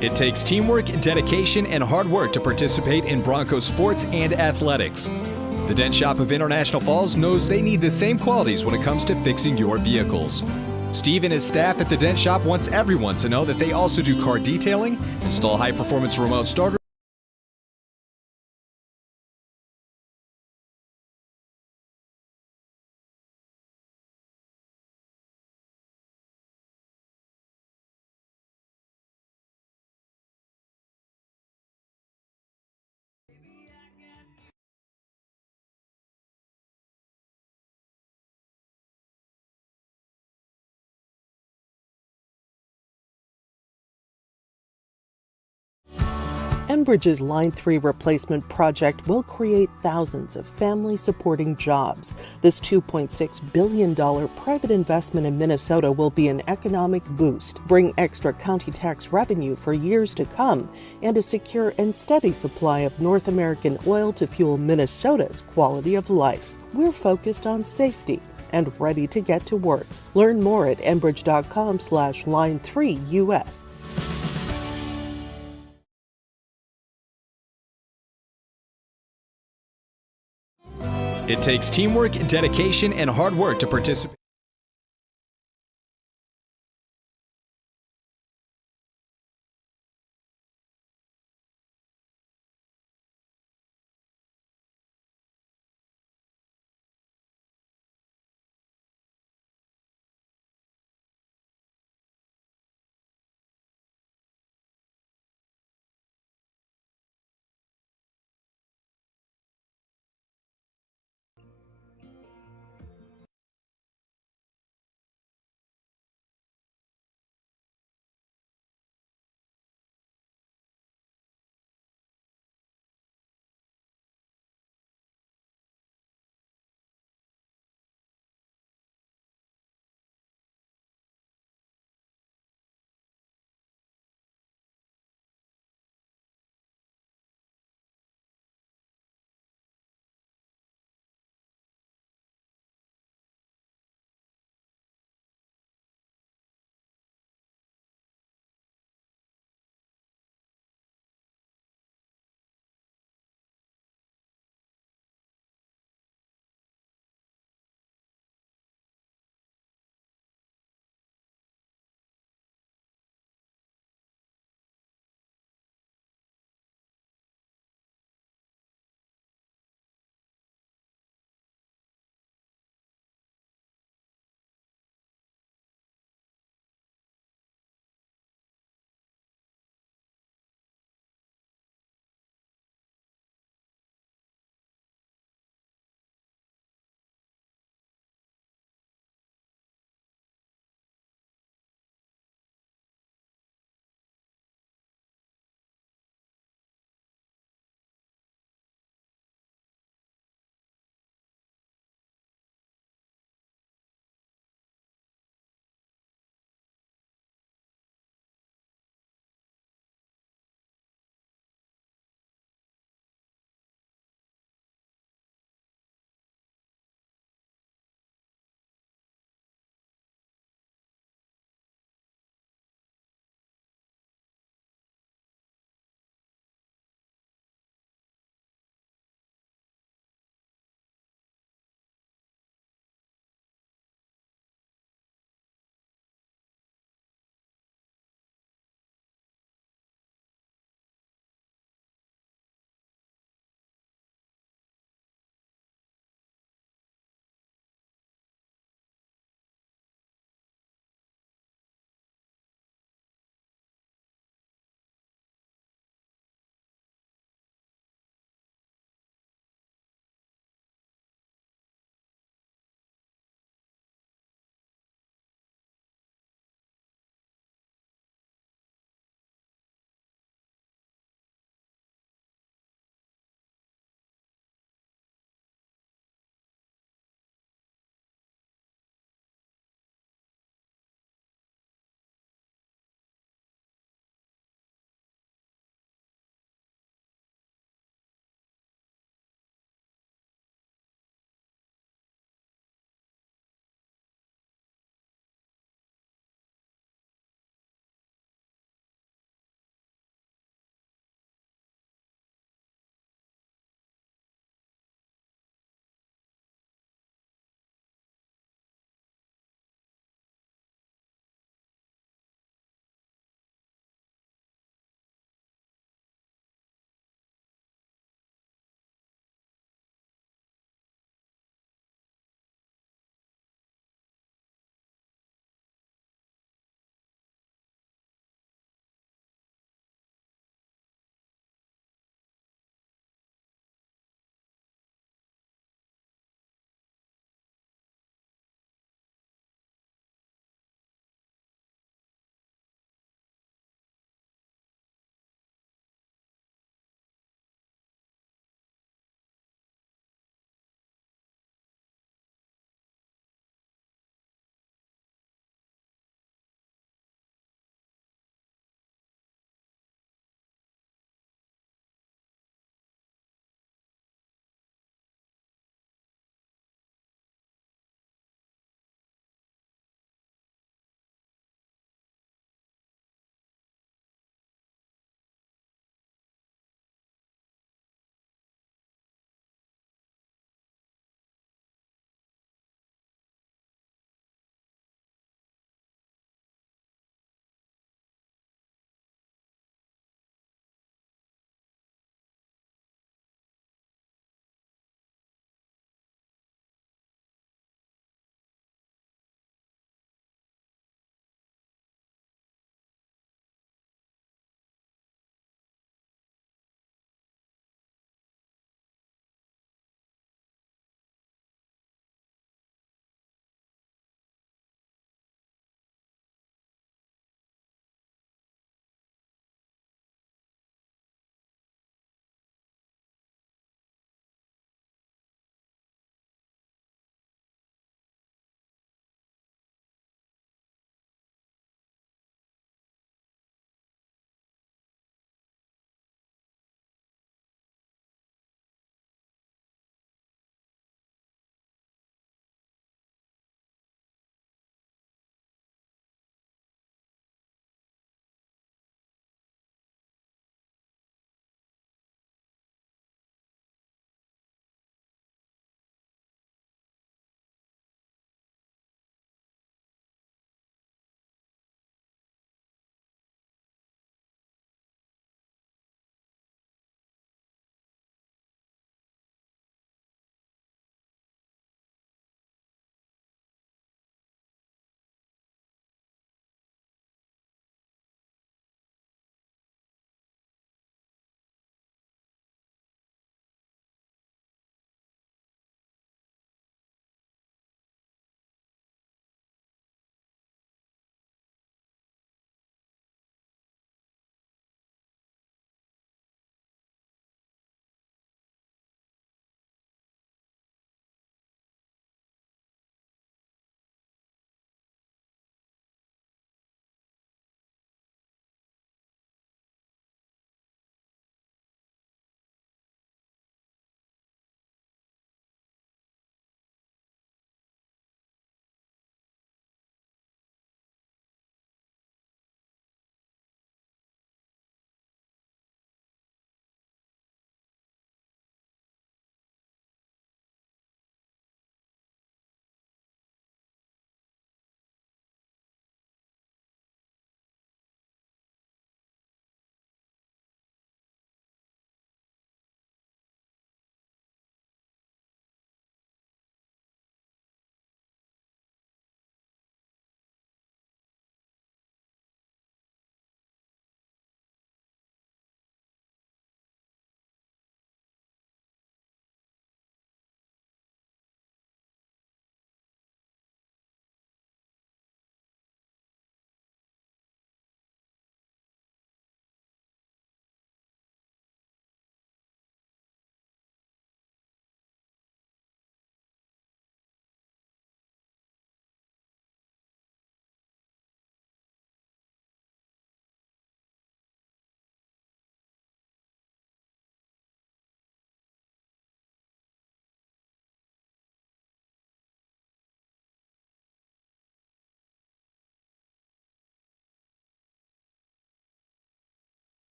It takes teamwork, dedication, and hard work to participate in Broncos sports and athletics. The Dent Shop of International Falls knows they need the same qualities when it comes to fixing your vehicles. Steve and his staff at the Dent Shop wants everyone to know that they also do car detailing, install high-performance remote starter, Enbridge's Line 3 replacement project will create thousands of family-supporting jobs. This $2.6 billion private investment in Minnesota will be an economic boost, bring extra county tax revenue for years to come, and a secure and steady supply of North American oil to fuel Minnesota's quality of life. We're focused on safety and ready to get to work. Learn more at enbridge.com/line3US. It takes teamwork, dedication, and hard work to participate.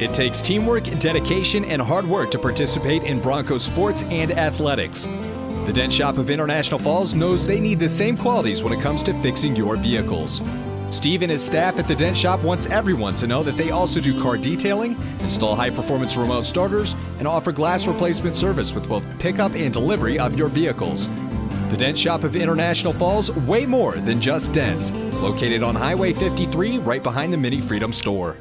It takes teamwork, dedication, and hard work to participate in Broncos sports and athletics. The Dent Shop of International Falls knows they need the same qualities when it comes to fixing your vehicles. Steve and his staff at the Dent Shop wants everyone to know that they also do car detailing, install high-performance remote starters, and offer glass replacement service with both pickup and delivery of your vehicles. The Dent Shop of International Falls, way more than just dents. Located on Highway 53, right behind the Mini Freedom store.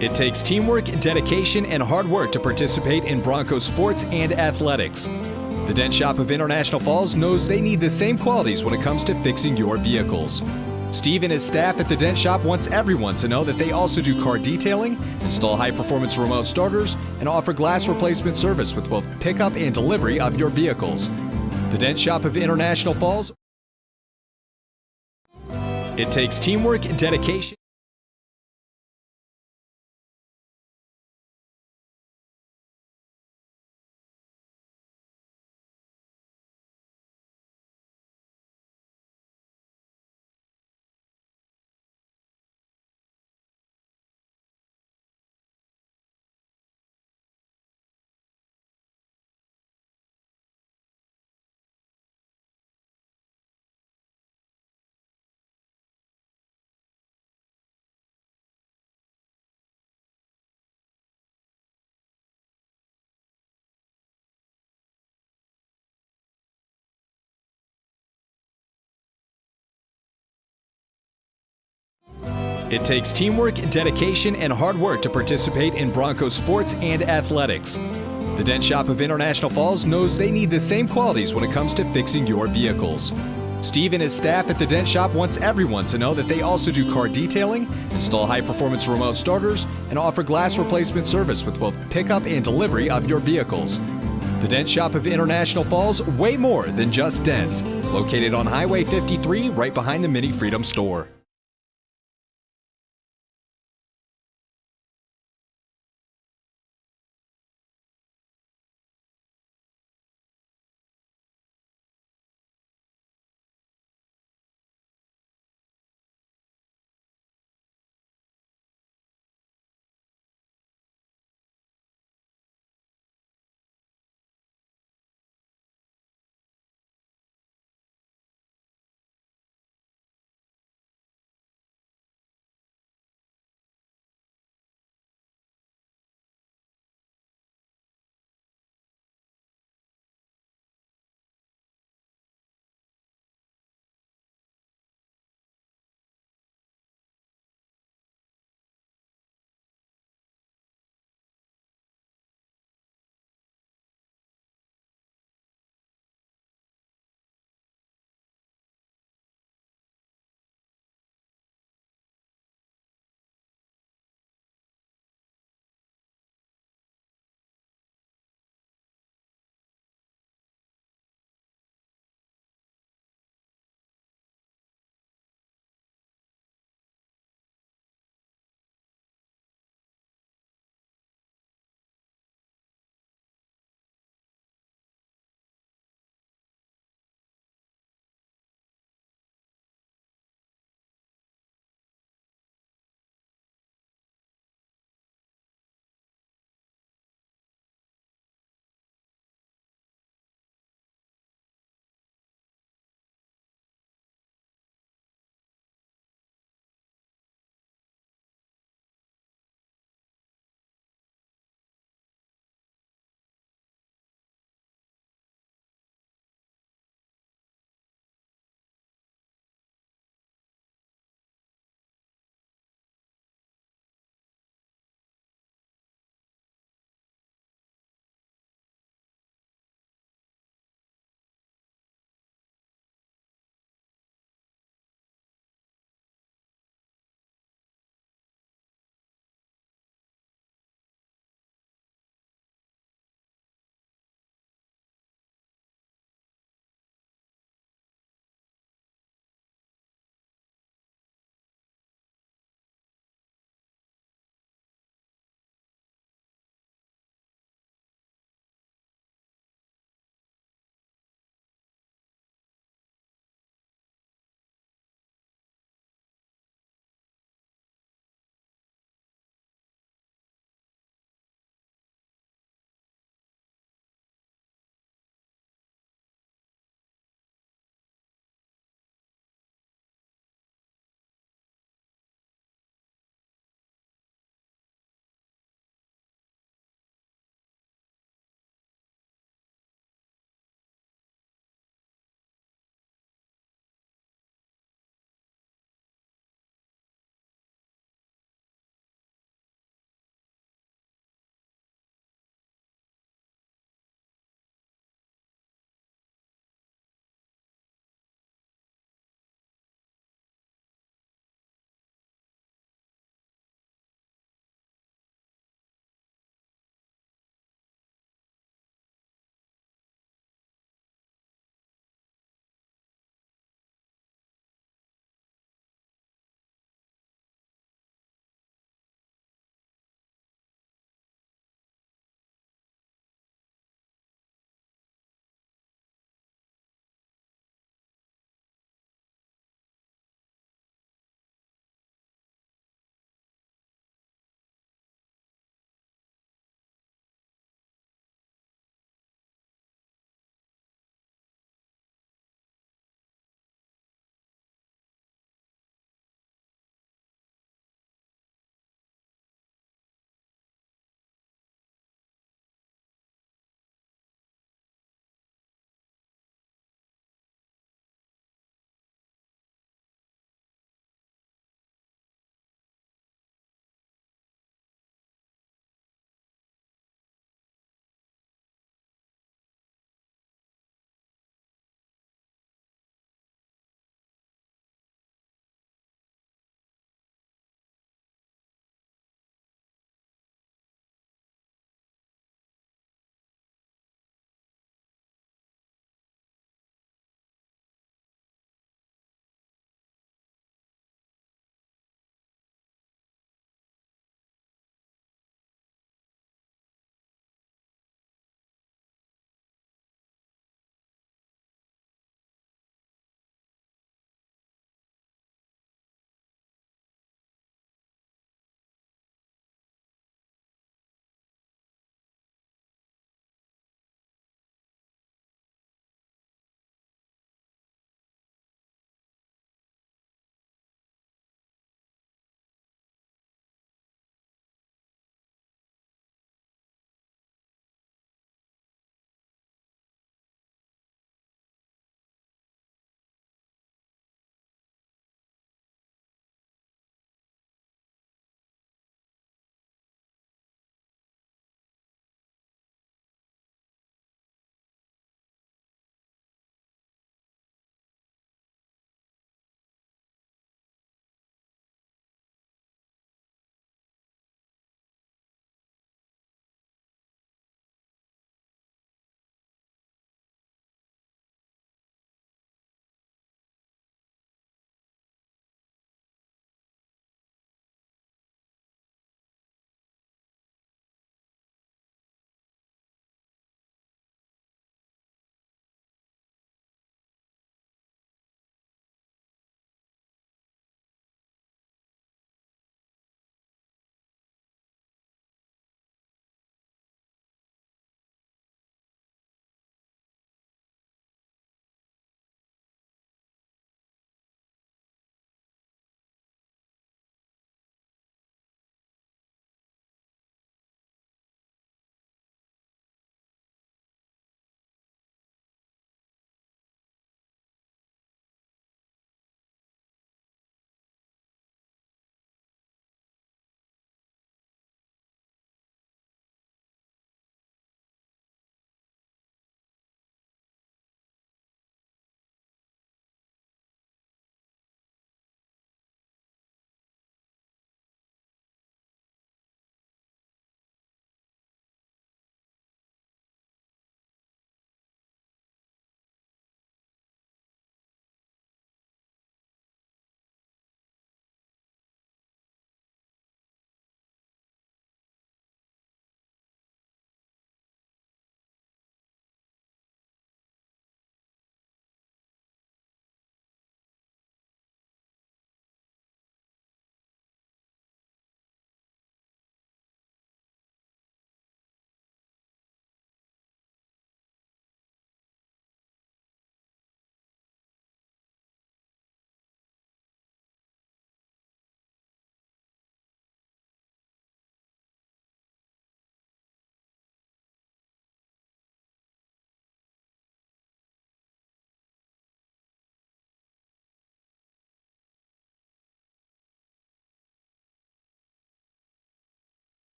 It takes teamwork, dedication, and hard work to participate in Broncos sports and athletics. The Dent Shop of International Falls knows they need the same qualities when it comes to fixing your vehicles. Steve and his staff at the Dent Shop wants everyone to know that they also do car detailing, install high-performance remote starters, and offer glass replacement service with both pickup and delivery of your vehicles. The Dent Shop of International Falls. It takes teamwork, dedication. It takes teamwork, dedication, and hard work to participate in Broncos sports and athletics. The Dent Shop of International Falls knows they need the same qualities when it comes to fixing your vehicles. Steve and his staff at the Dent Shop wants everyone to know that they also do car detailing, install high-performance remote starters, and offer glass replacement service with both pickup and delivery of your vehicles. The Dent Shop of International Falls, way more than just dents. Located on Highway 53, right behind the Mini Freedom store.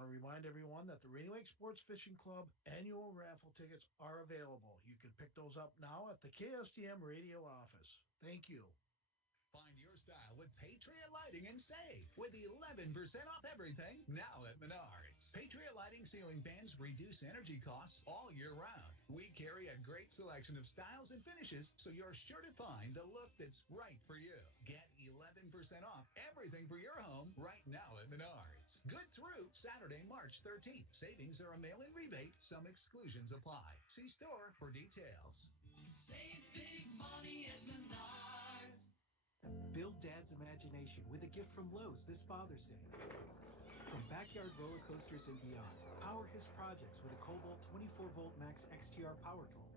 want to remind everyone that the Rainy Lake Sports Fishing Club annual raffle tickets are available. You can pick those up now at the KSTM radio office. Thank you. Find your style with Patriot Lighting and save with 11% off everything now at Menards. Patriot Lighting ceiling fans reduce energy costs all year round. We carry a great selection of styles and finishes, so you're sure to find the look that's right for you. Get 11% off everything for your home right now at Menards. Good through Saturday, March 13th. Savings are a mail-in rebate. Some exclusions apply. See store for details. Save big money at Menards. Build Dad's imagination with a gift from Lowe's this Father's Day. From backyard roller coasters and beyond, power his projects with a Cobalt 24-volt Max XTR power tool.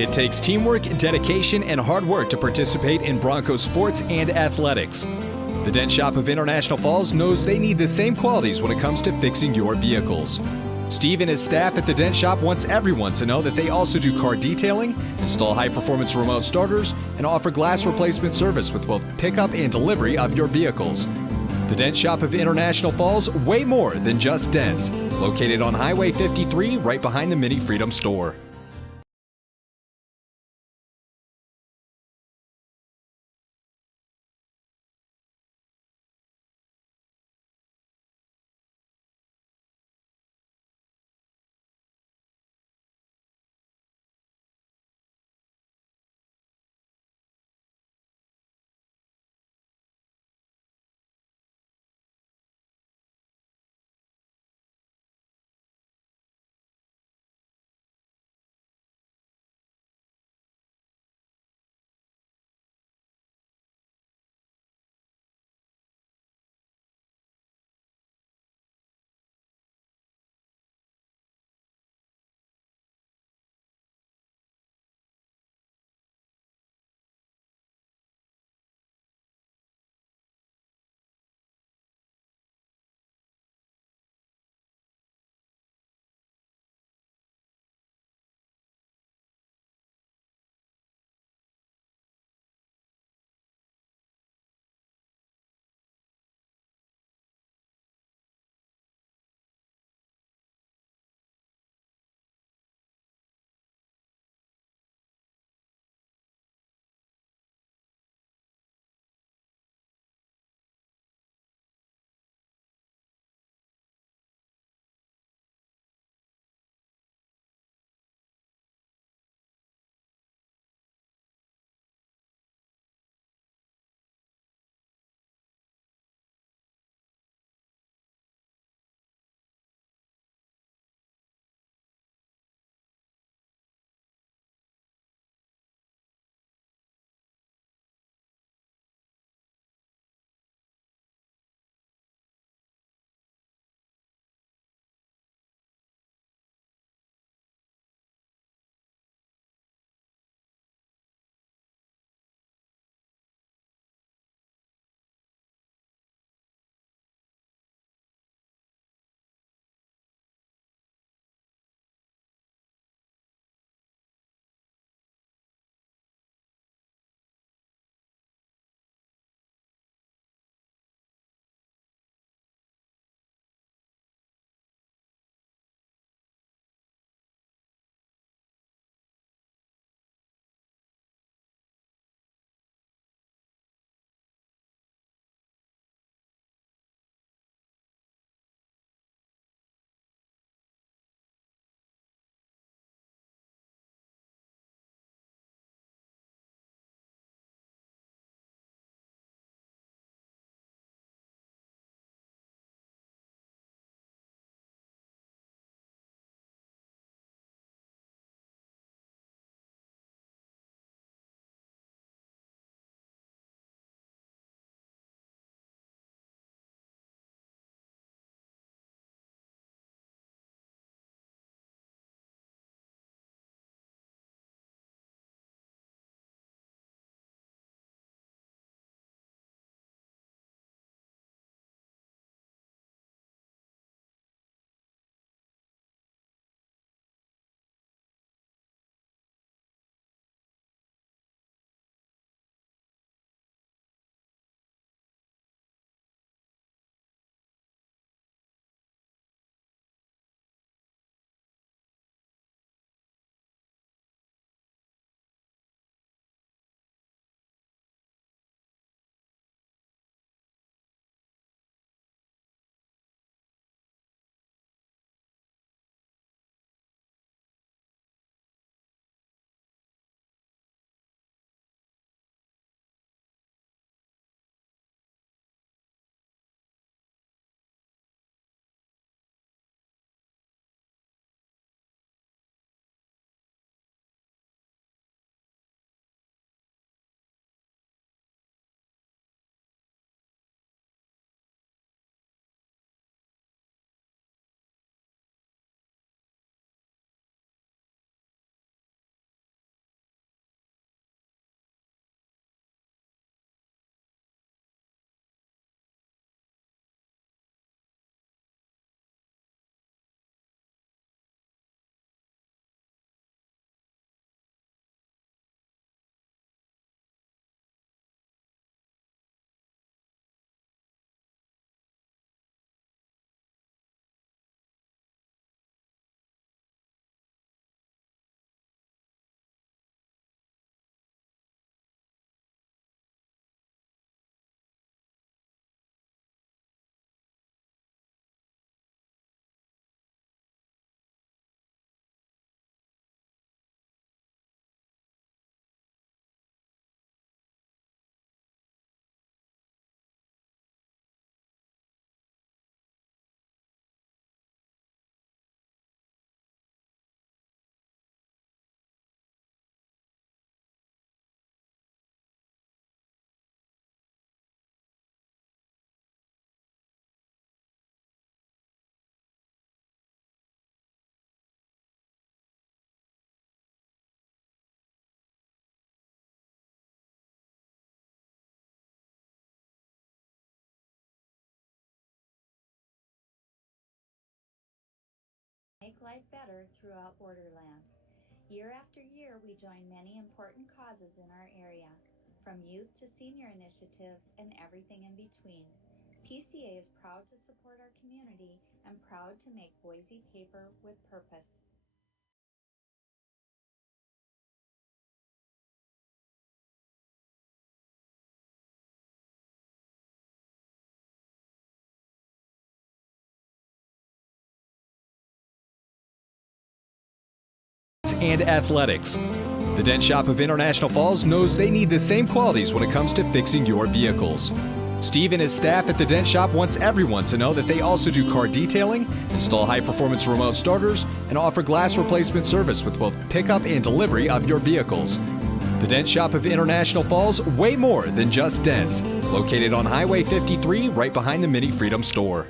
It takes teamwork, dedication, and hard work to participate in Broncos sports and athletics. The Dent Shop of International Falls knows they need the same qualities when it comes to fixing your vehicles. Steve and his staff at the Dent Shop wants everyone to know that they also do car detailing, install high-performance remote starters, and offer glass replacement service with both pickup and delivery of your vehicles. The Dent Shop of International Falls, way more than just dents. Located on Highway 53, right behind the Mini Freedom store. life better throughout Borderland. Year after year, we join many important causes in our area, from youth to senior initiatives and everything in between. PCA is proud to support our community and proud to make Boise paper with purpose. And athletics. The Dent Shop of International Falls knows they need the same qualities when it comes to fixing your vehicles. Steve and his staff at the Dent Shop wants everyone to know that they also do car detailing, install high-performance remote starters, and offer glass replacement service with both pickup and delivery of your vehicles. The Dent Shop of International Falls, way more than just dents. Located on Highway 53, right behind the Mini Freedom store.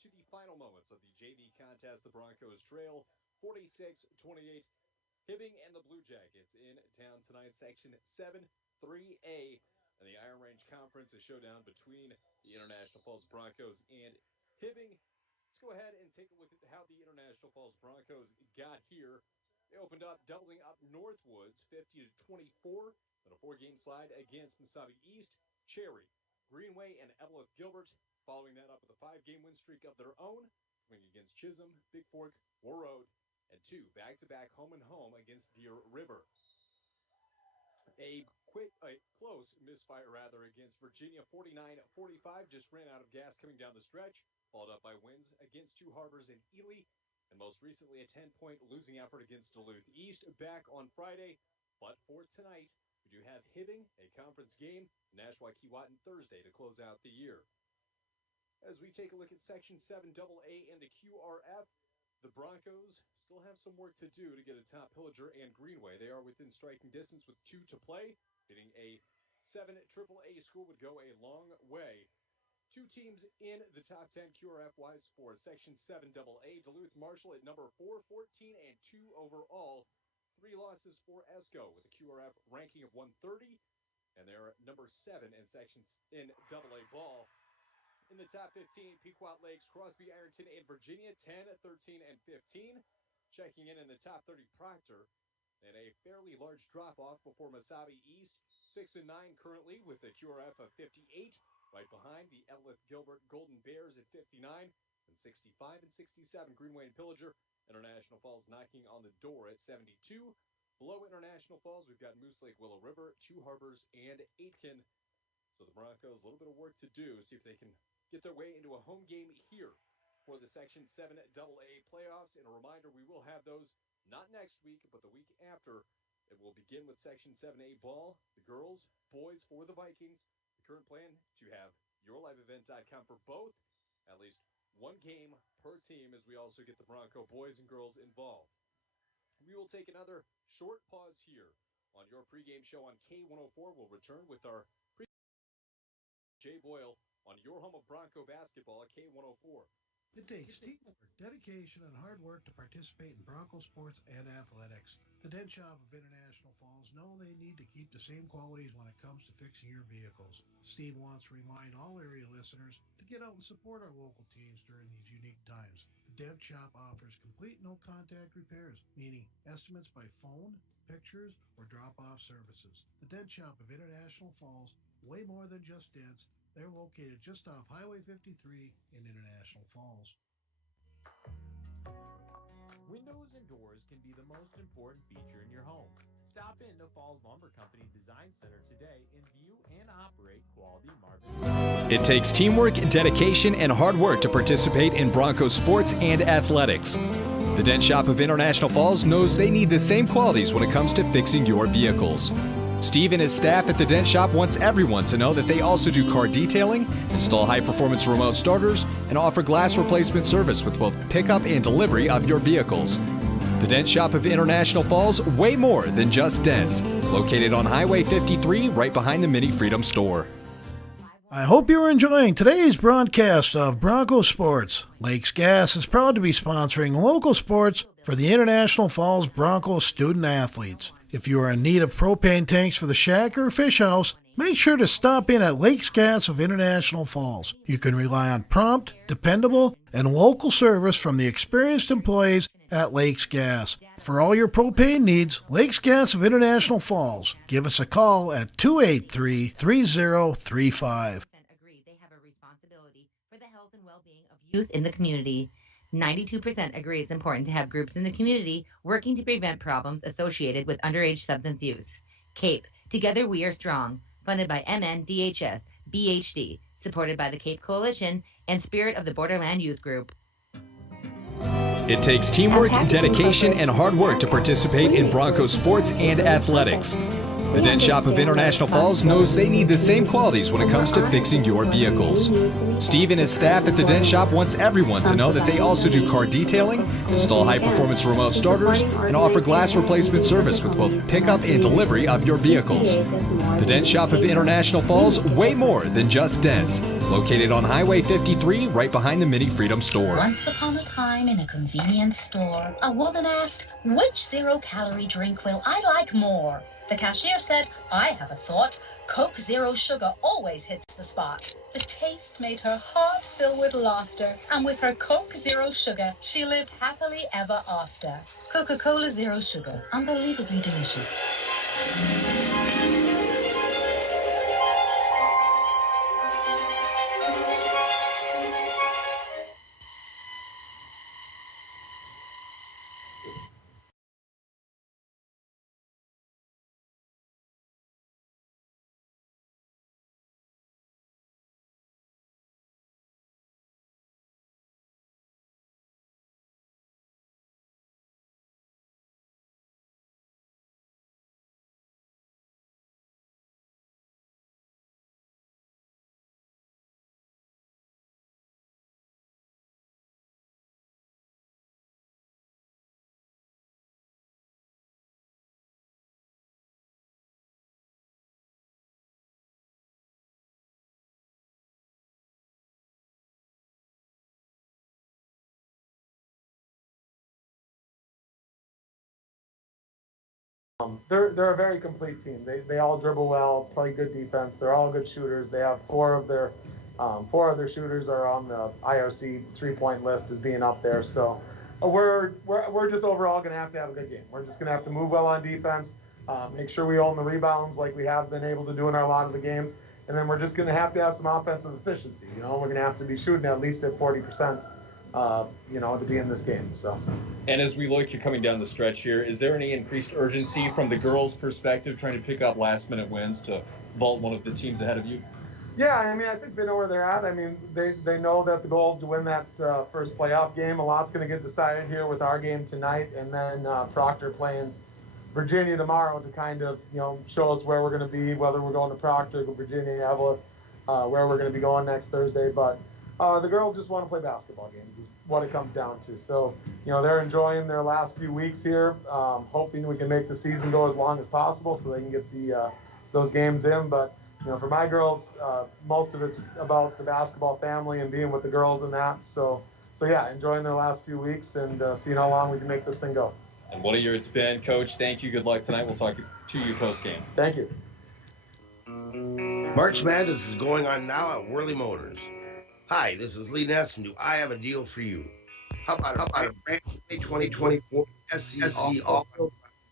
To the final moments of the JV contest, the Broncos trail 46-28. Hibbing and the Blue Jackets in town tonight, Section 7, 3A. And the Iron Range Conference, a showdown between the International Falls Broncos and Hibbing. Let's go ahead and take a look at how the International Falls Broncos got here. They opened up, doubling up Northwoods 50-24 in a 4-game slide against Mesabi East, Cherry, Greenway, and Evelyn Gilbert. Following that up with a 5-game win streak of their own, winning against Chisholm, Big Fork, War Road, and 2 back-to-back home and home against Deer River. A close misfire rather against Virginia, 49-45, just ran out of gas coming down the stretch, followed up by wins against 2 Harbors and Ely, and most recently a 10-point losing effort against Duluth East back on Friday. But for tonight, we do have Hibbing, a conference game, Nashwauk-Keewatin Thursday to close out the year. As we take a look at Section 7 AA and the QRF, the Broncos still have some work to do to get atop Pillager and Greenway. They are within striking distance with 2 to play. Getting a 7 AAA school would go a long way. 2 teams in the top 10 QRF-wise for Section 7 AA. Duluth Marshall at number 4, 14 and 2 overall. 3 losses for ESCO with a QRF ranking of 130, and they're number 7 in sections in AA ball. In the top 15, Pequot Lakes, Crosby, Ironton, and Virginia, 10, 13, and 15. Checking in the top 30, Proctor, And a fairly large drop-off before Masabi East, 6-9 currently with a QRF of 58. Right behind the Elith Gilbert Golden Bears at 59, and 65 and 67 Greenway and Pillager. International Falls knocking on the door at 72. Below International Falls, we've got Moose Lake, Willow River, Two Harbors, and Aitken. So the Broncos, a little bit of work to do, see if they can get their way into a home game here for the Section 7 AA playoffs. And a reminder, we will have those not next week, but the week after. It will begin with Section 7A ball. The girls, boys for the Vikings. The current plan to have yourliveevent.com for both. At least one game per team as we also get the Bronco boys and girls involved. We will take another short pause here on your pregame show on K104. We'll return with our Jay Boyle on your home of Bronco basketball at K104. It takes teamwork, dedication, and hard work to participate in Bronco sports and athletics. The Dent Shop of International Falls know they need to keep the same qualities when it comes to fixing your vehicles. Steve wants to remind all area listeners to get out and support our local teams during these unique times. The Dent Shop offers complete no-contact repairs, meaning estimates by phone, pictures, or drop-off services. The Dent Shop of International Falls, way more than just dents. They're located just off Highway 53 in International Falls. Windows and doors can be the most important feature in your home. Stop in to Falls Lumber Company Design Center today and view and operate quality marble. It takes teamwork, dedication, and hard work to participate in Bronco sports and athletics. The Dent Shop of International Falls knows they need the same qualities when it comes to fixing your vehicles. Steve and his staff at the Dent Shop wants everyone to know that they also do car detailing, install high-performance remote starters, and offer glass replacement service with both pickup and delivery of your vehicles. The Dent Shop of International Falls, way more than just dents. Located on Highway 53, right behind the Mini Freedom store. I hope you're enjoying today's broadcast of Bronco Sports. Lakes Gas is proud to be sponsoring local sports for the International Falls Bronco student athletes. If you are in need of propane tanks for the shack or fish house, make sure to stop in at Lakes Gas of International Falls. You can rely on prompt, dependable, and local service from the experienced employees at Lakes Gas. For all your propane needs, Lakes Gas of International Falls. Give us a call at 283-3035. Agree they have a responsibility for the health and well-being of youth in the community. 92% agree it's important to have groups in the community working to prevent problems associated with underage substance use. CAPE, Together We Are Strong, funded by MNDHS, BHD, supported by the CAPE Coalition and Spirit of the Borderland Youth Group. It takes teamwork, dedication, and hard work to participate in Bronco sports and athletics. The Dent Shop of International Falls knows they need the same qualities when it comes to fixing your vehicles. Steve and his staff at the Dent Shop wants everyone to know that they also do car detailing, install high-performance remote starters, and offer glass replacement service with both pickup and delivery of your vehicles. The Dent Shop of International Falls, way more than just dents. Located on Highway 53, right behind the Mini Freedom store. Once upon a time in a convenience store, a woman asked, "Which zero-calorie drink will I like more?" The cashier said, "I have a thought. Coke Zero Sugar always hits the spot." The taste made her heart fill with laughter, and with her Coke Zero Sugar, she lived happily ever after. Coca-Cola Zero Sugar, unbelievably delicious. They're a very complete team. They all dribble well, play good defense. They're all good shooters. They have four of their shooters are on the IRC 3-point list as being up there. So we're just overall going to have a good game. We're just going to have to move well on defense, make sure we own the rebounds like we have been able to do in a lot of the games, and then we're just going to have some offensive efficiency. We're going to have to be shooting at least at 40%, to be in this game. So. And as we look, you're coming down the stretch here. Is there any increased urgency from the girls' perspective, trying to pick up last-minute wins to vault one of the teams ahead of you? Yeah, I think they know where they're at. They know that the goal is to win that first playoff game. A lot's going to get decided here with our game tonight, and then Proctor playing Virginia tomorrow to kind of, show us where we're going to be, whether we're going to Proctor, Virginia, Evelyn, where we're going to be going next Thursday. But the girls just want to play basketball games is what it comes down to. So, they're enjoying their last few weeks here, hoping we can make the season go as long as possible so they can get those games in. But for my girls, most of it's about the basketball family and being with the girls and that. So yeah, enjoying their last few weeks and seeing how long we can make this thing go. And what a year it's been, Coach. Thank you. Good luck tonight. We'll talk to you post-game. Thank you. March Madness is going on now at Whirly Motors. Hi, this is Lee Ness, and do I have a deal for you? How about a brand new 2024 SC All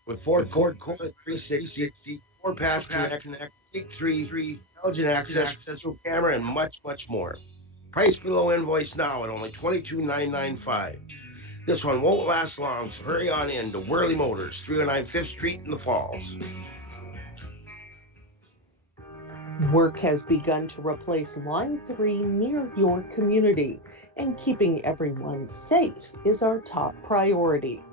with Ford Core 360, 4-pass connect, Seek 3, intelligent access, camera, and much, much more. Price below invoice now at only $22,995. This one won't last long, so hurry on in to Whirly Motors, 309 5th Street in the Falls. Work has begun to replace Line 3 near your community, and keeping everyone safe is our top priority.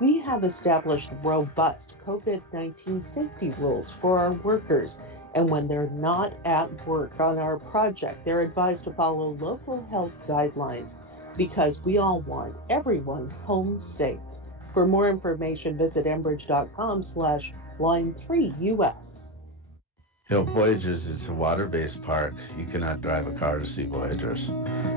We have established robust COVID-19 safety rules for our workers, and when they're not at work on our project, they're advised to follow local health guidelines because we all want everyone home safe. For more information, visit enbridge.com/line3us. Voyagers is a water-based park. You cannot drive a car to see Voyagers.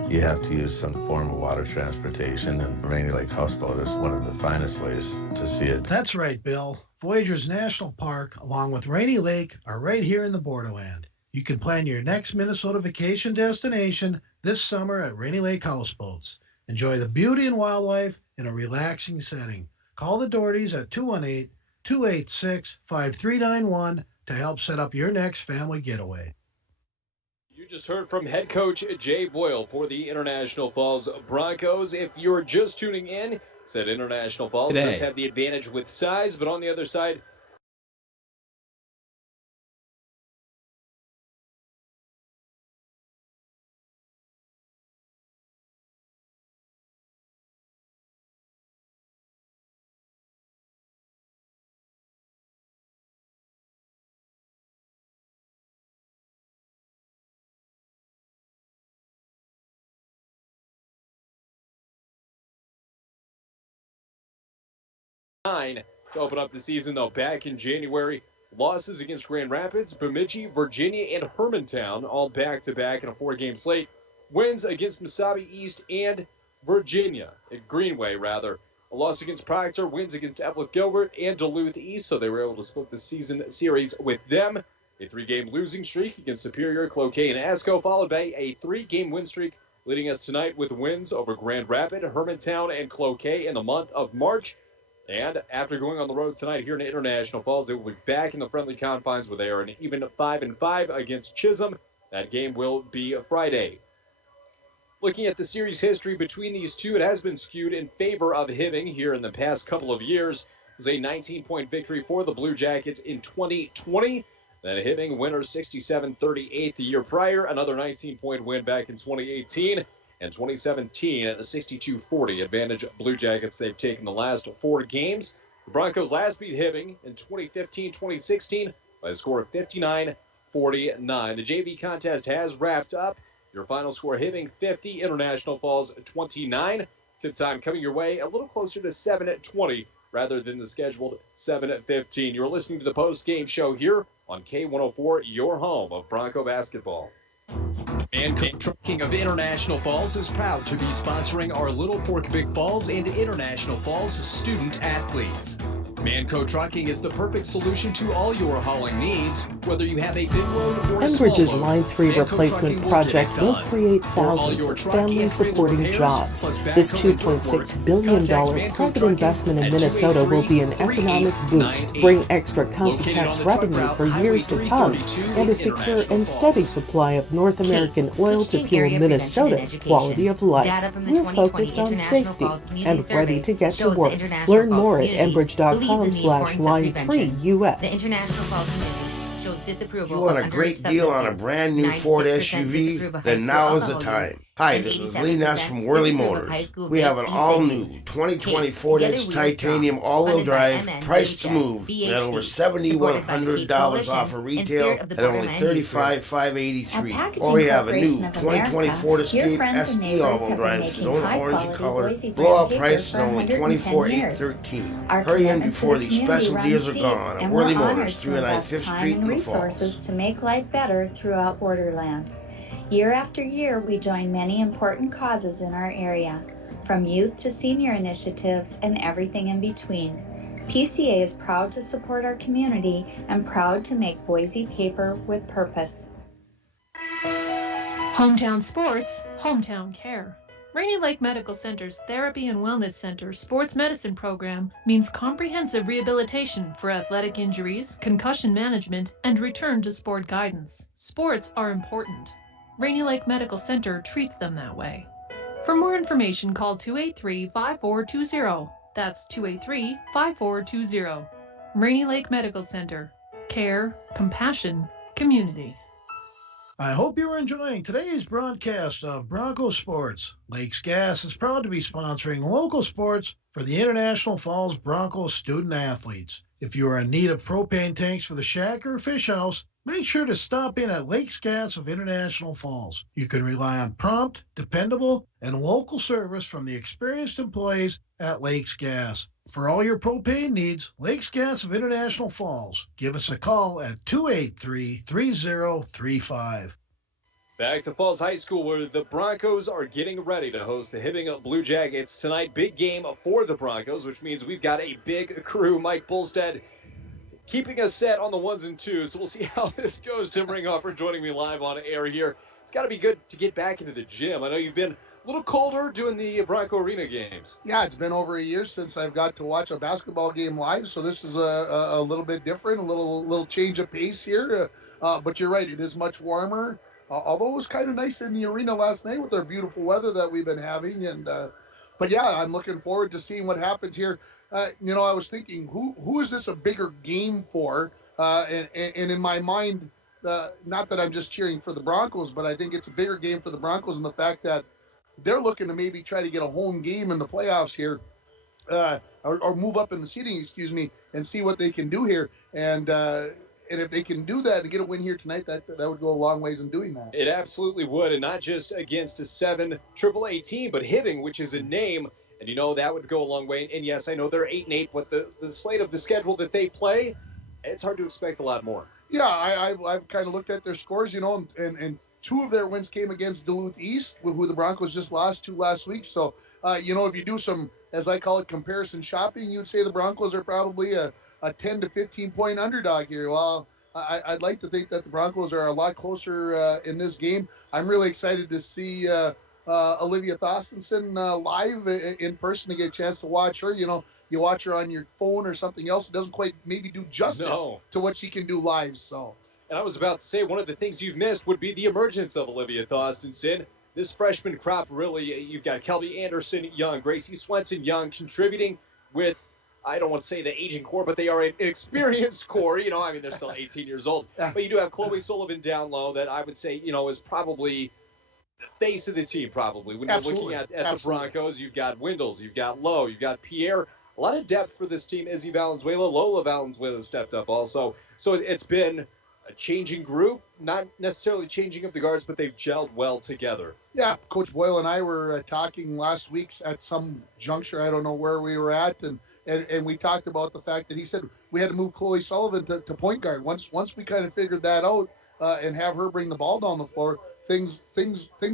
You have to use some form of water transportation, and Rainy Lake Houseboat is one of the finest ways to see it. That's right, Bill. Voyagers National Park, along with Rainy Lake, are right here in the borderland. You can plan your next Minnesota vacation destination this summer at Rainy Lake Houseboats. Enjoy the beauty and wildlife in a relaxing setting. Call the Dohertys at 218-286-5391 to help set up your next family getaway. You just heard from head coach Jay Boyle for the International Falls Broncos. If you're just tuning in, said International Falls does have the advantage with size, but on the other side, to open up the season, though. Back in January, losses against Grand Rapids, Bemidji, Virginia, and Hermantown, all back-to-back in a 4-game slate. Wins against Mesabi East and Virginia, Greenway, rather. A loss against Proctor, wins against Evelyn Gilbert and Duluth East, so they were able to split the season series with them. A 3-game losing streak against Superior, Cloquet, and Asco, followed by a 3-game win streak, leading us tonight with wins over Grand Rapids, Hermantown, and Cloquet in the month of March. And after going on the road tonight here in International Falls, they will be back in the friendly confines where they are an even 5-5 against Chisholm. That game will be Friday. Looking at the series history between these two, it has been skewed in favor of Hibbing here in the past couple of years. It was a 19-point victory for the Blue Jackets in 2020. Then Hibbing winner 67-38 the year prior, another 19-point win back in 2018. And 2017 at the 62-40 advantage Blue Jackets. They've taken the last 4 games. The Broncos last beat Hibbing in 2015-2016 by a score of 59-49. The JV contest has wrapped up. Your final score, Hibbing 50, International Falls 29. Tip time coming your way a little closer to 7:20 rather than the scheduled 7:15. You're listening to the post-game show here on K104, your home of Bronco basketball. Manco Trucking of International Falls is proud to be sponsoring our Little Fork Big Falls and International Falls student athletes. Manco Trucking is the perfect solution to all your hauling needs, whether you have a big load or a small Enbridge's load. Line 3 Manco replacement Trucking project will done. create For all thousands your of truck and family-supporting trailer jobs. repairs, plus This backhoe and dirt $2.6 work. billion Contact Manco private Trucking investment in at Minnesota will be an 283-3898. economic boost, bring extra county tax revenue for years to come, and a secure and steady supply of North American oil to fuel Minnesota's quality of life. We're focused on safety and ready to get to work. Learn more at enbridge.com/line3US. The International Falls community shows disapproval. You want a of great underage deal on a substances. brand new Ford 96% SUV? disapprove of high Then school now is the alcohol use, time. Hi, and this is 87% Lee Ness from Worley disapprove of Motors. high school We have an bid all-new use. 2020 Case, Ford Together Edge We Are Titanium Strong, all-wheel funded by drive, MN, priced to BHS, move at over BHD, supported by the Kate $7,100 Coalition, off of and retail Spirit of the at only Borderland Youth Group. $35,583. Packaging Or we have a Corporation new of 2020 America, Ford your Escape friends and SE neighbors all-wheel have drive, been making Sedona orange high-quality color, Boise blowout brand price paper at for only 110 years. $24,813. Our Hurry in commitment to before the these community special runs deals are deep, gone at and Worley we're honored Motors, to 309 invest 5th time Street and in the Falls. resources to make life better throughout Borderland. Year after year, we join many important causes in our area, from youth to senior initiatives and everything in between. PCA is proud to support our community and proud to make Boise paper with purpose. Hometown sports, hometown care. Rainy Lake Medical Center's Therapy and Wellness Center sports medicine program means comprehensive rehabilitation for athletic injuries, concussion management, and return to sport guidance. Sports are important. Rainy Lake Medical Center treats them that way. For more information, call 283-5420. That's 283-5420. Rainy Lake Medical Center. Care, compassion, community. I hope you are enjoying today's broadcast of Bronco Sports. Lakes Gas is proud to be sponsoring local sports for the International Falls Bronco student athletes. If you are in need of propane tanks for the shack or fish house, make sure to stop in at Lakes Gas of International Falls. You can rely on prompt, dependable, and local service from the experienced employees at Lakes Gas. For all your propane needs, Lakes Gas of International Falls. Give us a call at 283-3035. Back to Falls High School, where the Broncos are getting ready to host the Hibbing Blue Jackets tonight. Big game for the Broncos, which means we've got a big crew. Mike Bolstead keeping us set on the ones and twos, so we'll see how this goes. Tim Ringhofer joining me live on air here. It's got to be good to get back into the gym. I know you've been a little colder doing the Bronco Arena games. Yeah, it's been over a year since I've got to watch a basketball game live, so this is a little bit different, a little change of pace here. But you're right, it is much warmer. Although it was kind of nice in the arena last night with our beautiful weather that we've been having. But yeah, I'm looking forward to seeing what happens here. I was thinking, who is this a bigger game for? And in my mind, not that I'm just cheering for the Broncos, but I think it's a bigger game for the Broncos in the fact that they're looking to maybe try to get a home game in the playoffs here, or move up in the seeding, and see what they can do here. And if they can do that and get a win here tonight, that would go a long ways in doing that. It absolutely would, and not just against a 7 AAA team, but Hibbing, which is a name, and that would go a long way. And yes, I know they're 8-8, but the slate of the schedule that they play, it's hard to expect a lot more. Yeah, I've kind of looked at their scores, and two of their wins came against Duluth East, who the Broncos just lost to last week. So, if you do some, as I call it, comparison shopping, you'd say the Broncos are probably a 10 to 15 point underdog here. Well, I'd like to think that the Broncos are a lot closer in this game. I'm really excited to see Olivia Thorstensen live in person, to get a chance to watch her. You watch her on your phone or something else, it doesn't quite maybe do justice to what she can do live. So. And I was about to say, one of the things you've missed would be the emergence of Olivia Thorstensen. This freshman crop, really, you've got Kelby Anderson young, Gracie Swenson young, contributing with, I don't want to say the aging core, but they are an experienced core. They're still 18 years old. But you do have Chloe Sullivan down low that I would say, is probably the face of the team, probably. When you're looking at the Broncos, you've got Windles, you've got Lowe, you've got Pierre. A lot of depth for this team. Izzy Valenzuela, Lola Valenzuela stepped up also. So it's been a changing group, not necessarily changing of the guards, but they've gelled well together. Yeah, Coach Boyle and I were talking last week at some juncture. I don't know where we were at, and we talked about the fact that he said we had to move Chloe Sullivan to point guard. Once we kind of figured that out, and have her bring the ball down the floor, things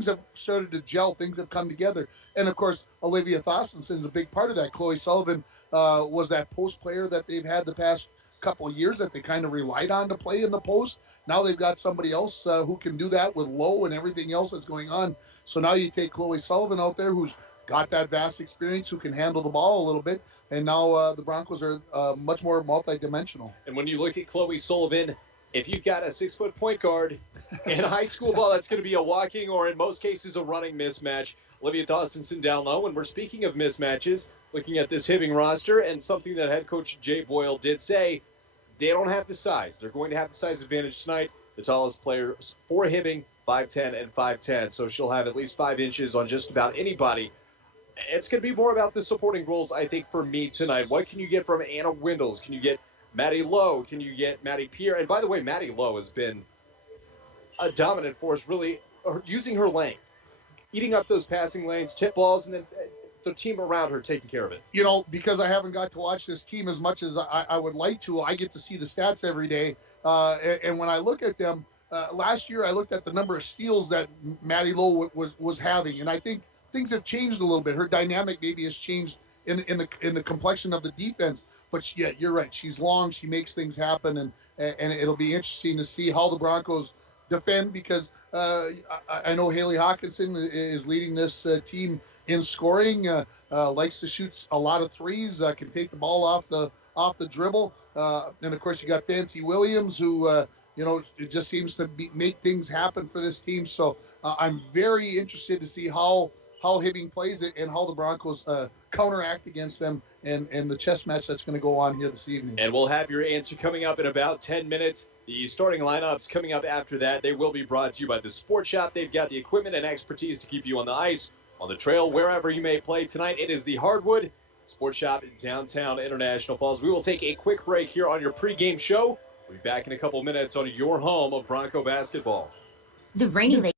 have started to gel. Things have come together. And of course, Olivia Thorstensen is a big part of that. Chloe Sullivan was that post player that they've had the past couple of years that they kind of relied on to play in the post. Now they've got somebody else who can do that with low and everything else that's going on. So now you take Chloe Sullivan out there, who's got that vast experience, who can handle the ball a little bit. And now the Broncos are much more multidimensional. And when you look at Chloe Sullivan, if you've got a 6-foot point guard in high school ball, that's going to be a walking or in most cases a running mismatch. Olivia Thorstensen down low. And we're speaking of mismatches, looking at this Hibbing roster, and something that head coach Jay Boyle did say, they don't have the size. They're going to have the size advantage tonight. The tallest player for Hibbing, 5'10" and 5'10". So she'll have at least 5 inches on just about anybody. It's going to be more about the supporting roles, I think, for me tonight. What can you get from Anna Windles? Can you get Maddie Lowe? Can you get Maddie Pierre? And by the way, Maddie Lowe has been a dominant force, really using her length, eating up those passing lanes, tip balls, and then the team around her taking care of it. You know, because I haven't got to watch this team as much as I would like to, I get to see the stats every day. And when I look at them, last year I looked at the number of steals that Maddie Lowe was having, and I think things have changed a little bit. Her dynamic maybe has changed in the complexion of the defense. But yeah, you're right. She's long. She makes things happen, and it'll be interesting to see how the Broncos defend, because I know Haley Hawkinson is leading this team in scoring. Likes to shoot a lot of threes. Can take the ball off the dribble. And of course, you got Fancy Williams, who it just seems to make things happen for this team. So I'm very interested to see how Hibbing plays it and how the Broncos counteract against them and the chess match that's going to go on here this evening. And we'll have your answer coming up in about 10 minutes. The starting lineups coming up after that. They will be brought to you by the Sports Shop. They've got the equipment and expertise to keep you on the ice, on the trail, wherever you may play tonight. It is the Hardwood Sports Shop in downtown International Falls. We will take a quick break here on your pregame show. We'll be back in a couple minutes on your home of Bronco basketball. The Rainy Lake.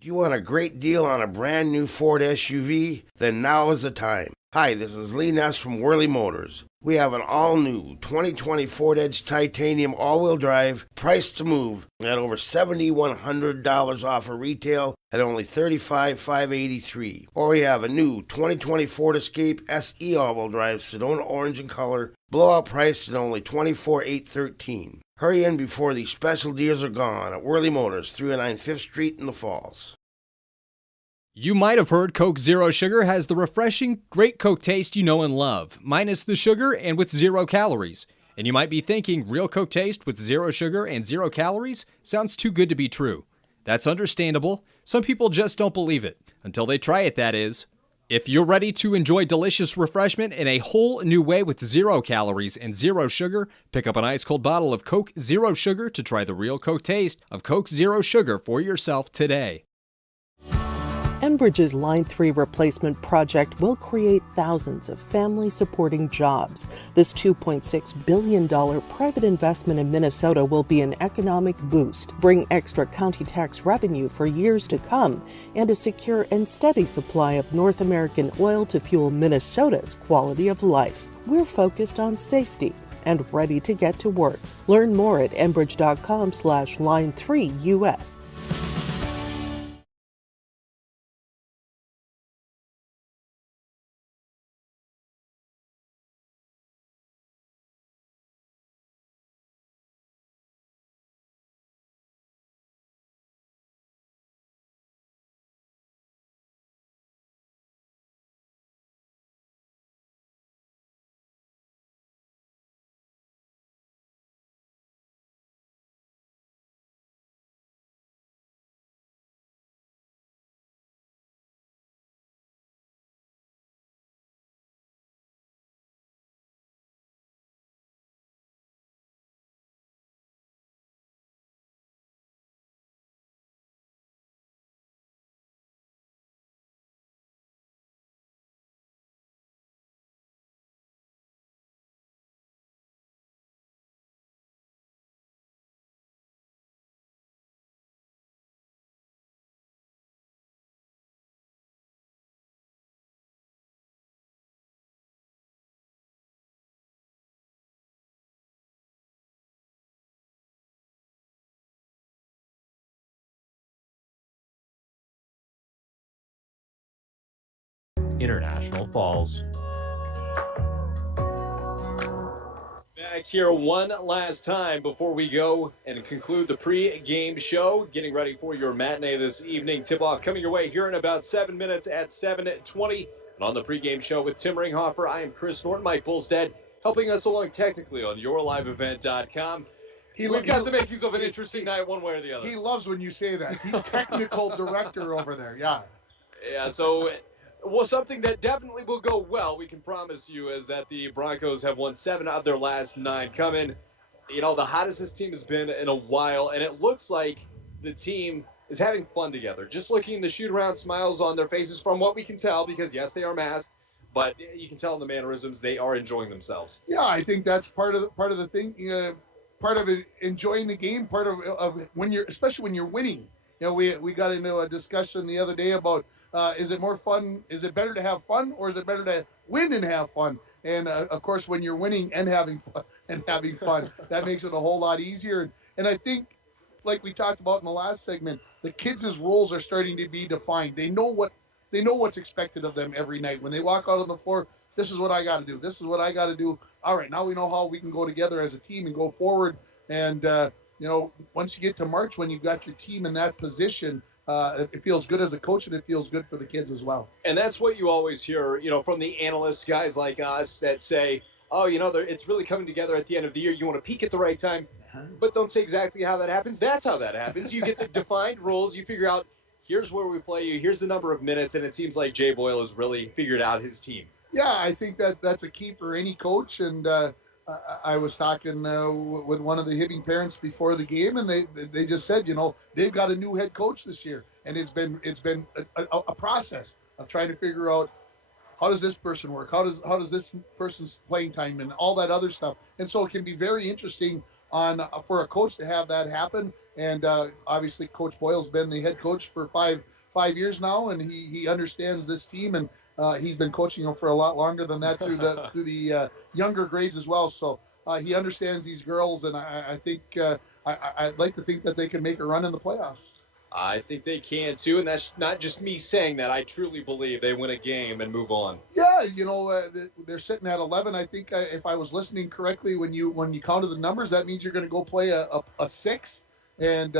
Do you want a great deal on a brand new Ford SUV? Then now is the time. Hi, this is Lee Ness from Worley Motors. We have an all-new 2020 Ford Edge Titanium all-wheel drive, priced to move, at over $7,100 off of retail at only $35,583. Or we have a new 2020 Ford Escape SE all-wheel drive, Sedona orange in color, blowout priced at only $24,813. Hurry in before these special deals are gone at Worley Motors, 309 5th Street in the Falls. You might have heard Coke Zero Sugar has the refreshing, great Coke taste you know and love, minus the sugar and with 0 calories. And you might be thinking, real Coke taste with 0 sugar and 0 calories sounds too good to be true. That's understandable. Some people just don't believe it. Until they try it, that is. If you're ready to enjoy delicious refreshment in a whole new way with 0 calories and 0 sugar, pick up an ice-cold bottle of Coke Zero Sugar to try the real Coke taste of Coke Zero Sugar for yourself today. Enbridge's Line 3 replacement project will create thousands of family-supporting jobs. This $2.6 billion private investment in Minnesota will be an economic boost, bring extra county tax revenue for years to come, and a secure and steady supply of North American oil to fuel Minnesota's quality of life. We're focused on safety and ready to get to work. Learn more at enbridge.com/line3US. International Falls. Back here one last time before we go and conclude the pre-game show. Getting ready for your matinee this evening. Tip-off coming your way here in about 7 minutes at 7:20. And on the pre-game show with Tim Ringhofer, I am Chris Norton, Mike Bulstead, helping us along technically on yourliveevent.com. We've got the makings of an interesting night one way or the other. He loves when you say that. He's technical director over there, yeah. Yeah, so... Well, something that definitely will go well, we can promise you, is that the Broncos have won 7 out of their last 9 coming. You know, the hottest this team has been in a while, and it looks like the team is having fun together. Just looking the shoot-around smiles on their faces from what we can tell, because, yes, they are masked, but you can tell in the mannerisms they are enjoying themselves. Yeah, I think that's part of the thing, part of it, enjoying the game, part of when you're, especially when you're winning. You know, we got into a discussion the other day about, is it more fun? Is it better to have fun, or is it better to win and have fun? And of course, when you're winning and having fun, that makes it a whole lot easier. And I think, like we talked about in the last segment, the kids' roles are starting to be defined. They know what's expected of them every night. When they walk out on the floor, this is what I got to do. This is what I got to do. All right, now we know how we can go together as a team and go forward. And you know, once you get to March, when you've got your team in that position, it feels good as a coach, and it feels good for the kids as well. And that's what you always hear, you know, from the analysts, guys like us that say, oh, you know, it's really coming together at the end of the year. You want to peak at the right time, but don't say exactly how that happens. That's how that happens. You get the defined rules. You figure out, here's where we play you. Here's the number of minutes. And it seems like Jay Boyle has really figured out his team. Yeah, I think that's a key for any coach. And I was talking with one of the Hibbing parents before the game, and they just said, you know, they've got a new head coach this year, and it's been a process of trying to figure out, how does this person work? How does this person's playing time and all that other stuff? And so it can be very interesting for a coach to have that happen. And obviously, Coach Boyle's been the head coach for five years now, and he understands this team, and he's been coaching them for a lot longer than that through the younger grades as well. So he understands these girls, and I think I'd like to think that they can make a run in the playoffs. I think they can too, and that's not just me saying that. I truly believe they win a game and move on. Yeah, you know, they're sitting at 11. I think if I was listening correctly, when you counted the numbers, that means you're going to go play a 6, and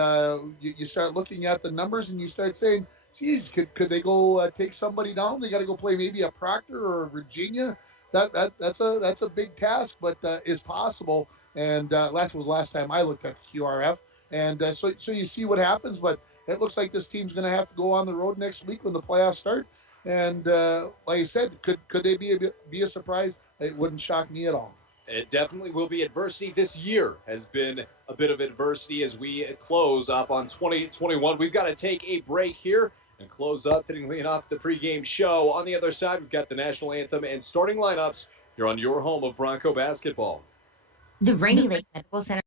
you start looking at the numbers and you start saying, geez, could they go take somebody down? They got to go play maybe a Proctor or a Virginia. That's a big task, but is possible. And that was last time I looked at the QRF. And so you see what happens, but it looks like this team's going to have to go on the road next week when the playoffs start. And like I said, could they be a surprise? It wouldn't shock me at all. It definitely will be adversity. This year has been a bit of adversity as we close up on 2021. We've got to take a break here and close up, fittingly enough, the pregame show. On the other side, we've got the national anthem and starting lineups. You're on your home of Bronco basketball. The Rainy Lake Medical Center.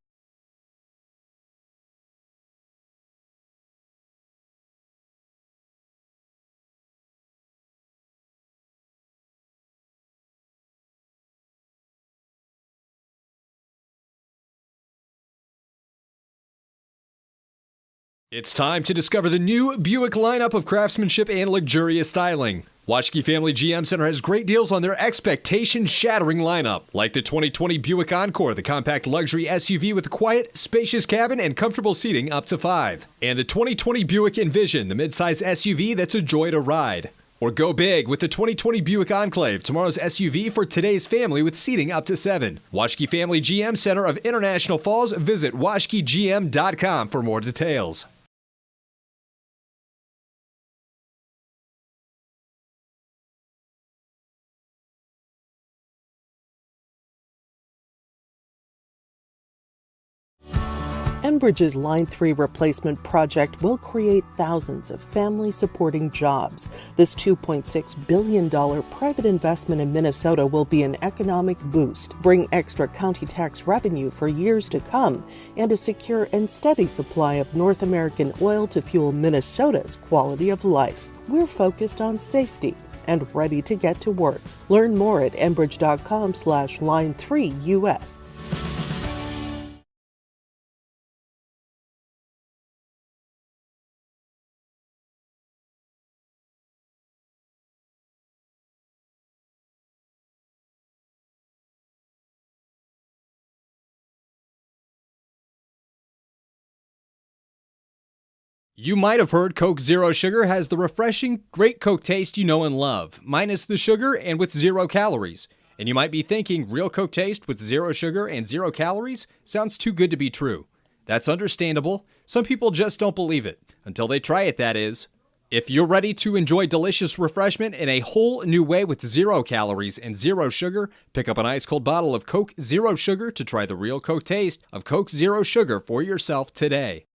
It's time to discover the new Buick lineup of craftsmanship and luxurious styling. Washke Family GM Center has great deals on their expectation-shattering lineup, like the 2020 Buick Encore, the compact luxury SUV with a quiet, spacious cabin and comfortable seating up to 5. And the 2020 Buick Envision, the midsize SUV that's a joy to ride. Or go big with the 2020 Buick Enclave, tomorrow's SUV for today's family with seating up to 7. Washke Family GM Center of International Falls. Visit washkegm.com for more details. Enbridge's Line 3 replacement project will create thousands of family-supporting jobs. This $2.6 billion private investment in Minnesota will be an economic boost, bring extra county tax revenue for years to come, and a secure and steady supply of North American oil to fuel Minnesota's quality of life. We're focused on safety and ready to get to work. Learn more at enbridge.com/line3US. You might have heard Coke Zero Sugar has the refreshing, great Coke taste you know and love, minus the sugar and with 0 calories. And you might be thinking, real Coke taste with 0 sugar and 0 calories sounds too good to be true. That's understandable. Some people just don't believe it. Until they try it, that is. If you're ready to enjoy delicious refreshment in a whole new way with 0 calories and 0 sugar, pick up an ice-cold bottle of Coke Zero Sugar to try the real Coke taste of Coke Zero Sugar for yourself today.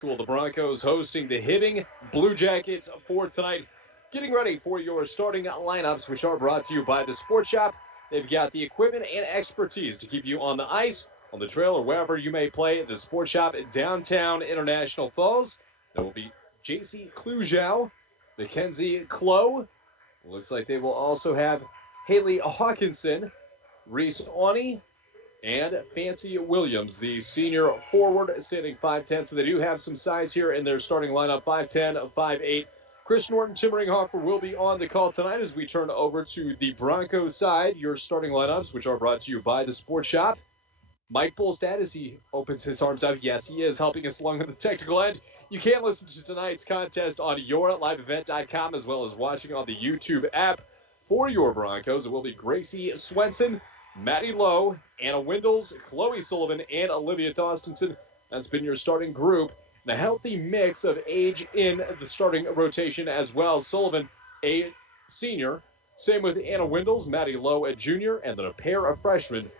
Cool. The Broncos hosting the Hibbing Blue Jackets for tonight. Getting ready for your starting lineups, which are brought to you by the Sports Shop. They've got the equipment and expertise to keep you on the ice, on the trail, or wherever you may play. The Sports Shop at downtown International Falls. There will be JC Klujow, Mackenzie Klo. Looks like they will also have Haley Hawkinson, Reese Awney, and Fancy Williams, the senior forward, standing 5'10", so they do have some size here in their starting lineup, 5'10", 5'8". Chris Norton, Tim Ringhofer will be on the call tonight as we turn over to the Broncos side, your starting lineups, which are brought to you by the Sports Shop. Mike Bolstad, as he opens his arms out, yes, he is helping us along on the technical end. You can listen to tonight's contest on yourliveevent.com as well as watching on the YouTube app. For your Broncos, it will be Gracie Swenson, Maddie Lowe, Anna Windles, Chloe Sullivan, and Olivia Thorstensen. That's been your starting group. And a healthy mix of age in the starting rotation as well. Sullivan, a senior. Same with Anna Windles, Maddie Lowe, a junior, and then a pair of freshmen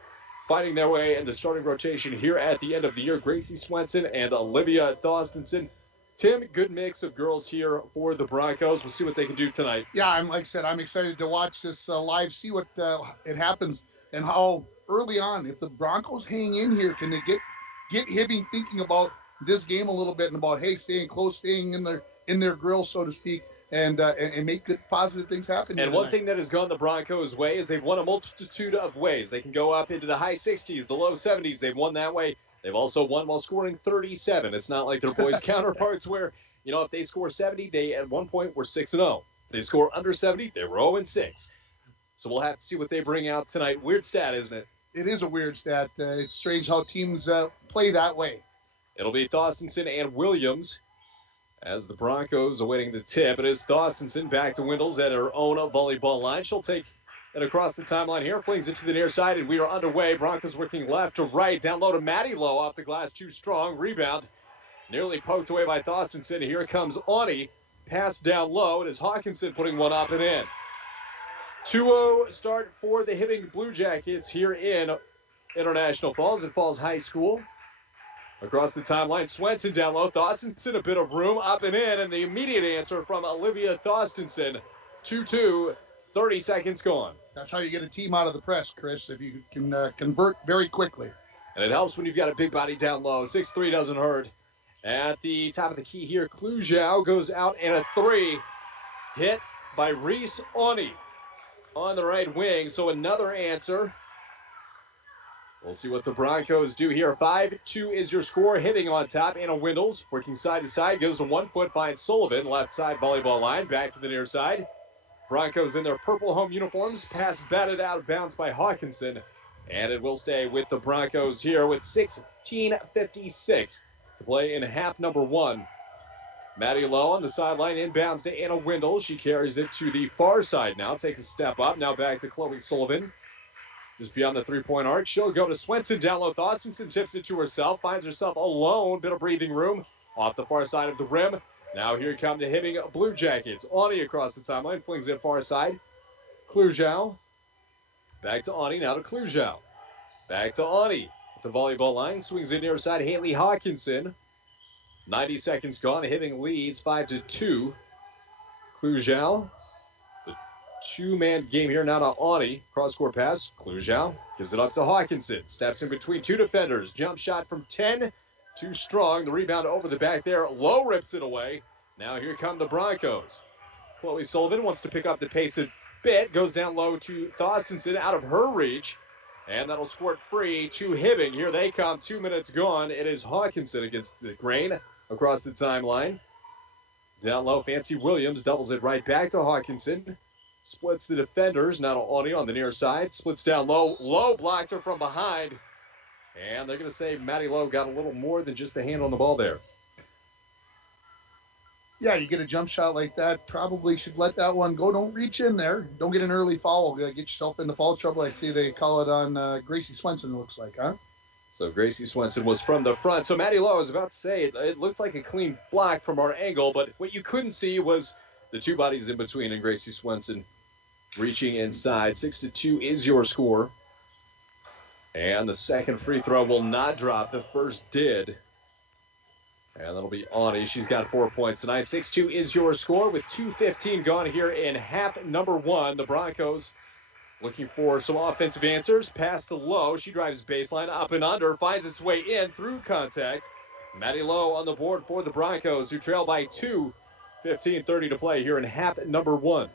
finding their way in the starting rotation here at the end of the year. Gracie Swenson and Olivia Thorstensen. Tim, good mix of girls here for the Broncos. We'll see what they can do tonight. Yeah, like I said, I'm excited to watch this live, see what it happens. And how early on, if the Broncos hang in here, can they get Hibbing thinking about this game a little bit and about, hey, staying close, staying in their grill, so to speak, and make good positive things happen. And one thing that has gone the Broncos' way is they've won a multitude of ways. They can go up into the high 60s, the low 70s. They've won that way. They've also won while scoring 37. It's not like their boys' counterparts where, if they score 70, they at one point were 6-0. If they score under 70, they were 0-6. So we'll have to see what they bring out tonight. Weird stat, isn't it? It is a weird stat. It's strange how teams play that way. It'll be Thorstensen and Williams as the Broncos awaiting the tip. It is Thorstensen back to Windles at her own volleyball line. She'll take it across the timeline here, flings it to the near side, and we are underway. Broncos working left to right. Down low to Maddie Lowe off the glass, too strong. Rebound nearly poked away by Thorstensen. Here comes Awney. Pass down low. It is Hawkinson putting one up and in. 2-0 start for the Hibbing Blue Jackets here in International Falls at Falls High School. Across the timeline, Swenson down low. Thorstensen, a bit of room, up and in, and the immediate answer from Olivia Thorstensen. 2-2, 30 seconds gone. That's how you get a team out of the press, Chris, if you can convert very quickly. And it helps when you've got a big body down low. 6'3" doesn't hurt. At the top of the key here, Klujow goes out, and a 3 hit by Reese Awney on the right wing. So another answer. We'll see what the Broncos do here. 5-2 is your score. Hibbing on top. Anna Windles working side to side. Goes to 1 foot. Finds Sullivan. Left side volleyball line. Back to the near side. Broncos in their purple home uniforms. Pass batted out of bounds by Hawkinson. And it will stay with the Broncos here with 16:56 to play in half number one. Maddie Lowe on the sideline, inbounds to Anna Windle. She carries it to the far side now, takes a step up. Now back to Chloe Sullivan. Just beyond the three-point arc. She'll go to Swenson down low. Thorstensen tips it to herself, finds herself alone. Bit of breathing room off the far side of the rim. Now here come the Hibbing Blue Jackets. Ani across the timeline, flings it far side. Klujow. Back to Ani, now to Klujow. Back to Ani. At the volleyball line, swings it near side. Haley Hawkinson. 90 seconds gone. Hibbing leads 5-2. Klujow. The two-man game here now to Ani. Cross-court pass. Klujow gives it up to Hawkinson. Steps in between two defenders. Jump shot from 10. Too strong. The rebound over the back there. Lowe rips it away. Now here come the Broncos. Chloe Sullivan wants to pick up the pace a bit. Goes down low to Thorstensen out of her reach. And that'll squirt free to Hibbing. Here they come. 2 minutes gone. It is Hawkinson against the grain across the timeline. Down low, Fancy Williams doubles it right back to Hawkinson. Splits the defenders. Now to Audie on the near side. Splits down low. Lowe blocked her from behind. And they're going to say Maddie Lowe got a little more than just a hand on the ball there. Yeah, you get a jump shot like that, probably should let that one go. Don't reach in there. Don't get an early foul. Get yourself into foul trouble. I see they call it on Gracie Swenson, looks like, huh? So Gracie Swenson was from the front. So Maddie Lowe, I was about to say, it looked like a clean block from our angle, but what you couldn't see was the two bodies in between and Gracie Swenson reaching inside. 6-2 is your score. And the second free throw will not drop. The first did. And that'll be Ani. She's got 4 points tonight. 6-2 is your score with 2:15 gone here in half number one. The Broncos looking for some offensive answers. Pass to Lowe. She drives baseline up and under. Finds its way in through contact. Maddie Lowe on the board for the Broncos, who trail by 2. 15:30 to play here in half number one.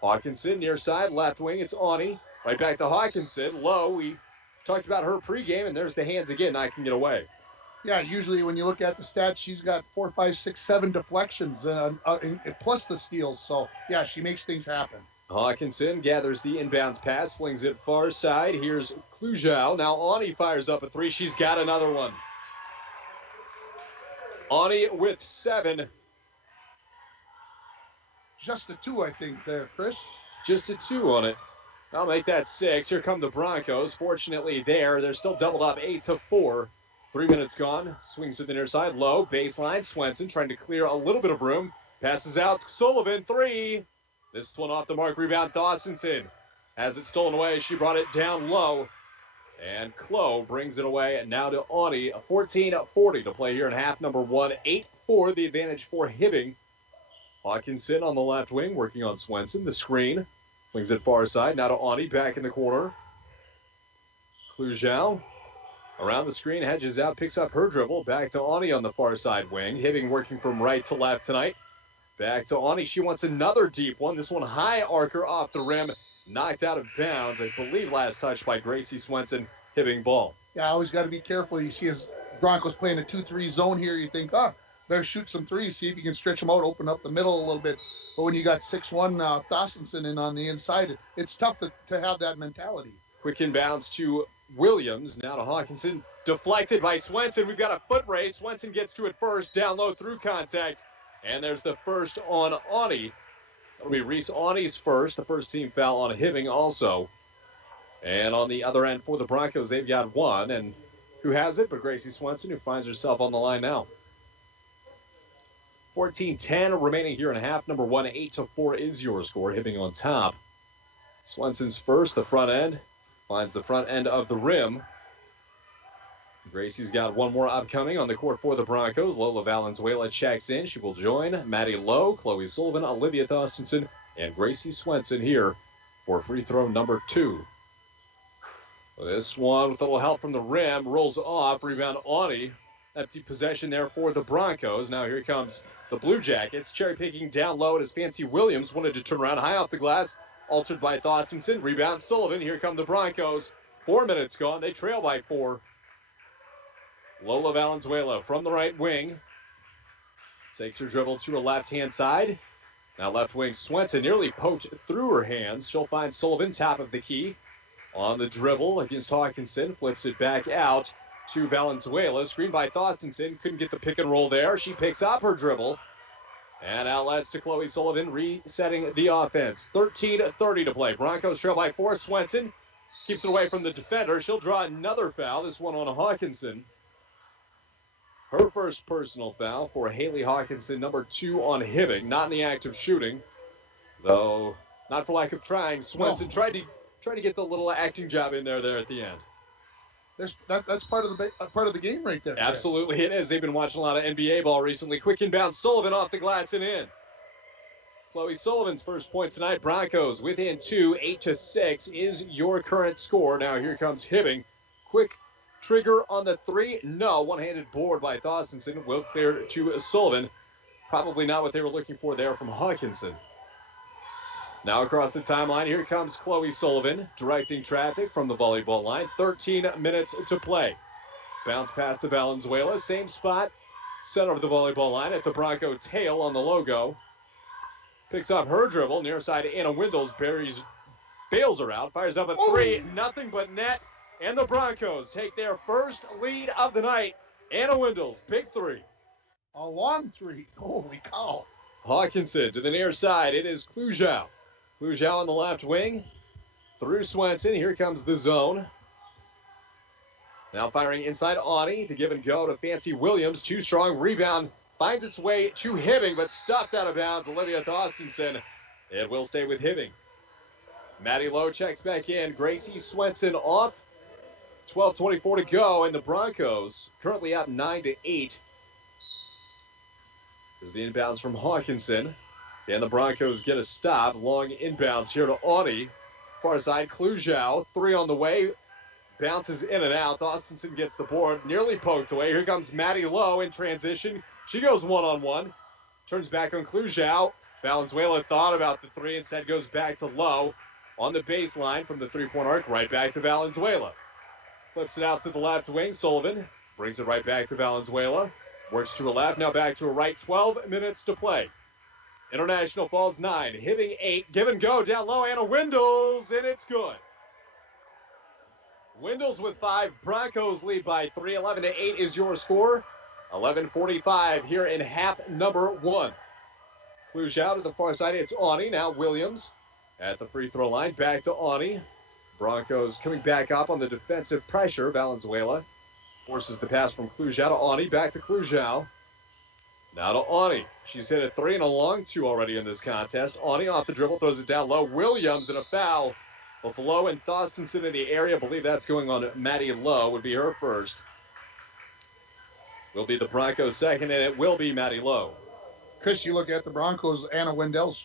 Hawkinson near side, left wing. It's Ani. Right back to Hawkinson. Lowe, we talked about her pregame, and there's the hands again. I can get away. Yeah, usually when you look at the stats, she's got 4, 5, 6, 7 deflections plus the steals. So, yeah, she makes things happen. Hawkinson gathers the inbounds pass, flings it far side. Here's Klujow. Now Ani fires up a three. She's got another one. Ani with 7. Just a 2, I think, there, Chris. Just a 2 on it. I'll make that 6. Here come the Broncos. Fortunately, they're still doubled up 8-4. 3 minutes gone. Swings to the near side. Low. Baseline. Swenson trying to clear a little bit of room. Passes out. Sullivan. 3. This one off the mark. Rebound. Thorstensen has it stolen away. She brought it down low. And Chloe brings it away. And now to Ani. 14:40 to play here in half number one. 8-4. The advantage for Hibbing. Hawkinson on the left wing working on Swenson. The screen. Swings it far side. Now to Ani. Back in the corner. Klujow. Around the screen, hedges out, picks up her dribble. Back to Ani on the far side wing. Hibbing working from right to left tonight. Back to Ani. She wants another deep one. This one high arcer off the rim. Knocked out of bounds. I believe last touch by Gracie Swenson. Hibbing ball. Yeah, always got to be careful. You see as Broncos playing a 2-3 zone here, you think, better shoot some threes, see if you can stretch them out, open up the middle a little bit. But when you got 6'1" Thorstensen in on the inside, it's tough to have that mentality. Quick inbounds to Williams. Now to Hawkinson. Deflected by Swenson. We've got a foot race. Swenson gets to it first. Down low through contact. And there's the first on Ani. That'll be Reese Ani's first. The first team foul on Hibbing also. And on the other end for the Broncos, they've got one. And who has it but Gracie Swenson, who finds herself on the line now. 14:10 remaining here in half number one. 8-4 is your score. Hibbing on top. Swenson's first, the front end. Finds the front end of the rim. Gracie's got one more upcoming on the court for the Broncos. Lola Valenzuela checks in. She will join Maddie Lowe, Chloe Sullivan, Olivia Thorstensen, and Gracie Swenson here for free throw number 2. This one with a little help from the rim rolls off. Rebound Ani. Empty possession there for the Broncos. Now here comes the Blue Jackets. Cherry picking down low as Fancy Williams wanted to turn around high off the glass. Altered by Thorstensen. Rebound Sullivan. Here come the Broncos. 4 minutes gone. They trail by 4. Lola Valenzuela from the right wing. Takes her dribble to her left-hand side. Now left wing Swenson nearly poked through her hands. She'll find Sullivan top of the key. On the dribble against Hawkinson. Flips it back out. to Valenzuela. Screen by Thorstensen. Couldn't get the pick and roll there. She picks up her dribble. And outlets to Chloe Sullivan, resetting the offense. 13:30 to play. Broncos trail by 4. Swenson keeps it away from the defender. She'll draw another foul. This one on Hawkinson. Her first personal foul for Haley Hawkinson, number 2 on Hibbing. Not in the act of shooting, though not for lack of trying. Swenson tried to get the little acting job in there at the end. That's part of the game right there. Absolutely, it is. They've been watching a lot of NBA ball recently. Quick inbound, Sullivan off the glass and in. Chloe Sullivan's first point tonight. Broncos within 2, 8-6 is your current score. Now here comes Hibbing. Quick trigger on the 3. No, one-handed board by Thorstensen. Will clear to Sullivan. Probably not what they were looking for there from Hawkinson. Now across the timeline, here comes Chloe Sullivan, directing traffic from the volleyball line. 13 minutes to play. Bounce pass to Valenzuela. Same spot, center of the volleyball line at the Bronco tail on the logo. Picks up her dribble. Near side, Anna Windles bails her out. Fires up a 3. Nothing but net. And the Broncos take their first lead of the night. Anna Windles, big 3. A long 3. Holy cow. Hawkinson to the near side. It is Clujau. Clujau on the left wing. Through Swenson. Here comes the zone. Now firing inside Awney. The give and go to Fancy Williams. Too strong. Rebound finds its way to Hibbing, but stuffed out of bounds. Olivia Thorstensen. It will stay with Hibbing. Maddie Lowe checks back in. Gracie Swenson off. 12:24 to go, and the Broncos currently up 9-8. There's the inbounds from Hawkinson. And the Broncos get a stop. Long inbounds here to Awney. Far side, Clujau. 3 on the way. Bounces in and out. Thorstensen gets the board. Nearly poked away. Here comes Maddie Lowe in transition. She goes one-on-one. Turns back on Clujau. Valenzuela thought about the 3. Instead goes back to Lowe. On the baseline from the 3-point arc. Right back to Valenzuela. Flips it out to the left wing. Sullivan brings it right back to Valenzuela. Works to her left. Now back to her right. 12 minutes to play. International Falls 9, Hibbing 8, give and go down low, Anna Windles, and it's good. Windles with 5, Broncos lead by 3, 11-8 is your score. 11:45 here in half number 1. Clujau to the far side, it's Awney, now Williams at the free throw line, back to Awney. Broncos coming back up on the defensive pressure, Valenzuela forces the pass from Clujau to Awney, back to Clujau. Now to Awney. She's hit a 3 and a long 2 already in this contest. Awney off the dribble, throws it down low. Williams and a foul. Both Lowe and Thorstensen in the area. I believe that's going on Maddie Lowe. Would be her first. Will be the Broncos second, and it will be Maddie Lowe. Chris, you look at the Broncos, Anna Windels,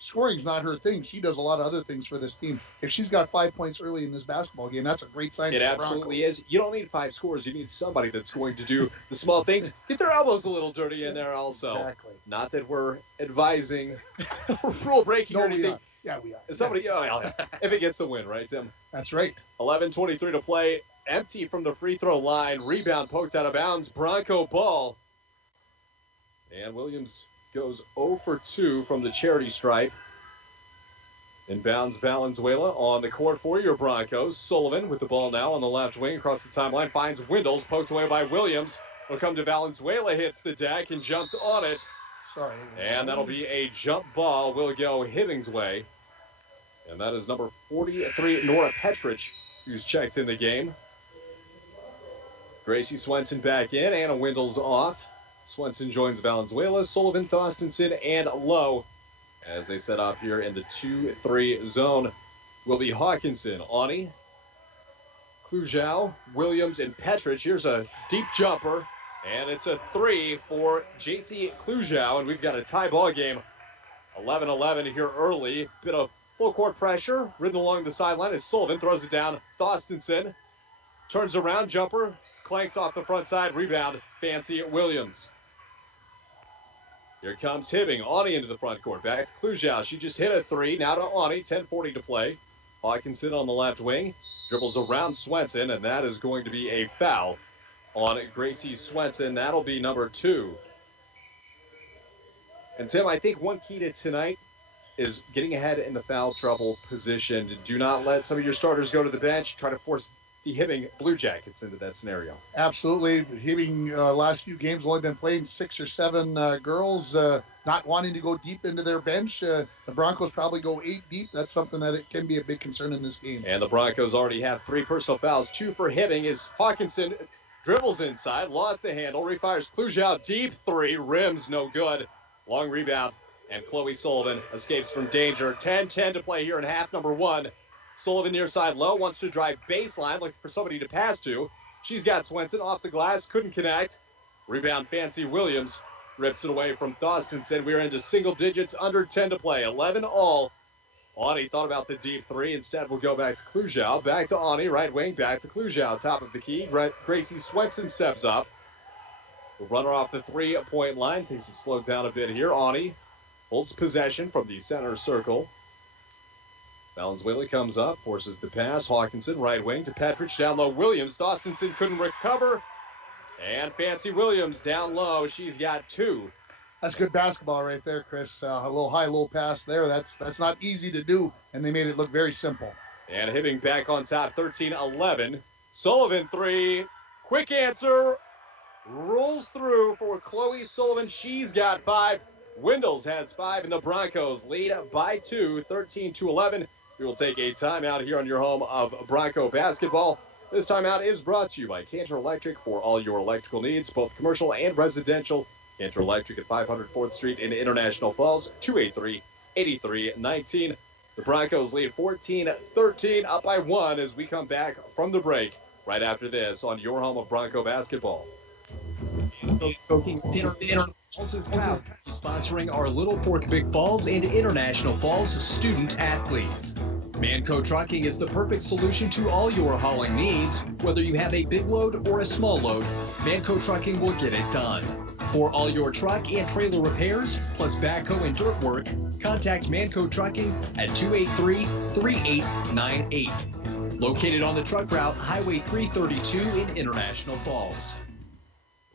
scoring's not her thing. She does a lot of other things for this team. If she's got 5 points early in this basketball game, that's a great sign. It absolutely is. You don't need 5 scores. You need somebody that's going to do the small things. Get their elbows a little dirty in there also. Exactly. Not that we're advising rule breaking or anything. Yeah, we are. Somebody, if it gets the win, right, Tim? That's right. 11:23 to play. Empty from the free throw line. Rebound poked out of bounds. Bronco ball. And Williams goes 0 for 2 from the charity stripe. Inbounds Valenzuela on the court for your Broncos. Sullivan with the ball now on the left wing across the timeline. Finds Windles, poked away by Williams. Will come to Valenzuela, hits the deck and jumps on it. Sorry. And that'll be a jump ball. Will go Hibbing's way. And that is number 43, Nora Petrich, who's checked in the game. Gracie Swenson back in. Anna Windles off. Swenson joins Valenzuela, Sullivan, Thorstensen, and Lowe as they set up here in the 2-3 zone. Will be Hawkinson, Awney, Clujau, Williams, and Petrich. Here's a deep jumper, and it's a 3 for JC Clujau, and we've got a tie ball game. 11-11 here early. Bit of full court pressure ridden along the sideline as Sullivan throws it down. Thorstensen turns around, jumper, clanks off the front side, rebound, Fancy Williams. Here comes Hibbing. Awney into the front court. Back to Clujau. She just hit a 3. Now to Awney. 10:40 to play. Hawkinson on the left wing. Dribbles around Swenson, and that is going to be a foul on Gracie Swenson. That'll be number 2. And Tim, I think one key to tonight is getting ahead in the foul trouble position. Do not let some of your starters go to the bench. Try to force the Hibbing Blue Jackets into that scenario. Absolutely. Hibbing last few games only been playing 6 or 7 girls, not wanting to go deep into their bench. The Broncos probably go 8 deep. That's something that it can be a big concern in this game. And the Broncos already have 3 personal fouls. 2 for Hibbing as Hawkinson dribbles inside, lost the handle, refires Klujow deep 3, rims no good. Long rebound, and Chloe Sullivan escapes from danger. 10-10 to play here in half number 1. Sullivan near side low, wants to drive baseline, looking for somebody to pass to. She's got Swenson off the glass, couldn't connect. Rebound, Fancy Williams rips it away from Thorstensen. We are into single digits, under 10 to play, 11 all. Ani thought about the deep 3. Instead, we'll go back to Klujow. Back to Ani, right wing, back to Klujow. Top of the key, Gracie Swenson steps up. The runner off the 3-point line. Things have slowed down a bit here. Ani holds possession from the center circle. Valenzuela comes up, forces the pass. Hawkinson, right wing to Petrich, down low. Williams, Thorstensen couldn't recover. And Fancy Williams down low. She's got 2. That's good basketball right there, Chris. A little high, low pass there. That's not easy to do, and they made it look very simple. And Hibbing back on top, 13-11. Sullivan 3, quick answer, rolls through for Chloe Sullivan. She's got 5. Windles has 5, and the Broncos lead by 2, 13-11. We will take a timeout here on your home of Bronco basketball. This timeout is brought to you by Cantor Electric for all your electrical needs, both commercial and residential. Cantor Electric at 500 4th Street in International Falls, 283-8319. The Broncos lead 14-13, up by 1 as we come back from the break right after this on your home of Bronco basketball. Falls is proud to be sponsoring our Little Fork Big Falls and International Falls student athletes. Manco Trucking is the perfect solution to all your hauling needs. Whether you have a big load or a small load, Manco Trucking will get it done. For all your truck and trailer repairs, plus backhoe and dirt work, contact Manco Trucking at 283-3898. Located on the truck route Highway 332 in International Falls.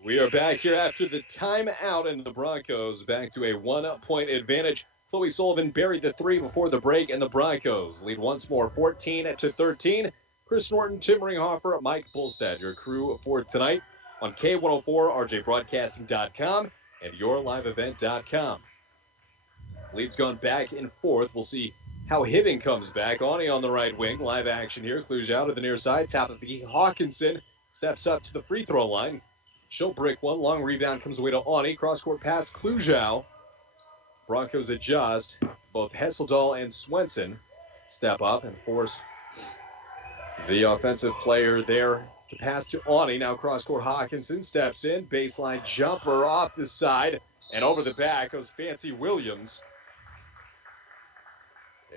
We are back here after the timeout, and the Broncos back to a 1-point advantage. Chloe Sullivan buried the 3 before the break, and the Broncos lead once more 14-13. Chris Norton, Tim Ringhofer, Mike Bulstad, your crew for tonight on K104, RJBroadcasting.com, and YourLiveEvent.com. Lead's gone back and forth. We'll see how Hibbing comes back. Ani on the right wing. Live action here. Klujow to the near side. Top of the key. Hawkinson steps up to the free throw line. She'll break one. Long rebound comes away to Ani. Cross-court pass, Klujow. Broncos adjust. Both Hesseldahl and Swenson step up and force the offensive player there to pass to Ani. Now cross-court Hawkinson steps in. Baseline jumper off the side. And over the back goes Fancy Williams.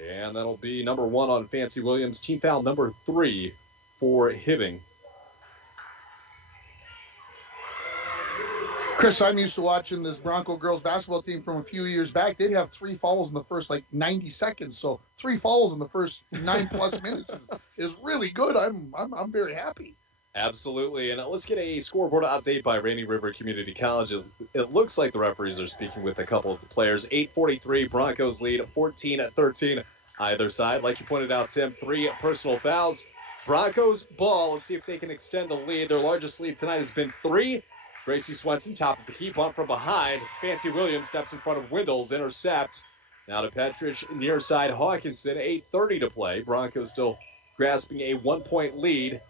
And that'll be number 1 on Fancy Williams. Team foul number 3 for Hibbing. Chris, I'm used to watching this Bronco girls basketball team from a few years back. They'd have 3 fouls in the first 90 seconds. So 3 fouls in the first 9+ minutes is really good. I'm very happy. Absolutely. And let's get a scoreboard update by Rainy River Community College. It looks like the referees are speaking with a couple of the players. 8:43, Broncos lead 14-13 either side. Like you pointed out, Tim, 3 personal fouls. Broncos ball. Let's see if they can extend the lead. Their largest lead tonight has been 3. Gracie Swenson, top of the key, bump from behind. Fancy Williams steps in front of Windles, intercept. Now to Petrich, near side Hawkinson, 8:30 to play. Broncos still grasping a 1-point lead.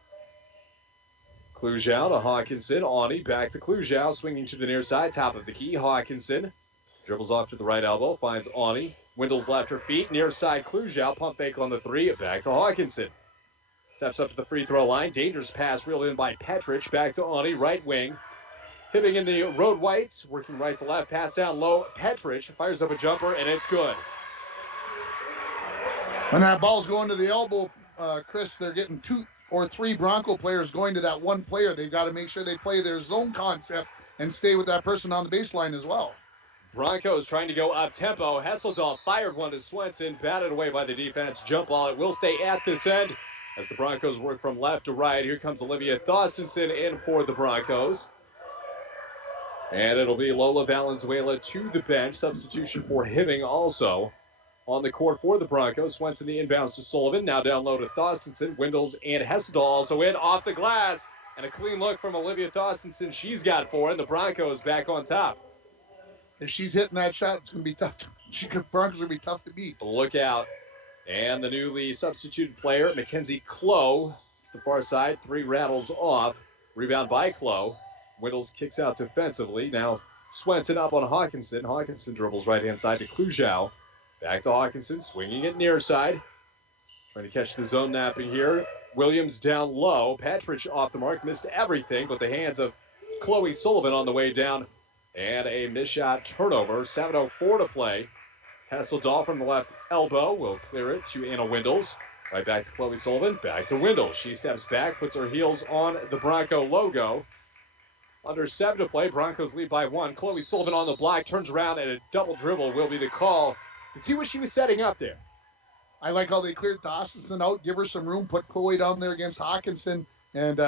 Klujow to Hawkinson, Ani back to Klujow, swinging to the near side, top of the key. Hawkinson dribbles off to the right elbow, finds Ani. Windles left her feet, near side Klujow, pump fake on the 3, back to Hawkinson. Steps up to the free throw line, dangerous pass reeled in by Petrich, back to Ani, right wing. Hibbing in the road whites, working right to left, pass down low. Petrich fires up a jumper, and it's good. When that ball's going to the elbow, Chris, they're getting 2 or 3 Bronco players going to that one player. They've got to make sure they play their zone concept and stay with that person on the baseline as well. Broncos trying to go up-tempo. Hesseldahl fired one to Swenson, batted away by the defense. Jump ball. It will stay at this end as the Broncos work from left to right. Here comes Olivia Thorstensen in for the Broncos. And it'll be Lola Valenzuela to the bench. Substitution for Hibbing also. on the court for the Broncos. Swenson the inbounds to Sullivan. Now down low to Thorstensen. Windles and Hessedal also in off the glass. And a clean look from Olivia Thorstensen. She's got 4, and the Broncos back on top. If she's hitting that shot, it's going to be tough. Broncos will be tough to beat. Look out. And the newly substituted player, Mackenzie Clough, to the far side. 3 rattles off. Rebound by Clough. Windles kicks out defensively. Now Swenson up on Hawkinson. Hawkinson dribbles right-hand side to Clujau. Back to Hawkinson, swinging it near side. Trying to catch the zone napping here. Williams down low. Patrick off the mark, missed everything, but the hands of Chloe Sullivan on the way down. And a missed shot turnover. 7:04 to play. Hesseldahl from the left elbow will clear it to Anna Windles. Right back to Chloe Sullivan. Back to Windles. She steps back, puts her heels on the Bronco logo. Under 7 to play. Broncos lead by 1. Chloe Sullivan on the block, turns around, and a double dribble will be the call. You see what she was setting up there. I like how they cleared Dawson out, give her some room, put Chloe down there against Hawkinson, and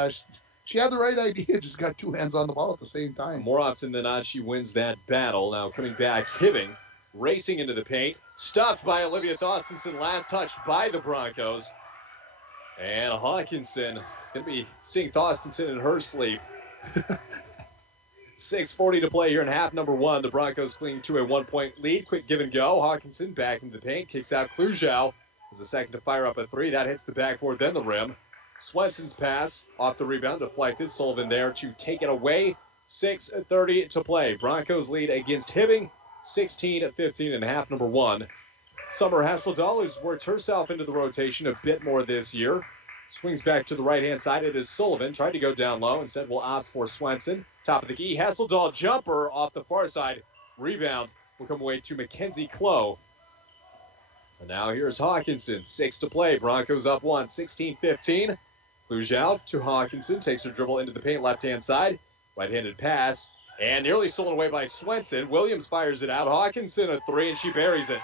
she had the right idea, just got 2 hands on the ball at the same time. More often than not, she wins that battle. Now coming back, Hibbing, racing into the paint, stuffed by Olivia Thorstensen, last touched by the Broncos. And Hawkinson is going to be seeing Thorstensen in her sleep. 6:40 to play here in half number 1. The Broncos cling to a 1-point lead. Quick give and go. Hawkinson back into the paint. Kicks out Clujau. Is the second to fire up a 3. That hits the backboard, then the rim. Swenson's pass off the rebound. Deflected. Sullivan there to take it away. 6:30 to play. Broncos lead against Hibbing. 16-15 in half number 1. Summer Hesseldahl, who's worked herself into the rotation a bit more this year. Swings back to the right-hand side. It is Sullivan. Tried to go down low. Instead, will opt for Swenson. Top of the key. Hesseldahl jumper off the far side. Rebound will come away to Mackenzie Clough. And now here's Hawkinson. 6 to play. Broncos up 1. 16-15. Clujau to Hawkinson. Takes her dribble into the paint. Left-hand side. Right-handed pass. And nearly stolen away by Swenson. Williams fires it out. Hawkinson a 3, and she buries it.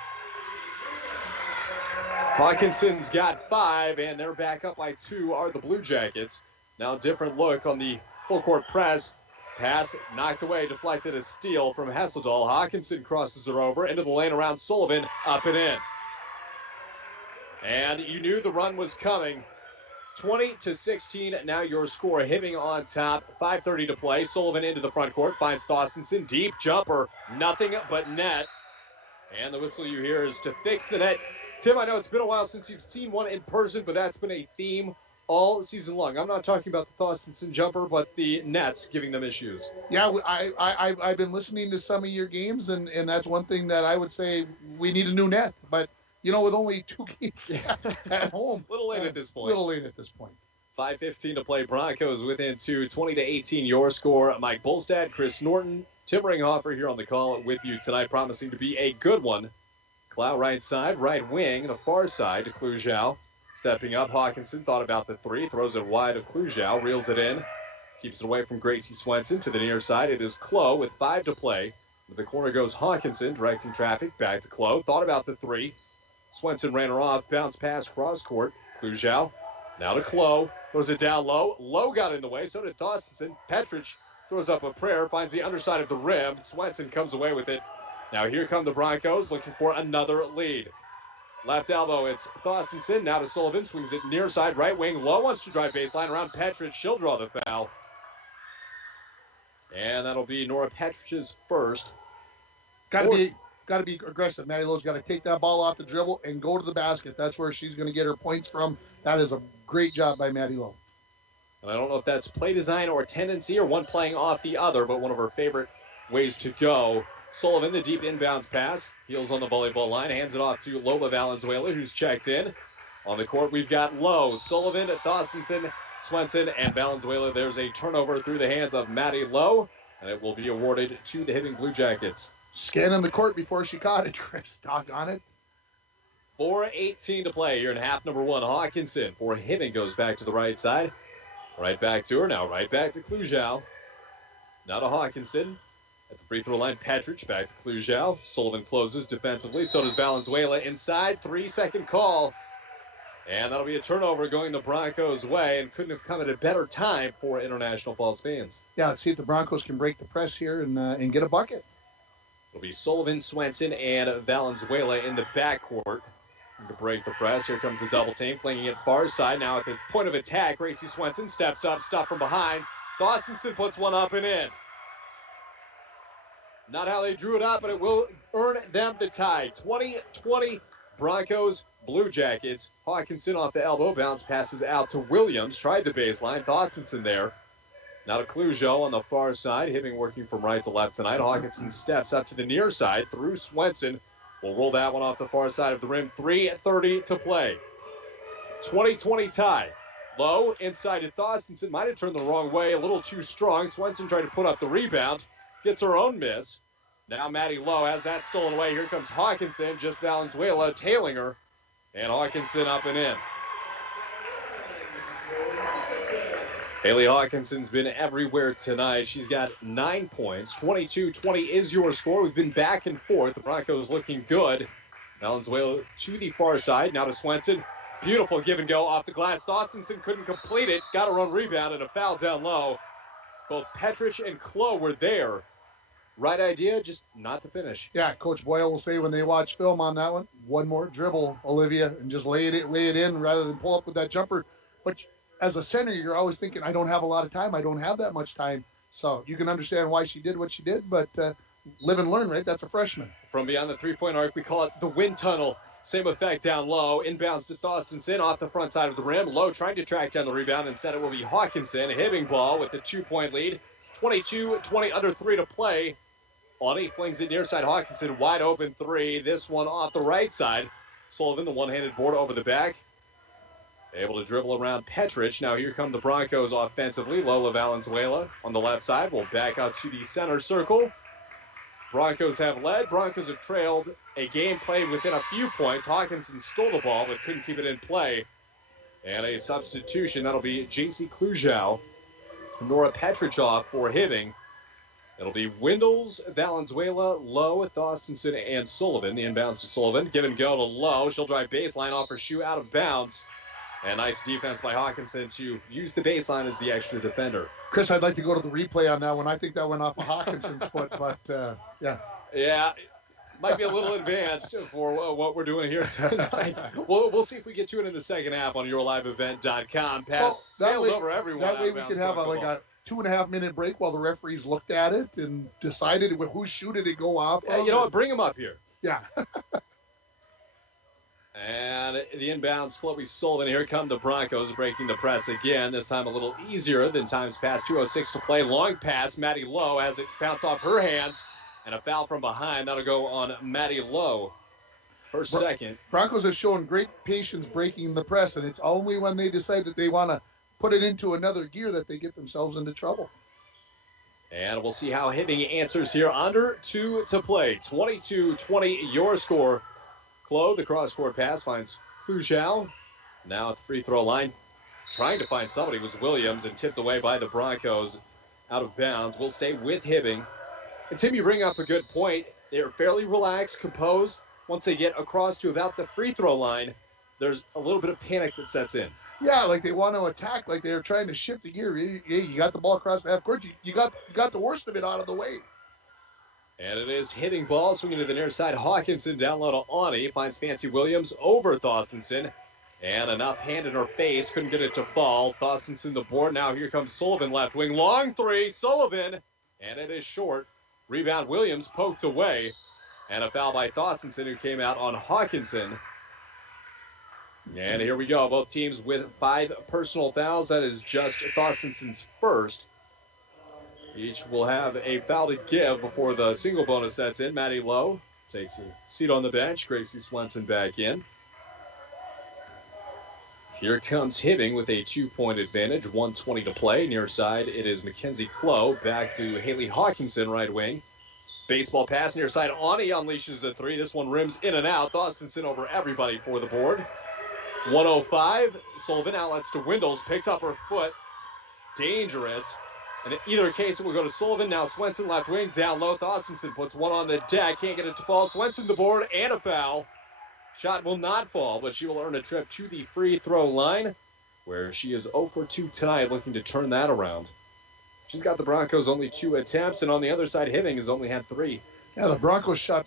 Hawkinson's got 5, and they're back up by 2 are the Blue Jackets. Now different look on the full-court press. Pass knocked away, deflected, a steal from Hesseldahl. Hawkinson crosses her over into the lane around Sullivan, up and in. And you knew the run was coming. 20-16, now your score. Hibbing on top, 5:30 to play. Sullivan into the front court, finds Thorstensen. Deep jumper, nothing but net. And the whistle you hear is to fix the net. Tim, I know it's been a while since you've seen one in person, but that's been a theme all season long. I'm not talking about the Thorstensen jumper, but the nets giving them issues. Yeah, I've been listening to some of your games, and that's one thing that I would say we need a new net. But, you know, with only 2 games at home. A little late at this point. 5:15 to play. Broncos within 2, 20-18 your score. Mike Bolstad, Chris Norton, Tim Ringhofer here on the call with you tonight, promising to be a good one. Clough right side, right wing, the far side to Clujau. Stepping up, Hawkinson thought about the 3, throws it wide of Clujau, reels it in, keeps it away from Gracie Swenson to the near side. It is Clough with 5 to play. To the corner goes Hawkinson, directing traffic back to Clough. Thought about the 3. Swenson ran her off, bounce pass cross court. Clujau now to Clough, throws it down low. Low got in the way, so did Thorstensen. Petrich throws up a prayer, finds the underside of the rim. Swenson comes away with it. Now here come the Broncos looking for another lead. Left elbow, it's Thorstensen. Now to Sullivan, swings it near side, right wing. Low wants to drive baseline around Petrich. She'll draw the foul. And that'll be Nora Petrich's first. Got to be aggressive. Maddie Lowe's got to take that ball off the dribble and go to the basket. That's where she's going to get her points from. That is a great job by Maddie Lowe. And I don't know if that's play design or tendency or one playing off the other, but one of her favorite ways to go. Sullivan, the deep inbounds pass. Heels on the volleyball line. Hands it off to Lola Valenzuela, who's checked in. On the court, we've got Lowe, Sullivan, Thorstensen, Swenson, and Valenzuela. There's a turnover through the hands of Maddie Lowe, and it will be awarded to the Hibbing Blue Jackets. Scanning the court before she caught it, Chris. Doggone it. 4:18 to play here in half number 1. Hawkinson for Hibbing goes back to the right side. Right back to her. Now right back to Clujau. Now to Hawkinson. At the free throw line, Petrich back to Clujau. Sullivan closes defensively. So does Valenzuela inside. 3-second call. And that'll be a turnover going the Broncos' way, and couldn't have come at a better time for International Falls fans. Yeah, let's see if the Broncos can break the press here and get a bucket. It'll be Sullivan, Swenson, and Valenzuela in the backcourt to break the press. Here comes the double team, flinging it far side. Now at the point of attack, Gracie Swenson steps up, stuff from behind. Thorstensen puts one up and in. Not how they drew it up, but it will earn them the tie. 20-20 Broncos, Blue Jackets. Hawkinson off the elbow, bounce passes out to Williams. Tried the baseline, Thorstensen there. Now to Clujo on the far side. Hibbing working from right to left tonight. Hawkinson steps up to the near side through Swenson. We'll roll that one off the far side of the rim. 3:30 to play. 20-20 tie. Low inside to Thorstensen. Might have turned the wrong way. A little too strong. Swenson tried to put up the rebound. Gets her own miss. Now Maddie Lowe has that stolen away. Here comes Hawkinson. Just Valenzuela tailing her. And Hawkinson up and in. Haley Hawkinson's been everywhere tonight. She's got 9 points. 22-20 is your score. We've been back and forth. The Broncos looking good. Valenzuela to the far side. Now to Swenson. Beautiful give and go off the glass. Thorstensen couldn't complete it. Got a run rebound and a foul down low. Both Petrich and Klo were there. Right idea, just not the finish. Yeah, Coach Boyle will say when they watch film on that one more dribble, Olivia, and just lay it in rather than pull up with that jumper. But as a center, you're always thinking, I don't have a lot of time. I don't have that much time. So you can understand why she did what she did, but live and learn, right? That's a freshman. From beyond the three-point arc, we call it the wind tunnel. Same effect down low. Inbounds to Thorstensen off the front side of the rim. Low trying to track down the rebound. Instead, it will be Hawkinson. A Hibbing ball with the 2-point lead. 22-20 under 3 to play. Audie flings it near side. Hawkinson wide open 3. This one off the right side. Sullivan, the one-handed board over the back. Able to dribble around Petrich. Now here come the Broncos offensively. Lola Valenzuela on the left side will back out to the center circle. Broncos have led. Broncos have trailed. A game played within a few points. Hawkinson stole the ball but couldn't keep it in play. And a substitution. That'll be J.C. Clujow. Nora Petrich off for Hibbing. It'll be Windles, Valenzuela, Lowe, Thorstensen, and Sullivan. The inbounds to Sullivan. Give and go to Lowe. She'll drive baseline off her shoe out of bounds. And nice defense by Hawkinson to use the baseline as the extra defender. Chris, I'd like to go to the replay on that one. I think that went off of Hawkinson's foot, but yeah. Yeah, might be a little advanced for what we're doing here tonight. We'll see if we get to it in the second half on yourliveevent.com. Sails over everyone. That way we could have a 2.5 minute break while the referees looked at it and decided whose shoe did it go off of. You know what? Bring them up here. Yeah. And the inbounds, Chloe Sullivan. Here come the Broncos breaking the press again. This time a little easier than times past. 2:06 to play. Long pass. Maddie Lowe has it bounce off her hands. And a foul from behind. That'll go on Maddie Lowe. Her second. Broncos have shown great patience breaking the press. And it's only when they decide that they want to put it into another gear that they get themselves into trouble. And we'll see how Hibbing answers here. Under 2 to play. 22-20 your score. Klo, the cross-court pass, finds Clujow. Now at the free throw line, trying to find somebody was Williams and tipped away by the Broncos out of bounds. We'll stay with Hibbing. And Tim, you bring up a good point. They're fairly relaxed, composed. Once they get across to about the free throw line, there's a little bit of panic that sets in. Yeah, like they want to attack, like they're trying to shift the gear. You got the ball across the half court. You got the worst of it out of the way. And it is hitting ball, swinging to the near side. Hawkinson down low to Awney. Finds Fancy Williams over Thorstensen. And enough hand in her face. Couldn't get it to fall. Thorstensen the board. Now here comes Sullivan left wing. Long 3. Sullivan. And it is short. Rebound Williams poked away. And a foul by Thorstensen who came out on Hawkinson. And here we go. Both teams with 5 personal fouls. That is just Thorstensen's first. Each will have a foul to give before the single bonus sets in. Maddie Lowe takes a seat on the bench. Gracie Swenson back in. Here comes Hibbing with a 2-point advantage. 1:20 to play. Near side, it is Mackenzie Klo. Back to Haley Hawkinson, right wing. Baseball pass near side. Awney unleashes a 3. This one rims in and out. Thorstensen over everybody for the board. 1:05. Sullivan outlets to Windles. Picked up her foot. Dangerous. And in either case, it will go to Sullivan. Now Swenson left wing, down low. Thorstensen puts one on the deck. Can't get it to fall. Swenson the board and a foul. Shot will not fall, but she will earn a trip to the free throw line, where she is 0 for 2 tonight, looking to turn that around. She's got the Broncos only 2 attempts, and on the other side, Hibbing has only had 3. Yeah, the Broncos shot,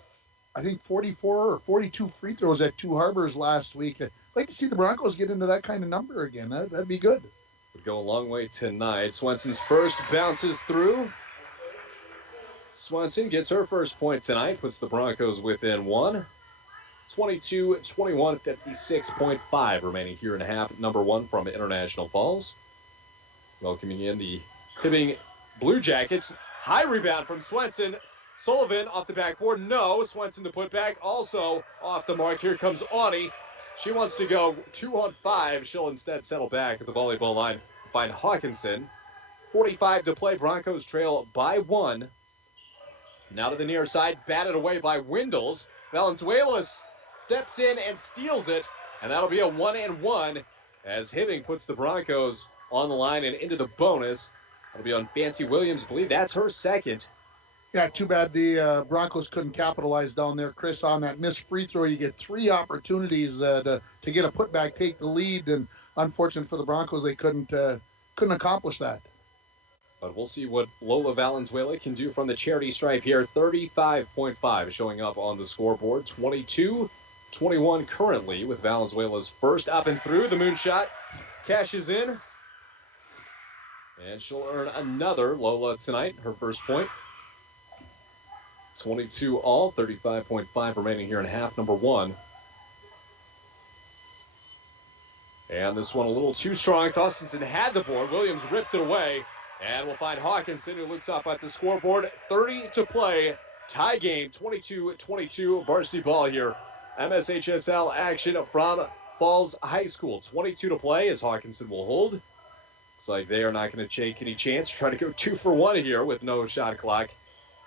I think, 44 or 42 free throws at Two Harbors last week. I'd like to see the Broncos get into that kind of number again. That'd be good. Would go a long way tonight. Swenson's first bounces through. Swenson gets her first point tonight, puts the Broncos within one. 22-21, 56.5 remaining here in a half. Number one from International Falls. Welcoming in the Hibbing Blue Jackets. High rebound from Swenson. Sullivan off the backboard. No. Swenson to put back. Also off the mark. Here comes Awney. She wants to go 2-on-5. She'll instead settle back at the volleyball line. Find Hawkinson. 45 to play. Broncos trail by one. Now to the near side. Batted away by Windles. Valenzuela steps in and steals it. And that'll be a 1-and-1 as Hibbing puts the Broncos on the line and into the bonus. That'll be on Fancy Williams. I believe that's her second. Yeah, too bad the Broncos couldn't capitalize down there, Chris, on that missed free throw. You get three opportunities to get a putback, take the lead, and unfortunate for the Broncos, they couldn't accomplish that. But we'll see what Lola Valenzuela can do from the charity stripe here. 35.5 showing up on the scoreboard. 22-21 currently with Valenzuela's first up and through. The moonshot cashes in. And she'll earn another Lola tonight, her first point. 22 all, 35.5 remaining here in half number one. And this one a little too strong. Thorstensen had the board. Williams ripped it away. And we'll find Hawkinson, who looks up at the scoreboard. 30 to play. Tie game, 22-22 varsity ball here. MSHSL action from Falls High School. 22 to play as Hawkinson will hold. Looks like they are not going to take any chance. Try to go 2 for 1 here with no shot clock.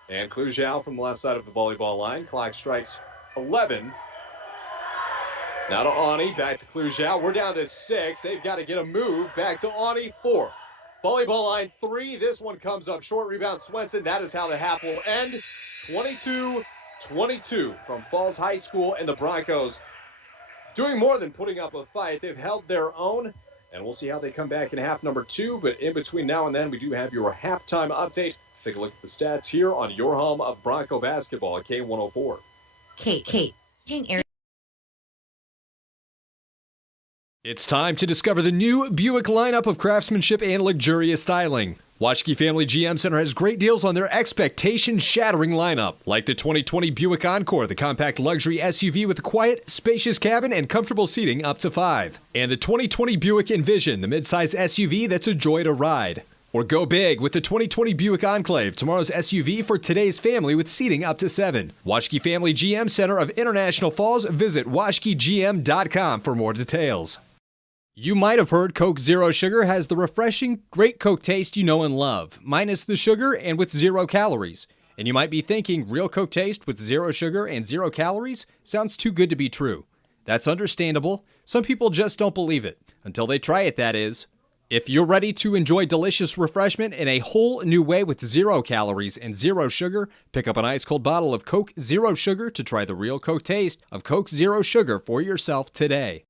And Clujau from the left side of the volleyball line. Clock strikes 11. Now to Awney, back to Clujau. We're down to 6. They've got to get a move. Back to Awney, 4. Volleyball line 3. This one comes up short. Rebound Swenson. That is how the half will end. 22-22 from Falls High School, and the Broncos doing more than putting up a fight. They've held their own, and we'll see how they come back in half number 2. But in between now and then, we do have your halftime update. Take a look at the stats here on your home of Bronco basketball at K104. Kate. It's time to discover the new Buick lineup of craftsmanship and luxurious styling. Waschke Family GM Center has great deals on their expectation-shattering lineup, like the 2020 Buick Encore, the compact luxury SUV with a quiet, spacious cabin and comfortable seating up to 5. And the 2020 Buick Envision, the midsize SUV that's a joy to ride. Or go big with the 2020 Buick Enclave, tomorrow's SUV for today's family with seating up to 7. Waschke Family GM Center of International Falls. Visit waschkegm.com for more details. You might have heard Coke Zero Sugar has the refreshing, great Coke taste you know and love, minus the sugar and with 0 calories. And you might be thinking, real Coke taste with 0 sugar and 0 calories? Sounds too good to be true. That's understandable. Some people just don't believe it. Until they try it, that is. If you're ready to enjoy delicious refreshment in a whole new way with 0 calories and 0 sugar, pick up an ice-cold bottle of Coke Zero Sugar to try the real Coke taste of Coke Zero Sugar for yourself today.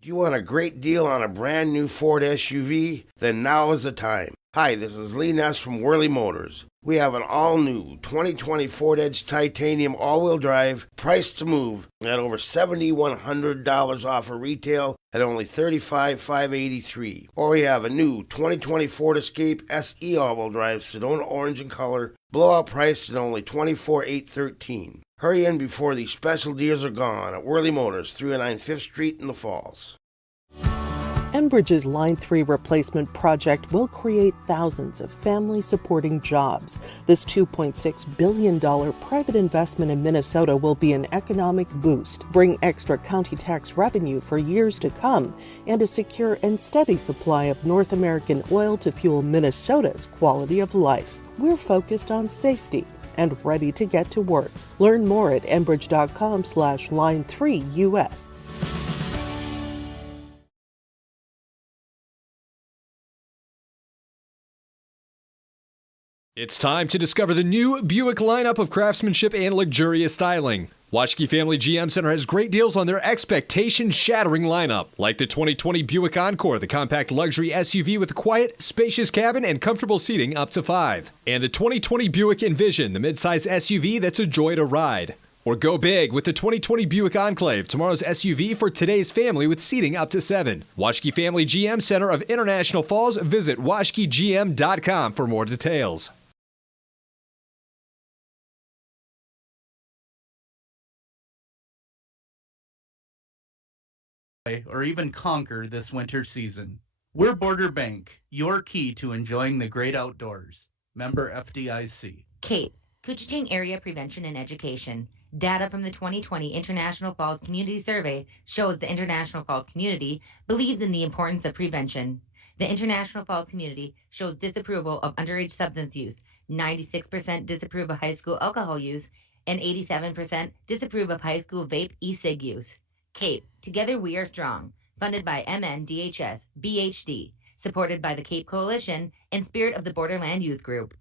Do you want a great deal on a brand new Ford SUV? Then now is the time. Hi, this is Lee Ness from Worley Motors. We have an all-new 2020 Ford Edge Titanium all-wheel drive, priced to move at over $7,100 off of retail at only $35,583. Or we have a new 2020 Ford Escape SE all-wheel drive, Sedona orange in color, blowout priced at only $24,813. Hurry in before these special deals are gone at Worley Motors, 309 5th Street in the Falls. Enbridge's Line 3 replacement project will create thousands of family-supporting jobs. This $2.6 billion private investment in Minnesota will be an economic boost, bring extra county tax revenue for years to come, and a secure and steady supply of North American oil to fuel Minnesota's quality of life. We're focused on safety and ready to get to work. Learn more at enbridge.com/line3US. It's time to discover the new Buick lineup of craftsmanship and luxurious styling. Waschke Family GM Center has great deals on their expectation-shattering lineup, like the 2020 Buick Encore, the compact luxury SUV with a quiet, spacious cabin and comfortable seating up to 5. And the 2020 Buick Envision, the midsize SUV that's a joy to ride. Or go big with the 2020 Buick Enclave, tomorrow's SUV for today's family with seating up to 7. Waschke Family GM Center of International Falls. Visit waschkegm.com for more details. Or even conquer this winter season. We're Border Bank, your key to enjoying the great outdoors. Member FDIC. Kate, Couchiching Area Prevention and Education. Data from the 2020 International Falls Community Survey shows the International Falls community believes in the importance of prevention. The International Falls community shows disapproval of underage substance use, 96% disapprove of high school alcohol use, and 87% disapprove of high school vape e-cig use. CAPE, Together We Are Strong, funded by MNDHS, BHD, supported by the CAPE Coalition and Spirit of the Borderland Youth Group.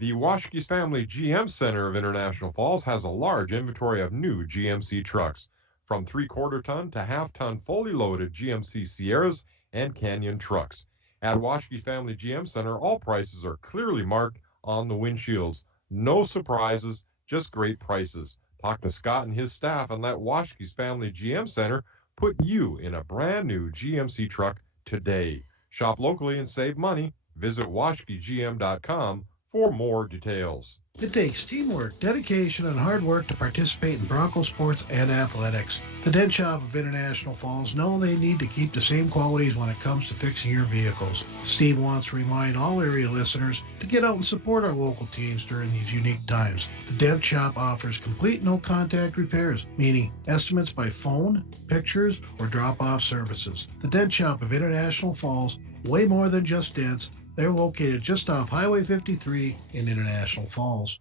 The Waschke Family GM Center of International Falls has a large inventory of new GMC trucks, from 3/4 ton to half-ton fully loaded GMC Sierras and Canyon trucks. At Waschke Family GM Center, all prices are clearly marked on the windshields. No surprises, just great prices. Talk to Scott and his staff and let Waschke's Family GM Center put you in a brand new GMC truck today. Shop locally and save money. Visit waschkegm.com for more details. It takes teamwork, dedication, and hard work to participate in Bronco sports and athletics. The Dent Shop of International Falls know they need to keep the same qualities when it comes to fixing your vehicles. Steve wants to remind all area listeners to get out and support our local teams during these unique times. The Dent Shop offers complete no-contact repairs, meaning estimates by phone, pictures, or drop-off services. The Dent Shop of International Falls, way more than just dents. They're located just off Highway 53 in International Falls.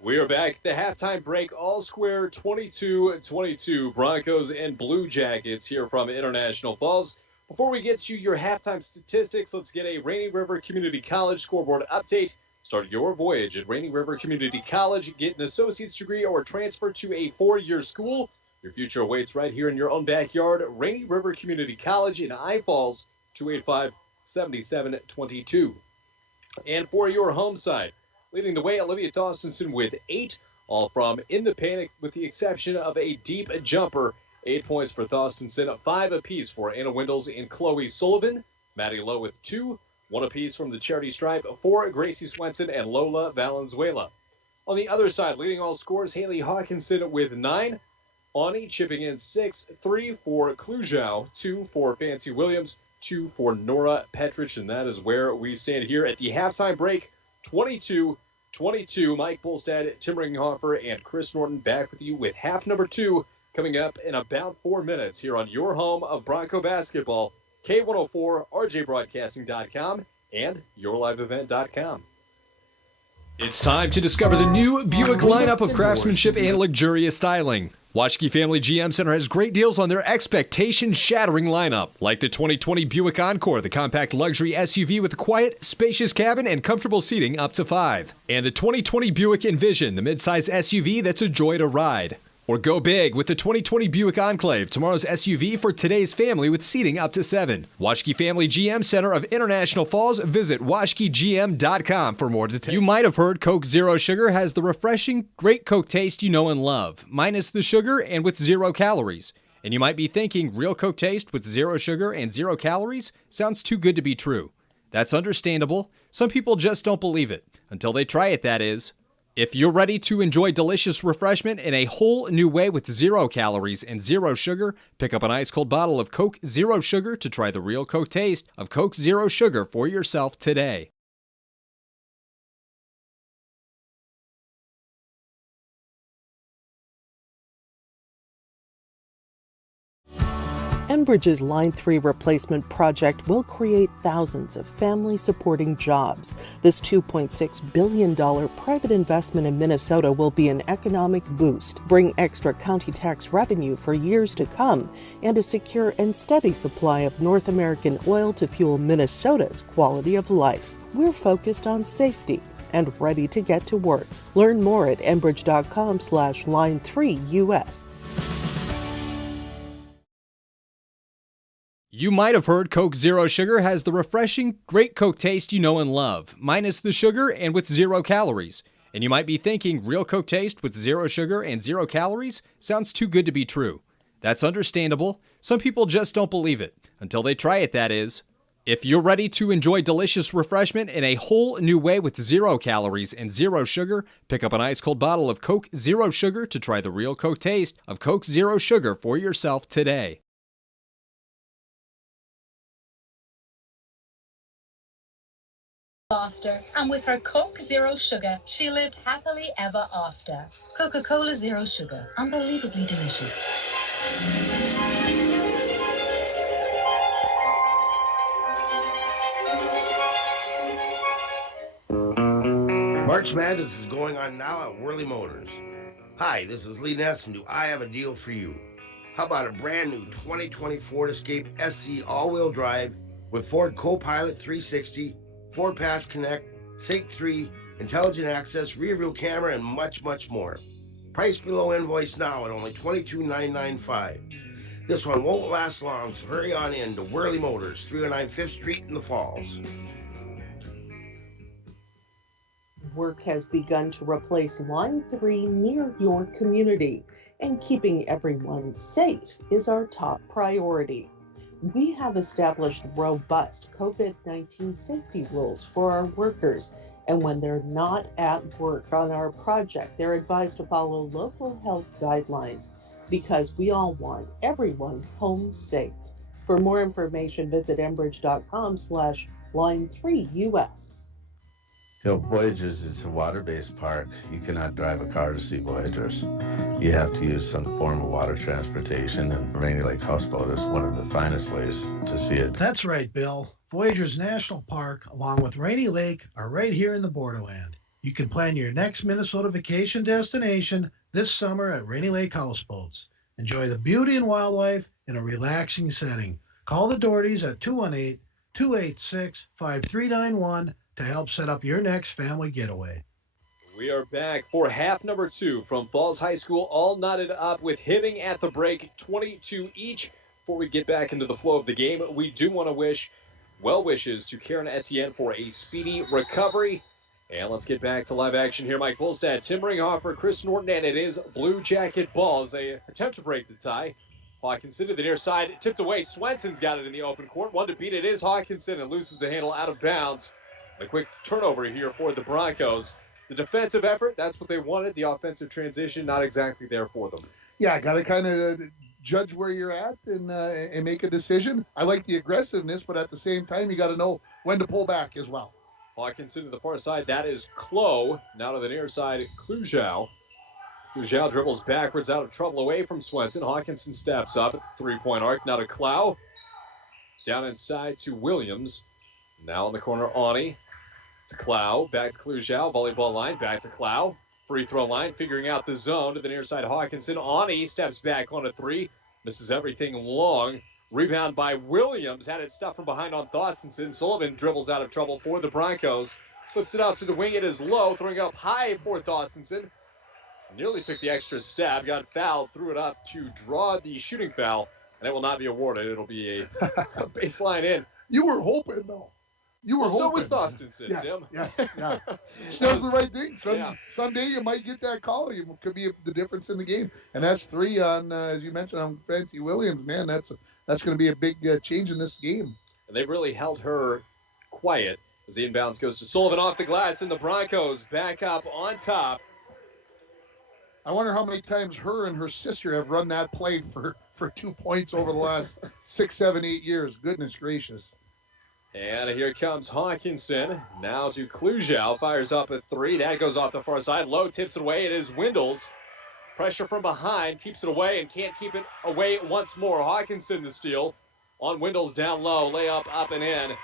We are back at the halftime break, all square 22-22, Broncos and Blue Jackets here from International Falls. Before we get you your halftime statistics, let's get a Rainy River Community College scoreboard update. Start your voyage at Rainy River Community College, get an associate's degree or transfer to a 4-year school. Your future awaits right here in your own backyard. Rainy River Community College in I Falls, 285-7722. And for your home side, leading the way, Olivia Dawsonson with 8, all from In the Panic, with the exception of a deep jumper. 8 points for Dawsonson, 5 apiece for Anna Windles and Chloe Sullivan. Maddie Lowe with 2, 1 apiece from the Charity Stripe for Gracie Swenson and Lola Valenzuela. On the other side, leading all scores, Haley Hawkinson with 9. Ani chipping in 6, 3 for Clujau, 2 for Fancy Williams, 2 for Nora Petrich, and that is where we stand here at the halftime break. 22-22. Mike Bolstad, Tim Ringhofer, and Chris Norton back with you with half number 2 coming up in about 4 minutes here on your home of Bronco basketball, K104, RJBroadcasting.com, and YourLiveEvent.com. It's time to discover the new Buick lineup of craftsmanship and luxurious styling. Waschke Family GM Center has great deals on their expectation-shattering lineup, like the 2020 Buick Encore, the compact luxury SUV with a quiet, spacious cabin and comfortable seating up to 5. And the 2020 Buick Envision, the midsize SUV that's a joy to ride. Or go big with the 2020 Buick Enclave, tomorrow's SUV for today's family with seating up to 7. Waschke Family GM Center of International Falls. Visit waschkegm.com for more details. You might have heard Coke Zero Sugar has the refreshing, great Coke taste you know and love, minus the sugar and with 0 calories. And you might be thinking, real Coke taste with 0 sugar and 0 calories? Sounds too good to be true. That's understandable. Some people just don't believe it. Until they try it, that is. If you're ready to enjoy delicious refreshment in a whole new way with 0 calories and 0 sugar, pick up an ice-cold bottle of Coke Zero Sugar to try the real Coke taste of Coke Zero Sugar for yourself today. Enbridge's Line 3 replacement project will create thousands of family-supporting jobs. This $2.6 billion private investment in Minnesota will be an economic boost, bring extra county tax revenue for years to come, and a secure and steady supply of North American oil to fuel Minnesota's quality of life. We're focused on safety and ready to get to work. Learn more at enbridge.com/line3US. You might have heard Coke Zero Sugar has the refreshing, great Coke taste you know and love, minus the sugar and with 0 calories. And you might be thinking, real Coke taste with 0 sugar and 0 calories sounds too good to be true. That's understandable. Some people just don't believe it, until they try it, that is. If you're ready to enjoy delicious refreshment in a whole new way with 0 calories and 0 sugar, pick up an ice-cold bottle of Coke Zero Sugar to try the real Coke taste of Coke Zero Sugar for yourself today. After, and with her Coke Zero Sugar, she lived happily ever after. Coca-Cola Zero Sugar, unbelievably delicious. March Madness is going on now at Worley Motors. Hi, this is Lee Ness, and do I have a deal for you? How about a brand new 2020 Ford Escape SC all-wheel drive with Ford Copilot 360, Ford Pass Connect, Sync 3, intelligent access, rear view camera, and much, much more. Price below invoice now at only $22,995. This one won't last long, so hurry on in to Worley Motors, 309 5th Street in the Falls. Work has begun to replace Line 3 near your community, and keeping everyone safe is our top priority. We have established robust COVID-19 safety rules for our workers, and when they're not at work on our project, they're advised to follow local health guidelines because we all want everyone home safe. For more information, visit enbridge.com/line3US. Voyagers is a water-based park. You cannot drive a car to see Voyagers. You have to use some form of water transportation, and Rainy Lake Houseboat is one of the finest ways to see it. That's right, Bill. Voyagers National Park, along with Rainy Lake, are right here in the borderland. You can plan your next Minnesota vacation destination this summer at Rainy Lake Houseboats. Enjoy the beauty and wildlife in a relaxing setting. Call the Dohertys at 218-286-5391 to help set up your next family getaway. We are back for half number 2 from Falls High School, all knotted up with Hibbing at the break, 22 each. Before we get back into the flow of the game, we do want to wish well wishes to Karen Etienne for a speedy recovery. And let's get back to live action here. Mike Bolstad, Tim Ringhofer, Chris Norton, and it is Blue Jacket ball as they attempt to break the tie. Hawkinson to the near side, tipped away. Swenson's got it in the open court. One to beat it is Hawkinson, and loses the handle out of bounds. A quick turnover here for the Broncos. The defensive effort, that's what they wanted. The offensive transition, not exactly there for them. Yeah, got to kind of judge where you're at and make a decision. I like the aggressiveness, but at the same time, you got to know when to pull back as well. Hawkinson to the far side. That is Klo. Now to the near side, Klujau. Klujau dribbles backwards out of trouble away from Swenson. Hawkinson steps up at the three-point arc. Now to Klau. Down inside to Williams. Now in the corner, Awney. To Klau, back to Klujau, volleyball line, back to Klau. Free throw line, figuring out the zone to the near side, Hawkinson. Awney steps back on a three, misses everything long. Rebound by Williams, had it stuffed from behind on Thorstensen. Sullivan dribbles out of trouble for the Broncos. Flips it out to the wing, it is low, throwing up high for Thorstensen. Nearly took the extra step, got fouled, threw it up to draw the shooting foul, and it will not be awarded. It'll be a baseline in. You were hoping, though. You were hoping. So was Thorstensen, yes, Tim. Yes, yeah. She does the right thing. Someday you might get that call. It could be the difference in the game. And that's 3 on, as you mentioned, on Fancy Williams. Man, that's going to be a big change in this game. And they've really held her quiet as the inbounds goes to Sullivan off the glass, and the Broncos back up on top. I wonder how many times her and her sister have run that play for 2 points over the last 6, 7, 8 years. Goodness gracious. And here comes Hawkinson. Now to Klujau. Fires up a 3. That goes off the far side. Low tips it away. It is Windles. Pressure from behind. Keeps it away and can't keep it away once more. Hawkinson to steal. On Windles down low. Layup up and in.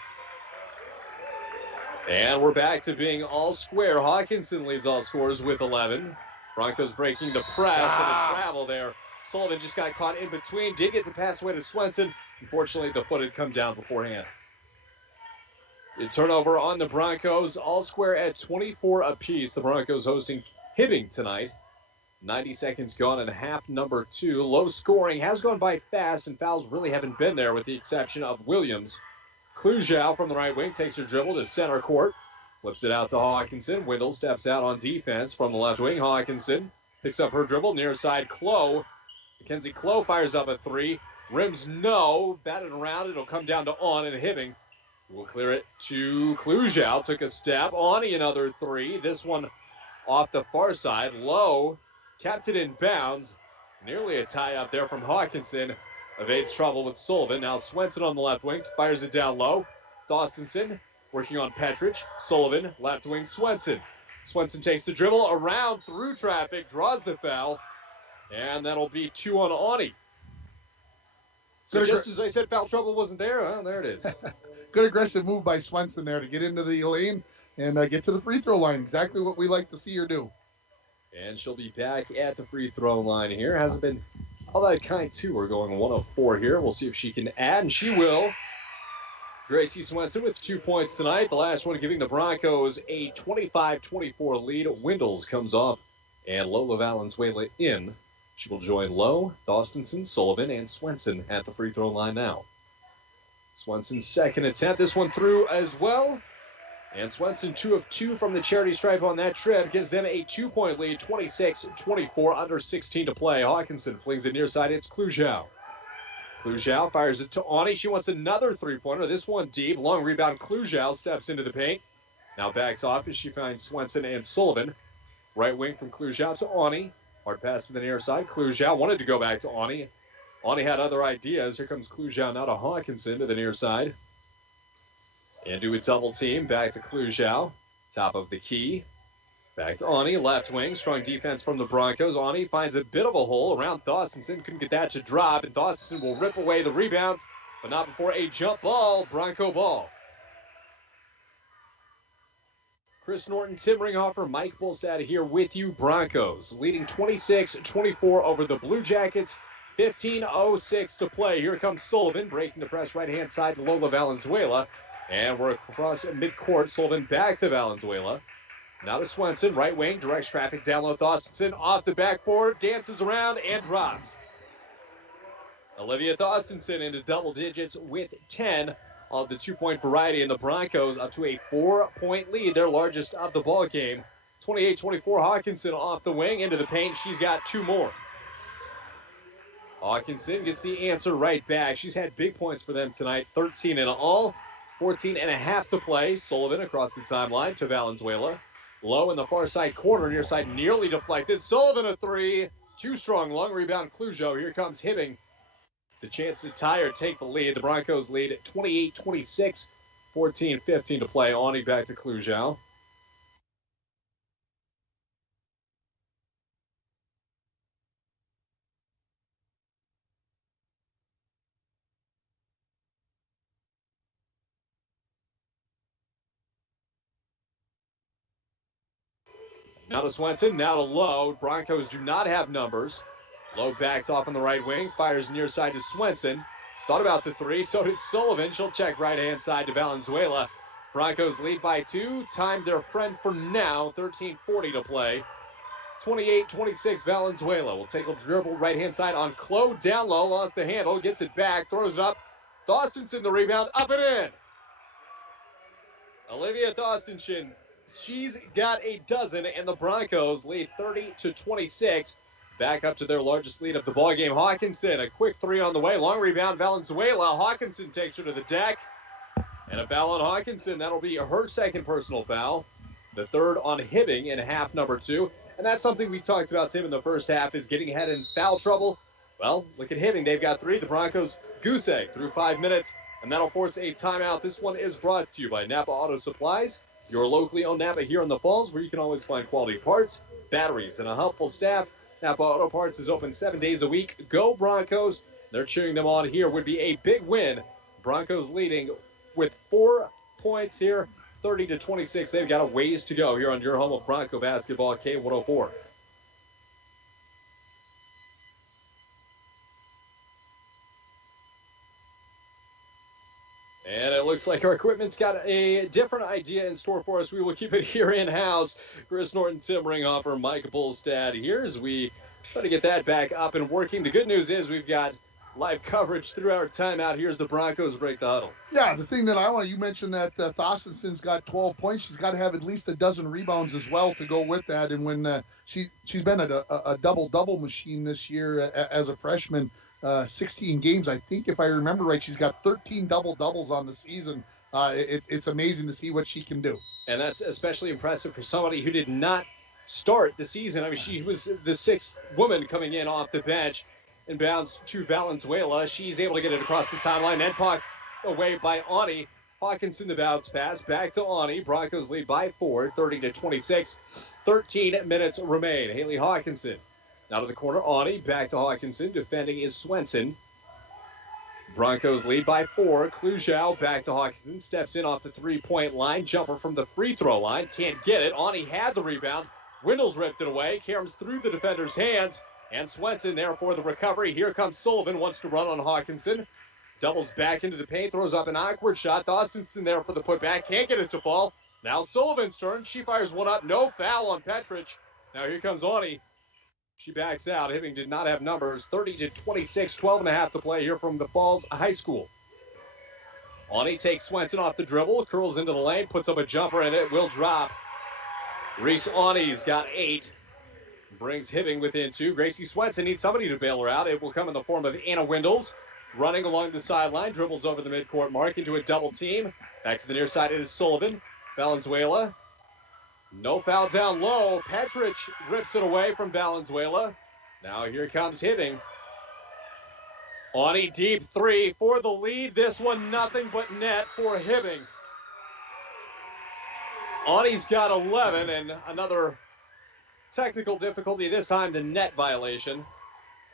And we're back to being all square. Hawkinson leads all scores with 11. Broncos breaking the press and the travel there. Sullivan just got caught in between. Did get the pass away to Swenson. Unfortunately, the foot had come down beforehand. The turnover on the Broncos, all square at 24 apiece. The Broncos hosting Hibbing tonight. 90 seconds gone in half number 2. Low scoring, has gone by fast, and fouls really haven't been there with the exception of Williams. Klujow from the right wing takes her dribble to center court. Flips it out to Hawkinson. Wendell steps out on defense from the left wing. Hawkinson picks up her dribble. Near side, Klo. Mackenzie Klo fires up a 3. Rims no. Batted around. It'll come down to On, and Hibbing will clear it to Klujow. Took a step. Oni another 3. This one off the far side. Low. Kept it in bounds. Nearly a tie up there from Hawkinson. Evades trouble with Sullivan. Now Swenson on the left wing. Fires it down low. Thorstenson working on Petrich. Sullivan, left wing, Swenson. Swenson takes the dribble around through traffic. Draws the foul. And that'll be 2 on Ani. So just as I said, foul trouble wasn't there. Well, there it is. Good aggressive move by Swenson there to get into the lane and get to the free throw line. Exactly what we like to see her do. And she'll be back at the free throw line here. Hasn't been all that kind, too. We're going 1 of 4 here. We'll see if she can add, and she will. Gracie Swenson with 2 points tonight. The last one giving the Broncos a 25-24 lead. Windles comes off, and Lola Valenzuela in. She will join Lowe, Thorstenson, Sullivan, and Swenson at the free throw line now. Swenson's second attempt. This one through as well. And Swenson 2 of 2 from the charity stripe on that trip. Gives them a 2-point lead, 26-24, under 16 to play. Hawkinson flings it near side. It's Klujow. Klujow fires it to Ani. She wants another three-pointer. This one deep. Long rebound. Klujow steps into the paint. Now backs off as she finds Swenson and Sullivan. Right wing from Klujow to Ani. Hard pass to the near side. Klujow wanted to go back to Ani. Ani had other ideas. Here comes Klujow now to Hawkinson to the near side. And do a double team. Back to Klujow. Top of the key. Back to Ani. Left wing. Strong defense from the Broncos. Ani finds a bit of a hole around Thorstenson. Couldn't get that to drop. And Thorstenson will rip away the rebound. But not before a jump ball. Bronco ball. Chris Norton, Tim Ringhofer, Mike Bolstad here with you. Broncos leading 26-24 over the Blue Jackets. 15:06 to play. Here comes Sullivan. Breaking the press right-hand side to Lola Valenzuela. And we're across midcourt. Sullivan back to Valenzuela. Now to Swenson, right wing, directs traffic down low. Thorstenson off the backboard, dances around and drops. Olivia Thorstenson into double digits with 10 of the 2-point variety, and the Broncos up to a 4-point lead, their largest of the ball game. 28-24, Hawkinson off the wing into the paint. She's got 2 more. Hawkinson gets the answer right back. She's had big points for them tonight, 13 in all. 14 and a half to play. Sullivan across the timeline to Valenzuela. Low in the far side corner, near side nearly deflected. Sullivan a 3. Too strong, long rebound Klujow. Here comes Hibbing. The chance to tie or take the lead. The Broncos lead at 28-26. 14-15 to play. Ani back to Klujow. Now to Swenson, now to Lowe. Broncos do not have numbers. Lowe backs off on the right wing, fires near side to Swenson. Thought about the 3, so did Sullivan. She'll check right-hand side to Valenzuela. Broncos lead by 2. Timed their friend for now. 13:40 to play. 28-26, Valenzuela will take a dribble right-hand side on Klo. Down low, lost the handle, gets it back, throws it up. Thorstenson the rebound, up and in. Olivia Thorstenson. She's got a dozen, and the Broncos lead 30-26. Back up to their largest lead of the ballgame. Hawkinson, a quick 3 on the way. Long rebound, Valenzuela. Hawkinson takes her to the deck. And a foul on Hawkinson. That'll be her second personal foul. The third on Hibbing in half number 2. And that's something we talked about, Tim, in the first half, is getting ahead in foul trouble. Well, look at Hibbing. They've got 3. The Broncos goose egg through 5 minutes. And that'll force a timeout. This one is brought to you by Napa Auto Supplies. Your locally owned Napa here in the Falls, where you can always find quality parts, batteries, and a helpful staff. Napa Auto Parts is open 7 days a week. Go Broncos. They're cheering them on here. Would be a big win. Broncos leading with 4 points here, 30-26. They've got a ways to go here on your home of Bronco basketball, K104. And it looks like our equipment's got a different idea in store for us. We will keep it here in-house. Chris Norton, Tim Ringhofer, Mike Bolstad here as we try to get that back up and working. The good news is we've got live coverage through our timeout. Here's the Broncos break the huddle. Yeah, the thing that I want, you mentioned that Thorstenson's got 12 points. She's got to have at least a dozen rebounds as well to go with that. And when she's been a double-double machine this year as a freshman, 16 games, I think, if I remember right, she's got 13 double-doubles on the season. It's amazing to see what she can do. And that's especially impressive for somebody who did not start the season. I mean, she was the sixth woman coming in off the bench. Inbounds to Valenzuela. She's able to get it across the timeline. Then puck away by Ani. Hawkinson the bounce pass. Back to Ani. Broncos lead by 4, 30-26. 13 minutes remain. Haley Hawkinson. Now to the corner. Ani back to Hawkinson. Defending is Swenson. Broncos lead by 4. Klujow back to Hawkinson. Steps in off the three-point line. Jumper from the free throw line. Can't get it. Ani had the rebound. Windles ripped it away. Caroms through the defender's hands. And Swenson there for the recovery. Here comes Sullivan, wants to run on Hawkinson. Doubles back into the paint, throws up an awkward shot. Thorstenson there for the putback, can't get it to fall. Now Sullivan's turn. She fires one up, no foul on Petrich. Now here comes Ani. She backs out. Hibbing did not have numbers. 30-26, 12 and a half to play here from the Falls High School. Ani takes Swenson off the dribble, curls into the lane, puts up a jumper, and it will drop. Reese Ani's got 8. Brings Hibbing within 2. Gracie Swenson needs somebody to bail her out. It will come in the form of Anna Windles. Running along the sideline, dribbles over the midcourt mark into a double team. Back to the near side, it is Sullivan. Valenzuela. No foul down low. Petrich rips it away from Valenzuela. Now here comes Hibbing. Ani deep 3 for the lead. This one nothing but net for Hibbing. Ani's got 11 and another technical difficulty, this time the net violation,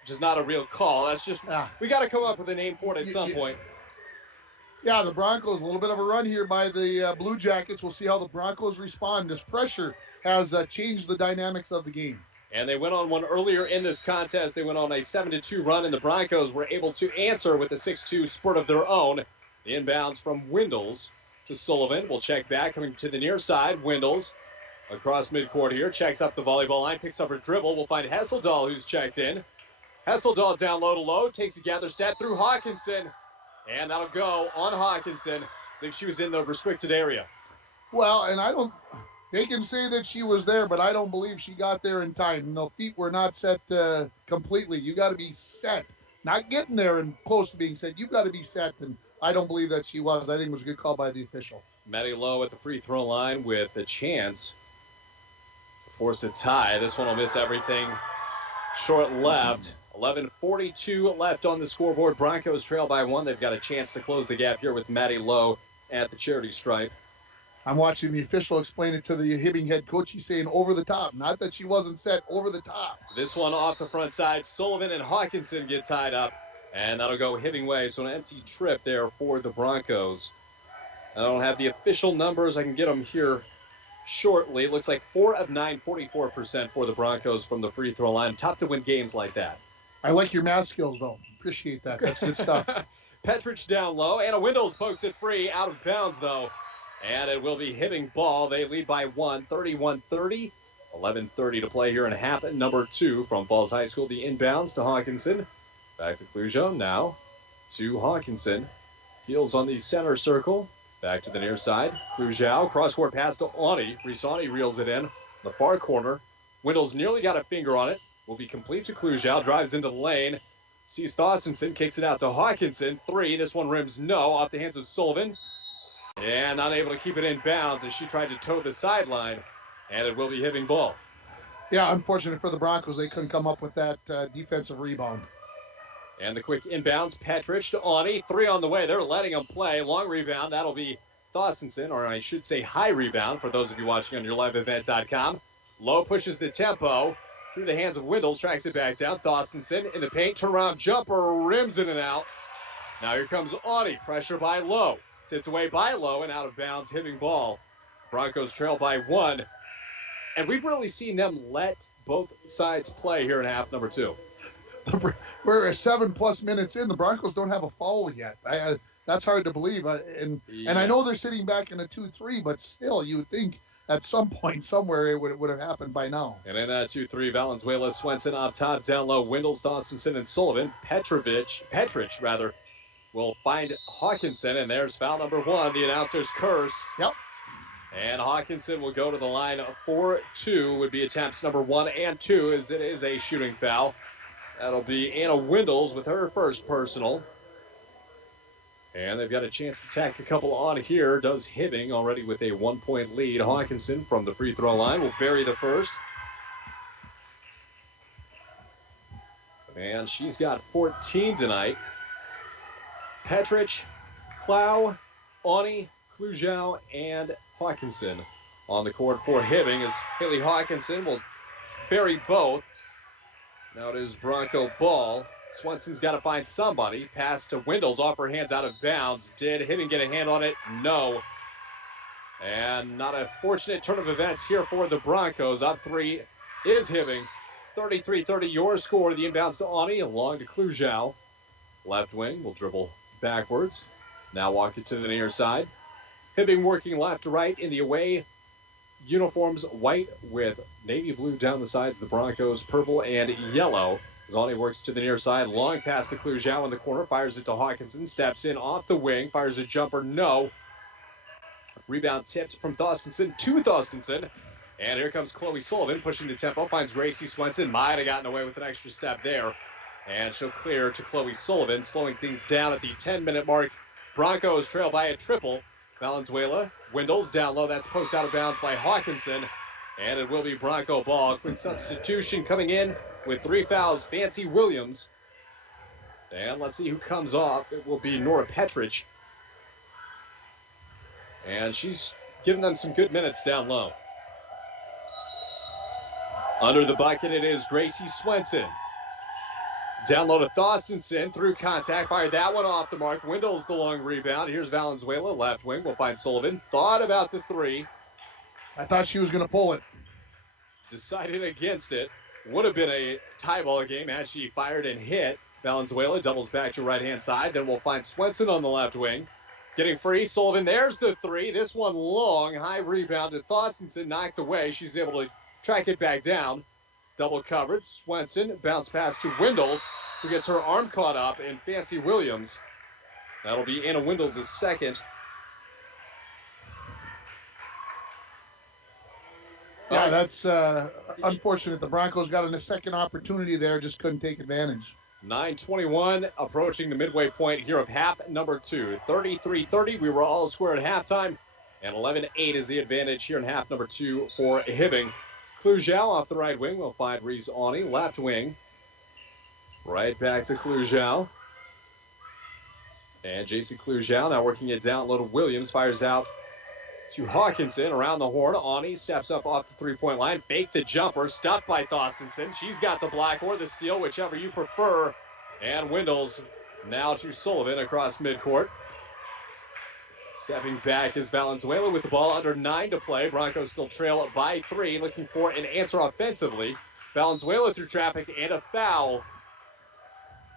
which is not a real call. That's just, we got to come up with a name for it at some point. Yeah, the Broncos, a little bit of a run here by the Blue Jackets. We'll see how the Broncos respond. This pressure has changed the dynamics of the game. And they went on one earlier in this contest. They went on a 7-2 run, and the Broncos were able to answer with a 6-2 spurt of their own. The inbounds from Windles to Sullivan. We'll check back, coming to the near side. Windles across midcourt here, checks up the volleyball line, picks up her dribble. We'll find Hesseldahl, who's checked in. Hesseldahl down low to low, takes a gather step through Hawkinson, and that'll go on Hawkinson. I think she was in the restricted area. Well, and they can say that she was there, but I don't believe she got there in time. The feet were not set completely. You got to be set. Not getting there and close to being set. You've got to be set, and I don't believe that she was. I think it was a good call by the official. Maddie Lowe at the free throw line with a chance force a tie. This one will miss everything. Short left. 11:42 left on the scoreboard. Broncos trail by 1. They've got a chance to close the gap here with Maddie Lowe at the charity stripe. I'm watching the official explain it to the Hibbing head coach. He's saying over the top. Not that she wasn't set, over the top. This one off the front side. Sullivan and Hawkinson get tied up. And that'll go Hibbing way. So an empty trip there for the Broncos. I don't have the official numbers. I can get them here shortly. It looks like 4 of 9, 44% for the Broncos from the free throw line. Tough to win games like that. I like your math skills, though. Appreciate that. That's good stuff. Petrich down low. Anna Windles pokes it free. Out of bounds, though. And it will be Hibbing ball. They lead by 1, 31-30. 11:30 to play here in half number 2 from Falls High School. The inbounds to Hawkinson. Back to Klujow now to Hawkinson. Heels on the center circle. Back to the near side. Klujow. Cross-court pass to Ani. Risani reels it in. The far corner. Windles nearly got a finger on it. Will be complete to Klujow. Drives into the lane. Sees Thorstenson. Kicks it out to Hawkinson. 3. This one rims no. Off the hands of Sullivan. And not able to keep it in bounds as she tried to toe the sideline. And it will be Hibbing ball. Yeah, unfortunate for the Broncos. They couldn't come up with that defensive rebound. And the quick inbounds, Petrich to Ani. 3 on the way. They're letting him play. Long rebound. That'll be Thorstenson, or I should say high rebound for those of you watching on your liveevent.com. Lowe pushes the tempo through the hands of Windles. Tracks it back down. Thorstenson in the paint. Turnaround jumper. Rims in and out. Now here comes Ani. Pressure by Lowe. Tipped away by Lowe and out of bounds. Hibbing ball. Broncos trail by 1. And we've really seen them let both sides play here in half number 2. We're 7+ minutes in. The Broncos don't have a foul yet. That's hard to believe. And I know they're sitting back in a 2-3, but still, you would think at some point somewhere it would have happened by now. And in that 2-3, Valenzuela, Swenson up top, down low, Windles, Dawsonson, and Sullivan. Petrich will find Hawkinson, and there's foul number 1, the announcer's curse. Yep. And Hawkinson will go to the line for 2, would be attempts number 1 and 2, as it is a shooting foul. That'll be Anna Windles with her first personal. And they've got a chance to tack a couple on here. Does Hibbing, already with a 1-point lead. Hawkinson from the free throw line will bury the first. And she's got 14 tonight. Petrich, Clow, Awney, Klujau, and Hawkinson on the court for Hibbing, as Haley Hawkinson will bury both. Now it is Bronco ball. Swenson's got to find somebody. Pass to Windles, off her hands, out of bounds. Did Hibbing get a hand on it? No. And not a fortunate turn of events here for the Broncos. Up 3 is Hibbing. 33-30 your score. The inbounds to Awney, along to Klujau. Left wing will dribble backwards. Now walk it to the near side. Hibbing working left to right in the away uniforms, white with navy blue down the sides. The Broncos purple and yellow. Awney works to the near side. Long pass to Klujau in the corner. Fires it to Hawkinson. Steps in off the wing. Fires a jumper. No. Rebound tipped from Thorstensen to Thorstensen. And here comes Chloe Sullivan pushing the tempo. Finds Gracie Swenson. Might have gotten away with an extra step there. And she'll clear to Chloe Sullivan, slowing things down at the 10-minute mark. Broncos trail by a triple. Valenzuela, Windles down low. That's poked out of bounds by Hawkinson. And it will be Bronco ball. Quick substitution coming in with 3 fouls. Fancy Williams. And let's see who comes off. It will be Nora Petrich. And she's giving them some good minutes down low. Under the bucket, it is Gracie Swenson. Down low to Thorstensen, through contact, fired that one off the mark. Windles the long rebound. Here's Valenzuela, left wing. We'll find Sullivan. Thought about the 3. I thought she was going to pull it. Decided against it. Would have been a tie ball game had she fired and hit. Valenzuela doubles back to right-hand side. Then we'll find Swenson on the left wing. Getting free, Sullivan, there's the 3. This one long, high rebound to Thorstensen, knocked away. She's able to track it back down. Double covered, Swenson, bounce pass to Windles, who gets her arm caught up, and Fancy Williams. That'll be Anna Windles' second. Yeah, that's unfortunate. The Broncos got a second opportunity there, just couldn't take advantage. 9:21, approaching the midway point here of half number 2. 33-30, we were all square at halftime, and 11-8 is the advantage here in half number 2 for Hibbing. Klujau off the right wing. We'll find Reese Awney, left wing. Right back to Klujau. And J.C. Klujau now working it down low to Williams. Fires out to Hawkinson around the horn. Awney steps up off the three-point line. Fake the jumper. Stopped by Thorstensen. She's got the block or the steal, whichever you prefer. And Windles now to Sullivan across midcourt. Stepping back is Valenzuela with the ball under 9 to play. Broncos still trail by 3, looking for an answer offensively. Valenzuela through traffic and a foul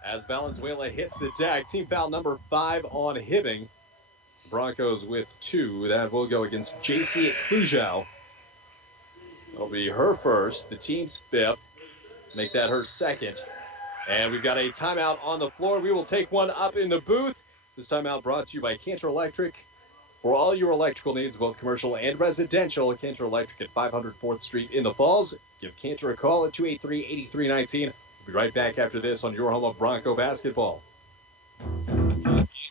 as Valenzuela hits the deck. Team foul number 5 on Hibbing. Broncos with 2. That will go against J.C. Klujau. That'll be her first, the team's 5th. Make that her second. And we've got a timeout on the floor. We will take one up in the booth. This timeout brought to you by Cantor Electric. For all your electrical needs, both commercial and residential, Cantor Electric at 500 4th Street in the Falls. Give Cantor a call at 283-8319. We'll be right back after this on your home of Bronco basketball.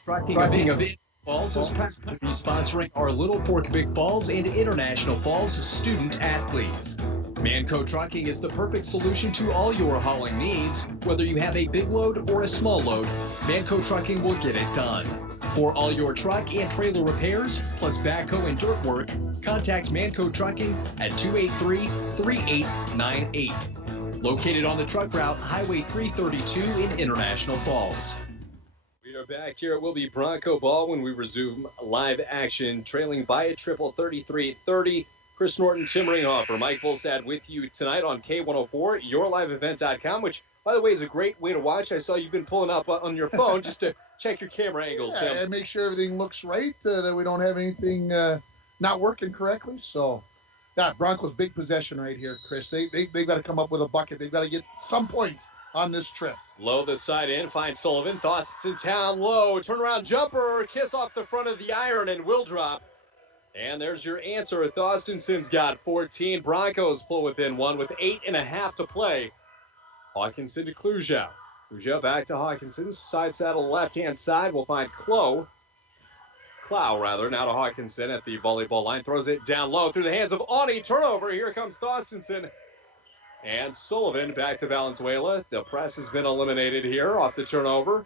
Trucking of Big Falls is proud to be sponsoring our Little Fork Big Falls and International Falls student athletes. Manco Trucking is the perfect solution to all your hauling needs. Whether you have a big load or a small load, Manco Trucking will get it done. For all your truck and trailer repairs, plus backhoe and dirt work, contact Manco Trucking at 283-3898. Located on the truck route Highway 332 in International Falls. We are back here. It will be Bronco ball when we resume live action, trailing by a triple 33-30. Chris Norton, Tim Ringhofer, Mike Volstad with you tonight on K104, yourliveevent.com, which, by the way, is a great way to watch. I saw you've been pulling up on your phone just to check your camera angles, Tim. And make sure everything looks right, that we don't have anything not working correctly. So, yeah, Broncos big possession right here, Chris. They've got to come up with a bucket. They've got to get some points on this trip. Low the side in, finds Sullivan. Thoston down low. Turnaround jumper. Kiss off the front of the iron and will drop. And there's your answer. Thostenson's got 14. Broncos pull within one with 8.5 to play. Hawkinson to Klujow. Klujow back to Hawkinson. Side saddle left-hand side. We'll find Clow, now to Hawkinson at the volleyball line. Throws it down low through the hands of Awney. Turnover. Here comes Thostenson. And Sullivan back to Valenzuela. The press has been eliminated here off the turnover.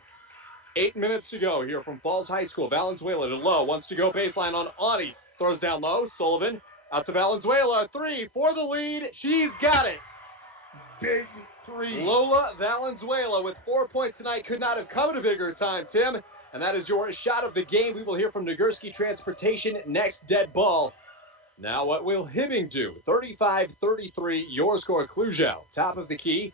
8 minutes to go here from Falls High School. Valenzuela to low. Wants to go baseline on Awney. Throws down low. Sullivan out to Valenzuela. 3 for the lead. She's got it. Big 3. Lola Valenzuela with 4 points tonight. Could not have come at a bigger time, Tim. And that is your shot of the game. We will hear from Nagurski Transportation next dead ball. Now what will Hibbing do? 35-33, your score. Klujow, top of the key.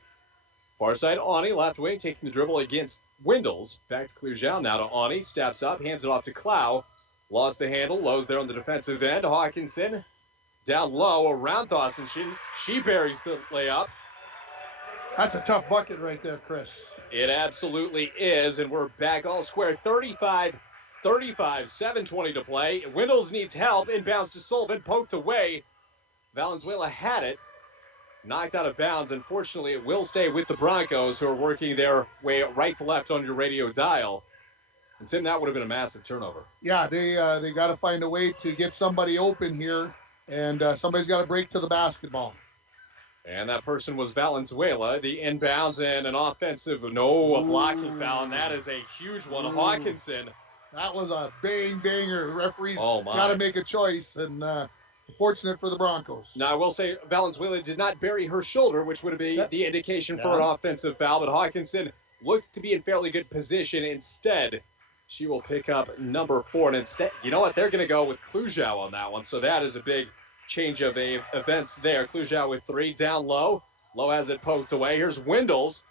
Far side, Awney, left wing, taking the dribble against Windles. Back to Klujow, now to Awney. Steps up, hands it off to Clow. Lost the handle. Lowe's there on the defensive end. Hawkinson down low around Thoston. She buries the layup. That's a tough bucket right there, Chris. It absolutely is, and we're back all square. 35-35, 7:20 to play. Windles needs help. Inbounds to Sullivan, poked away. Valenzuela had it. Knocked out of bounds. Unfortunately, it will stay with the Broncos, who are working their way right to left on your radio dial. And Tim, that would have been a massive turnover. Yeah, they got to find a way to get somebody open here, and somebody's got to break to the basketball. And that person was Valenzuela. The inbounds and an offensive, a blocking foul, and that is a huge one. Hawkinson. That was a banger. The referees got to make a choice, and fortunate for the Broncos. Now, I will say Valenzuela did not bury her shoulder, which would be the indication for an offensive foul, but Hawkinson looked to be in fairly good position. Instead, she will pick up number 4, and instead, you know what? They're going to go with Klujow on that one, so that is a big change of events there. Klujow with 3 down low. Low has it poked away. Here's Windles.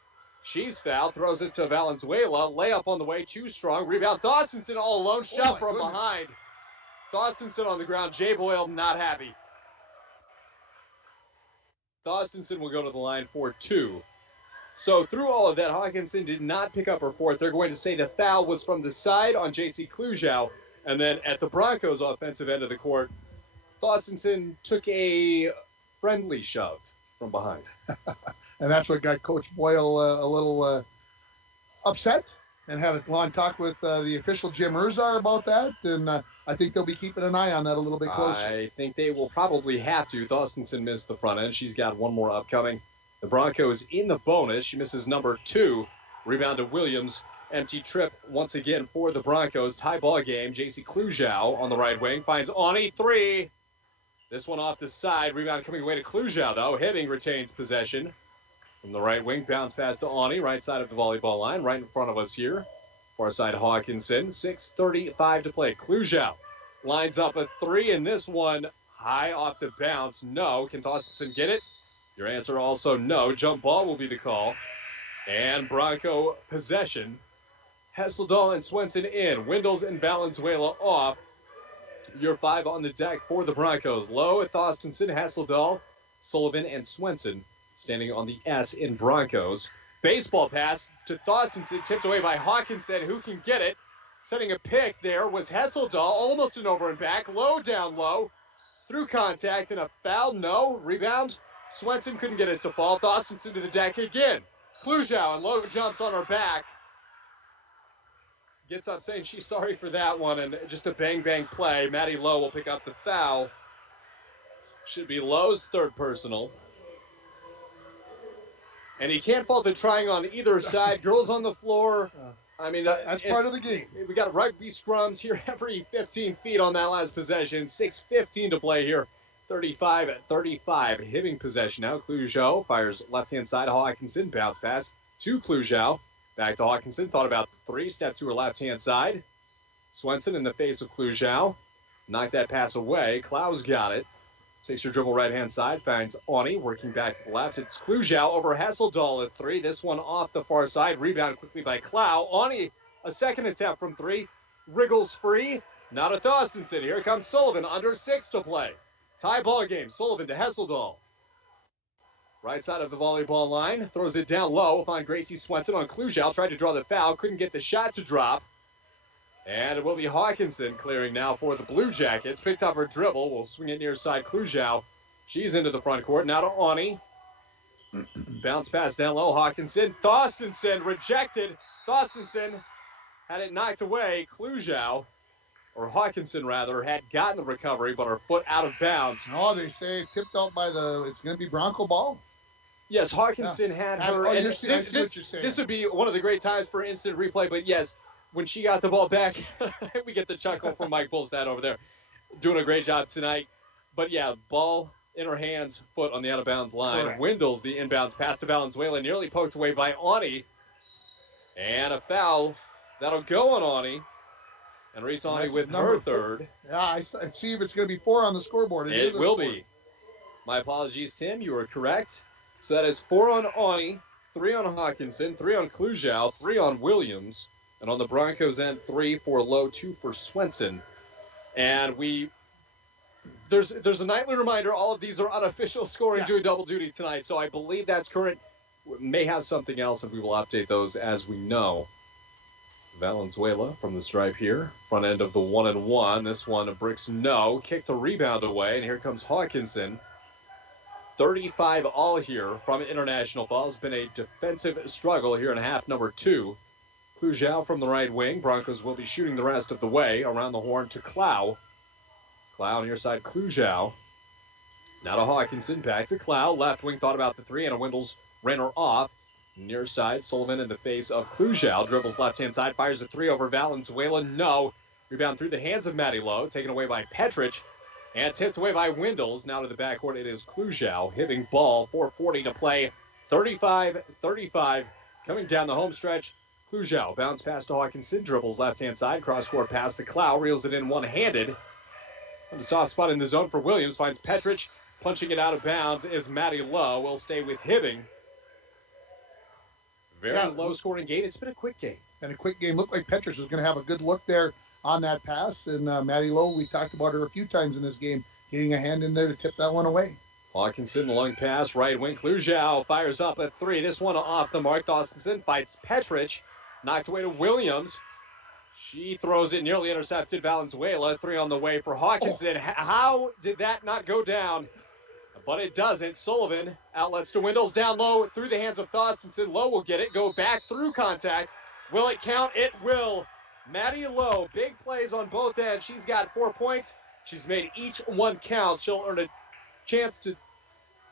She's fouled. Throws it to Valenzuela. Layup on the way. Too strong. Rebound. Thostonson all alone. Shot from behind. Thostonson on the ground. Jay Boyle not happy. Thostonson will go to the line for 2. So through all of that, Hawkinson did not pick up her 4th. They're going to say the foul was from the side on J.C. Klujow. And then at the Broncos' offensive end of the court, Thostonson took a friendly shove from behind. And that's what got Coach Boyle a little upset, and had a long talk with the official Jim Urzar about that. And I think they'll be keeping an eye on that a little bit closer. I think they will probably have to. Thostonson missed the front end. She's got one more upcoming. The Broncos in the bonus. She misses number 2. Rebound to Williams. Empty trip once again for the Broncos. Tie ball game. J.C. Klujow on the right wing finds Awney. 3. This one off the side. Rebound coming away to Klujow, though. Hibbing retains possession. From the right wing, bounce pass to Awney, right side of the volleyball line, right in front of us here. Far side Hawkinson, 6:35 to play. Klujow lines up a 3, and this one high off the bounce. No. Can Thostonson get it? Your answer also no. Jump ball will be the call. And Bronco possession. Hesseldahl and Swenson in. Windles and Valenzuela off. Your 5 on the deck for the Broncos. Low at Thostonson, Hesseldahl, Sullivan, and Swenson standing on the S in Broncos. Baseball pass to Thostonson, tipped away by Hawkinson. Who can get it? Setting a pick there was Hesseldahl, almost an over and back. Low down low. Through contact and a foul. No. Rebound. Swenson couldn't get it to fall. Thostonson to the deck again. Klujow and Low jumps on her back. Gets up saying she's sorry for that one, and just a bang-bang play. Maddie Lowe will pick up the foul. Should be Lowe's 3rd personal. And he can't fault the trying on either side. Girls on the floor. I mean, that's part of the game. We got rugby scrums here every 15 feet on that last possession. 6:15 to play here. 35-35. Hibbing possession now. Klujow fires left-hand side. Hawkinson bounce pass to Klujow. Back to Hawkinson. Thought about the 3. Step to her left-hand side. Swenson in the face of Klujow. Knocked that pass away. Klau's got it. Takes her dribble right-hand side. Finds Awney working back to the left. It's Klujow over Hesseldahl at 3. This one off the far side. Rebound quickly by Clow. Awney A second attempt from 3. Wriggles free. Not a Thorstensen. Here comes Sullivan. Under 6 to play. Tie ball game. Sullivan to Hesseldahl. Right side of the volleyball line. Throws it down low. Find Gracie Swenson on Klujow. Tried to draw the foul. Couldn't get the shot to drop. And it will be Hawkinson clearing now for the Blue Jackets. Picked up her dribble. Will swing it near side Klujow. She's into the front court. Now to Awney. Bounce pass down low. Hawkinson. Thorstensen rejected. Thorstensen had it knocked away. Klujow, or Hawkinson rather, had gotten the recovery, but her foot out of bounds. Oh, they say tipped out by it's going to be Bronco ball? Yes, Hawkinson had her. Oh, and I see what you're saying. This would be one of the great times for instant replay, but yes, when she got the ball back, we get the chuckle from Mike Bolstad over there. Doing a great job tonight. But yeah, ball in her hands, foot on the out-of-bounds line. Correct. Windles the inbounds pass to Valenzuela, nearly poked away by Awney. And a foul that'll go on Awney. And Reese Awney with her third. Yeah, I see if it's going to be 4 on the scoreboard. It will be. My apologies, Tim. You are correct. So that is 4 on Awney, 3 on Hawkinson, 3 on Klujow, 3 on Williams. And on the Broncos end, 3 for Lowe, 2 for Swenson. And there's a nightly reminder, all of these are unofficial scoring, doing double duty tonight. So I believe that's current. We may have something else, and we will update those as we know. Valenzuela from the stripe here. Front end of the 1-and-1. This one, Bricks no. Kick the rebound away, and here comes Hawkinson. 35 all here from International Falls. Been a defensive struggle here in half number 2. Klujow from the right wing. Broncos will be shooting the rest of the way. Around the horn to Clow. Clow near side Klujow. Now to Hawkinson. Back to Clow. Left wing thought about the 3, and a Windles ran her off. Near side, Sullivan in the face of Klujow. Dribbles left-hand side, fires a 3 over Valenzuela. No. Rebound through the hands of Maddie Lowe. Taken away by Petrich. And tipped away by Windles. Now to the backcourt, it is Klujow. Hibbing ball, 4:40 to play. 35-35. Coming down the home stretch. Klujow bounce pass to Hawkinson. Dribbles left-hand side. Cross-court pass to Clow. Reels it in one-handed. On the soft spot in the zone for Williams. Finds Petrich. Punching it out of bounds is Maddie Lowe. Will stay with Hibbing. Very low-scoring game. It's been a quick game. And a quick game. Looked like Petrich was going to have a good look there on that pass. And Maddie Lowe, we talked about her a few times in this game, getting a hand in there to tip that one away. Hawkinson, long pass, right wing. Klujow fires up a 3. This one off the mark. Thorstensen fights Petrich. Knocked away to Williams. She throws it, nearly intercepted Valenzuela. 3 on the way for Hawkinson. How did that not go down? But it doesn't. Sullivan outlets to Windles down low through the hands of Thorstensen. Lowe will get it. Go back through contact. Will it count? It will. Maddie Lowe, big plays on both ends. She's got 4 points. She's made each one count. She'll earn a chance to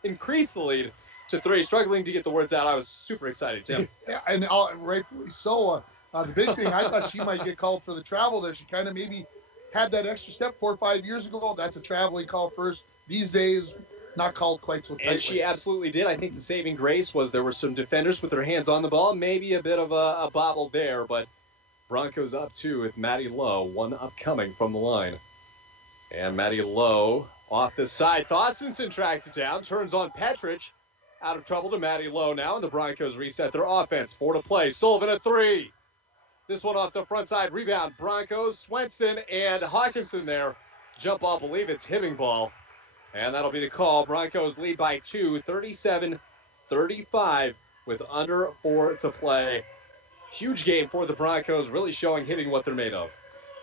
increase the lead to 3. Struggling to get the words out. I was super excited, Tim. Yeah, and rightfully so. The big thing, I thought she might get called for the travel there. She kind of maybe had that extra step 4 or 5 years ago. That's a traveling call first. These days, not called quite so tightly. And she absolutely did. I think the saving grace was there were some defenders with their hands on the ball. Maybe a bit of a bobble there, but Broncos up 2 with Maddie Lowe. One upcoming from the line. And Maddie Lowe off the side. Thorstensen tracks it down. Turns on Petrich. Out of trouble to Maddie Lowe now, and the Broncos reset their offense. 4 to play. Sullivan a 3. This one off the front side. Rebound. Broncos. Swenson and Hawkinson there. Jump ball. Believe it's Hibbing ball. And that'll be the call. Broncos lead by 2, 37-35 with under 4 to play. Huge game for the Broncos, really showing Hibbing what they're made of.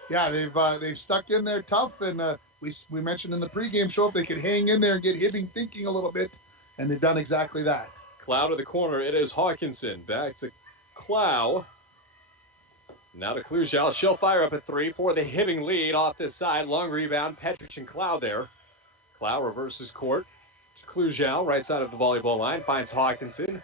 Yeah, they've stuck in there tough, and we mentioned in the pregame show if they could hang in there and get Hibbing thinking a little bit, and they've done exactly that. Clow to the corner. It is Hawkinson. Back to Clow. Now to Klujow. She'll fire up a 3 for the Hibbing lead off this side. Long rebound. Petrich and Clow there. Clow reverses court to Klujow, right side of the volleyball line. Finds Hawkinson.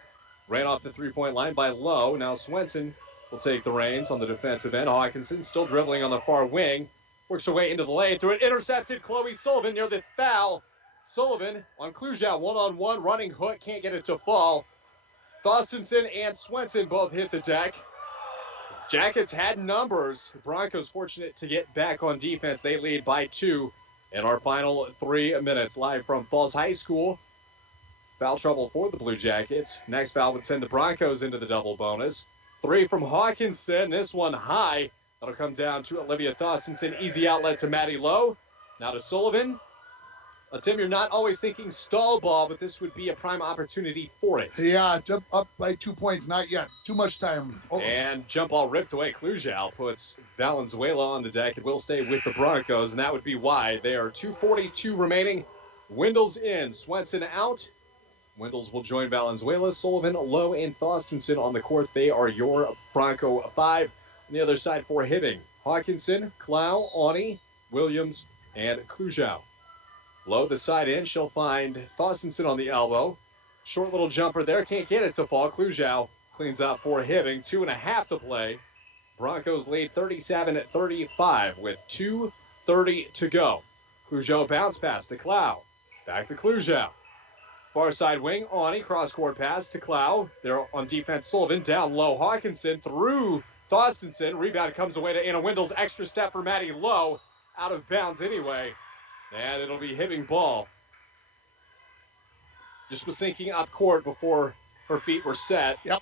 Ran off the 3-point line by Lowe. Now Swenson will take the reins on the defensive end. Hawkinson still dribbling on the far wing. Works her way into the lane. Through it. Intercepted. Chloe Sullivan near the foul. Sullivan on Klujow. One-on-one. Running hook. Can't get it to fall. Thorstensen and Swenson both hit the deck. Jackets had numbers. Broncos fortunate to get back on defense. They lead by 2. In our final 3 minutes, live from Falls High School. Foul trouble for the Blue Jackets. Next foul would send the Broncos into the double bonus. Three from Hawkinson. This one high. That'll come down to Olivia Thorstensen. Easy outlet to Maddie Lowe. Now to Sullivan. Tim, you're not always thinking stall ball, but this would be a prime opportunity for it. Yeah, jump up by 2 points. Not yet. Too much time. Oh. And jump ball ripped away. Clujau puts Valenzuela on the deck. It will stay with the Broncos, and that would be why. There are 2:42 remaining. Windles in. Swenson out. Windles will join Valenzuela. Sullivan, Lowe, and Thorstensen on the court. They are your Bronco 5. On the other side for Hibbing. Hawkinson, Clow, Awney, Williams, and Clujau. Low the side in. She'll find Thorstensen on the elbow. Short little jumper there. Can't get it to fall. Clujau cleans up for Hibbing. 2.5 to play. Broncos lead 37-35 with 2:30 to go. Clujau bounce pass to Clow. Back to Clujau. Far side wing. Awney cross-court pass to Clow. They're on defense. Sullivan down low. Hawkinson through Thorstensen. Rebound comes away to Anna Windles. Extra step for Maddie Lowe. Out of bounds anyway. And it'll be Hibbing ball. Just was thinking up court before her feet were set. Yep.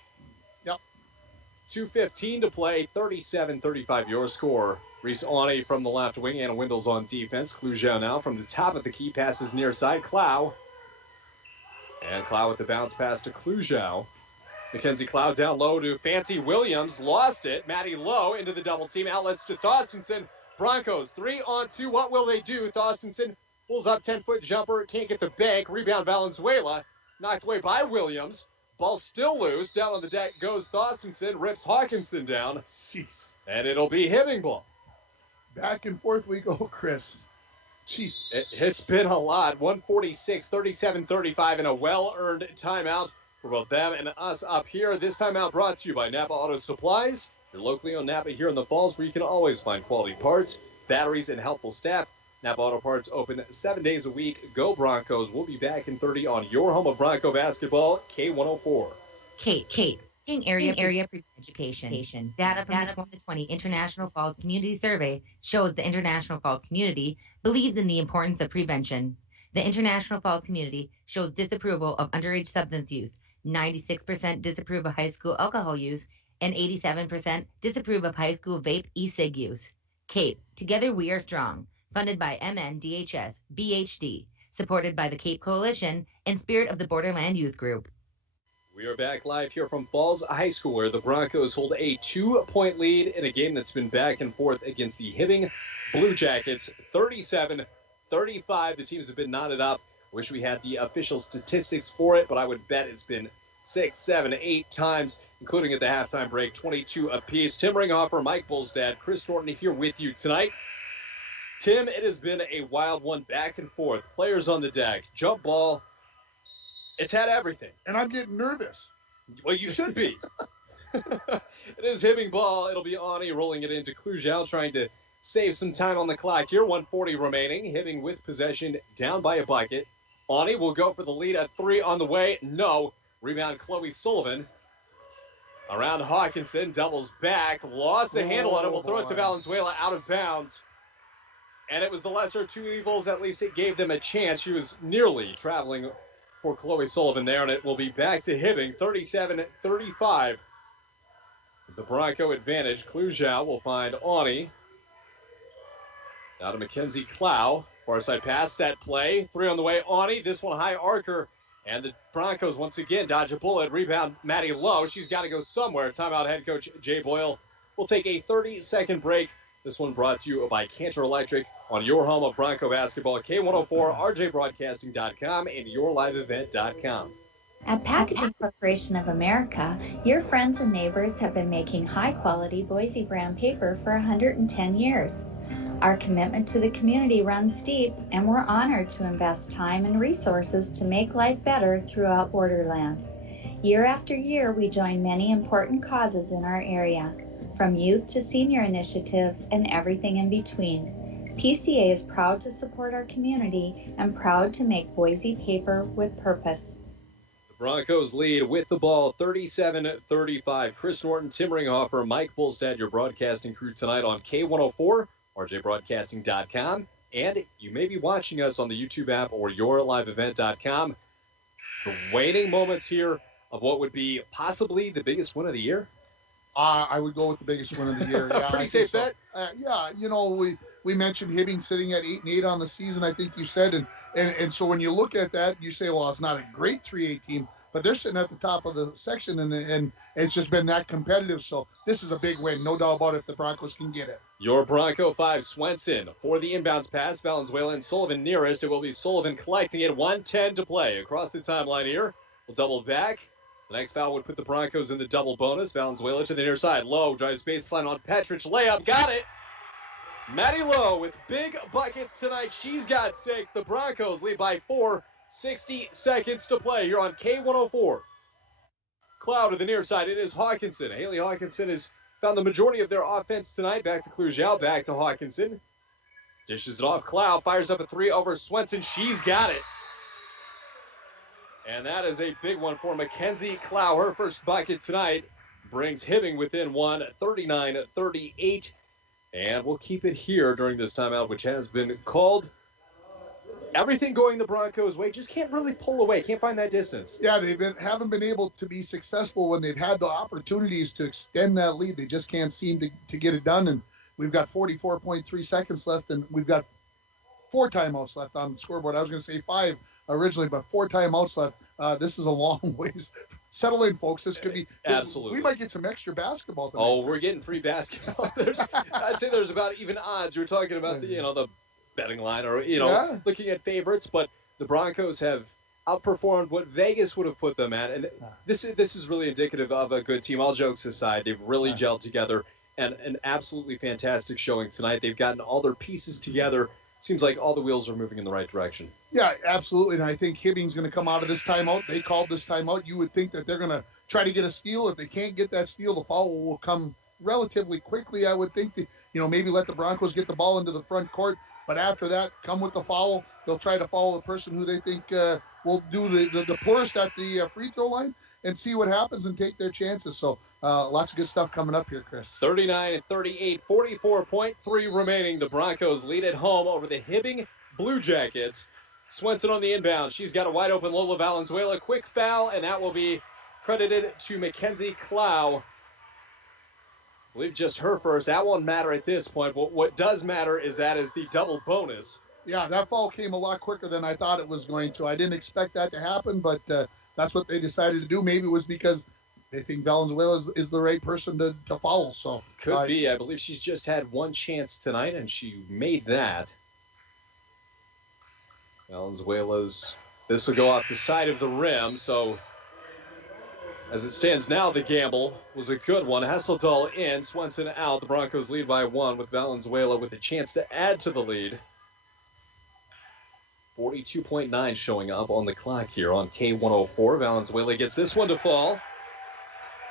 2:15 to play. 37-35 your score. Reese Awney from the left wing. Anna Windles on defense. Clujau now from the top of the key. Passes near side. Clow. And Clow with the bounce pass to Clujau. Mackenzie Clow down low to Fancy Williams. Lost it. Maddie Lowe into the double team. Outlets to Thorstensen. Broncos 3-on-2. What will they do? Thorstensen pulls up 10-foot jumper. Can't get the bank. Rebound Valenzuela. Knocked away by Williams. Ball still loose. Down on the deck goes Thorstensen. Rips Hawkinson down. Jeez. And it'll be Hibbing ball. Back and forth we go, Chris. Jeez. It's been a lot. 146, 37-35, and a well-earned timeout for both them and us up here. This timeout brought to you by Napa Auto Supplies. You're locally owned Napa here in the Falls, where you can always find quality parts, batteries, and helpful staff. Napa Auto Parts open 7 days a week. Go Broncos. We'll be back in 30 on your home of Bronco basketball, K104. Kate. Area prevention education. Data from the 2020 International Falls Community Survey shows the International Falls community believes in the importance of prevention. The International Falls community shows disapproval of underage substance use. 96% disapprove of high school alcohol use, and 87% disapprove of high school vape e-cig use. CAPE, Together We Are Strong, funded by MNDHS, BHD, supported by the CAPE Coalition and Spirit of the Borderland Youth Group. We are back live here from Falls High School, where the Broncos hold a 2-point lead in a game that's been back and forth against the Hibbing Blue Jackets. 37-35, the teams have been knotted up. Wish we had the official statistics for it, but I would bet it's been 6, 7, 8 times, including at the halftime break, 22 apiece. Tim Ringhofer, Mike Bull's Chris Norton here with you tonight. Tim, it has been a wild one, back and forth. Players on the deck, jump ball. It's had everything. And I'm getting nervous. Well, you should be. It is Hibbing ball. It'll be Awney rolling it into Clujau, trying to save some time on the clock here. 1:40 remaining. Hibbing with possession, down by a bucket. Awney will go for the lead at 3 on the way. No. Rebound Chloe Sullivan. Around Hawkinson, doubles back, lost the handle on it. We'll throw it to Valenzuela, out of bounds. And it was the lesser of two evils. At least it gave them a chance. She was nearly traveling for Chloe Sullivan there, and it will be back to Hibbing, 37-35. The Bronco advantage. Clujau will find Awney. Now to Mackenzie Clow. Far side pass, set play. 3 on the way. Awney, this one high archer. And the Broncos once again dodge a bullet. Rebound Maddie Lowe. She's got to go somewhere. Timeout head coach Jay Boyle. We'll take a 30-second break. This one brought to you by Cantor Electric on your home of Bronco basketball, K104, RJBroadcasting.com, and YourLiveEvent.com. At Packaging Corporation of America, your friends and neighbors have been making high-quality Boise brand paper for 110 years. Our commitment to the community runs deep, and we're honored to invest time and resources to make life better throughout Borderland. Year after year, we join many important causes in our area, from youth to senior initiatives and everything in between. PCA is proud to support our community and proud to make Boise paper with purpose. The Broncos lead with the ball, 37-35. Chris Norton, Tim Ringhofer, Mike Bullstad, your broadcasting crew tonight on K104, RJBroadcasting.com, and you may be watching us on the YouTube app or YourLiveEvent.com. The waning moments here of what would be possibly the biggest win of the year. I would go with the biggest win of the year. Yeah, Pretty safe bet. Yeah, we mentioned Hibbing sitting at 8-8 on the season, I think you said, and so when you look at that, you say, well, it's not a great 3A team, but they're sitting at the top of the section, and it's just been that competitive. So this is a big win, no doubt about it. The Broncos can get it. Your Bronco 5, Swenson, for the inbounds pass. Valenzuela and Sullivan nearest. It will be Sullivan collecting it. 1:10 to play across the timeline here. We'll double back. The next foul would put the Broncos in the double bonus. Valenzuela to the near side. Lowe drives baseline on Petrich. Layup. Got it. Maddie Lowe with big buckets tonight. She's got 6. The Broncos lead by 4. 60 seconds to play here on K104. Cloud to the near side. It is Hawkinson. Haley Hawkinson has found the majority of their offense tonight. Back to Clujau. Back to Hawkinson. Dishes it off. Cloud fires up a 3 over Swenson. She's got it. And that is a big one for Mackenzie Clow. Her first bucket tonight brings Hibbing within 1, 39-38. And we'll keep it here during this timeout, which has been called. Everything going the Broncos' way, just can't really pull away, can't find that distance. Yeah, haven't been able to be successful when they've had the opportunities to extend that lead. They just can't seem to get it done. And we've got 44.3 seconds left, and we've got 4 timeouts left on the scoreboard. I was going to say 5 originally, but 4 timeouts left. This is a long ways. Settle in, folks. This could be absolutely. We might get some extra basketball tonight. Oh, we're getting free basketball. I'd say there's about even odds. You were talking about the betting line, or looking at favorites, but the Broncos have outperformed what Vegas would have put them at, and this is really indicative of a good team. All jokes aside, they've really gelled together, and an absolutely fantastic showing tonight. They've gotten all their pieces together. Seems like all the wheels are moving in the right direction. Yeah, absolutely. And I think Hibbing's going to come out of this timeout. They called this timeout. You would think that they're going to try to get a steal. If they can't get that steal, the foul will come relatively quickly. I would think that, maybe let the Broncos get the ball into the front court. But after that, come with the foul. They'll try to follow the person who they think will do the poorest at the free throw line and see what happens and take their chances. So lots of good stuff coming up here, Chris. 39-38, 44.3 remaining. The Broncos lead at home over the Hibbing Blue Jackets. Swenson on the inbound. She's got a wide open Lola Valenzuela. Quick foul, and that will be credited to Mackenzie Clow. I believe just her first. That won't matter at this point. What does matter is the double bonus. Yeah, that foul came a lot quicker than I thought it was going to. I didn't expect that to happen, but that's what they decided to do. Maybe it was because they think Valenzuela is the right person to foul. So could be. I believe she's just had one chance tonight, and she made that. Valenzuela's, this will go off the side of the rim, so as it stands now, the gamble was a good one. Hesseldahl in, Swenson out. The Broncos lead by 1 with Valenzuela with a chance to add to the lead. 42.9 showing up on the clock here on K104. Valenzuela gets this one to fall.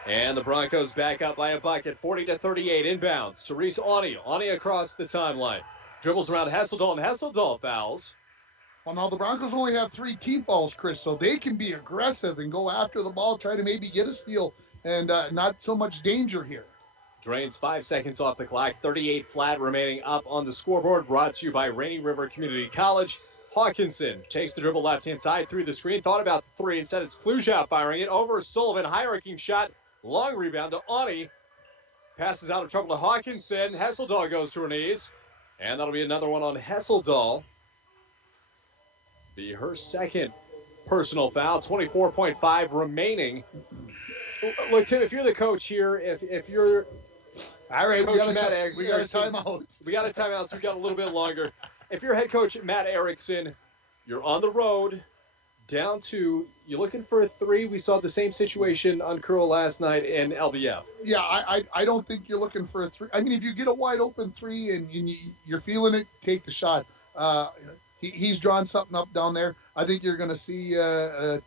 And the Broncos back up by a bucket, 40-38 inbounds. Therese Awney across the timeline. Dribbles around Hesseldahl, and Hesseldahl fouls. Well, now the Broncos only have 3 team fouls, Chris, so they can be aggressive and go after the ball, try to maybe get a steal, and not so much danger here. Drains 5 seconds off the clock, 38 flat remaining up on the scoreboard, brought to you by Rainy River Community College. Hawkinson takes the dribble left-hand side through the screen, thought about the 3, instead it's Clujau firing it over Sullivan, high-arcing shot, long rebound to Awney. Passes out of trouble to Hawkinson. Hesseldahl goes to her knees, and that'll be another one on Hesseldahl. Be her second personal foul, 24.5 remaining. Look, Tim, if you're the coach here, if you're all right, Coach Matt we got a timeout. We got a timeout, so we got a little bit longer. If you're head coach Matt Erickson, you're on the road, down 2, you're looking for a 3. We saw the same situation on Curl last night in LBF. Yeah, I don't think you're looking for a 3. I mean, if you get a wide open 3 and you're feeling it, take the shot. He's drawn something up down there. I think you're going to see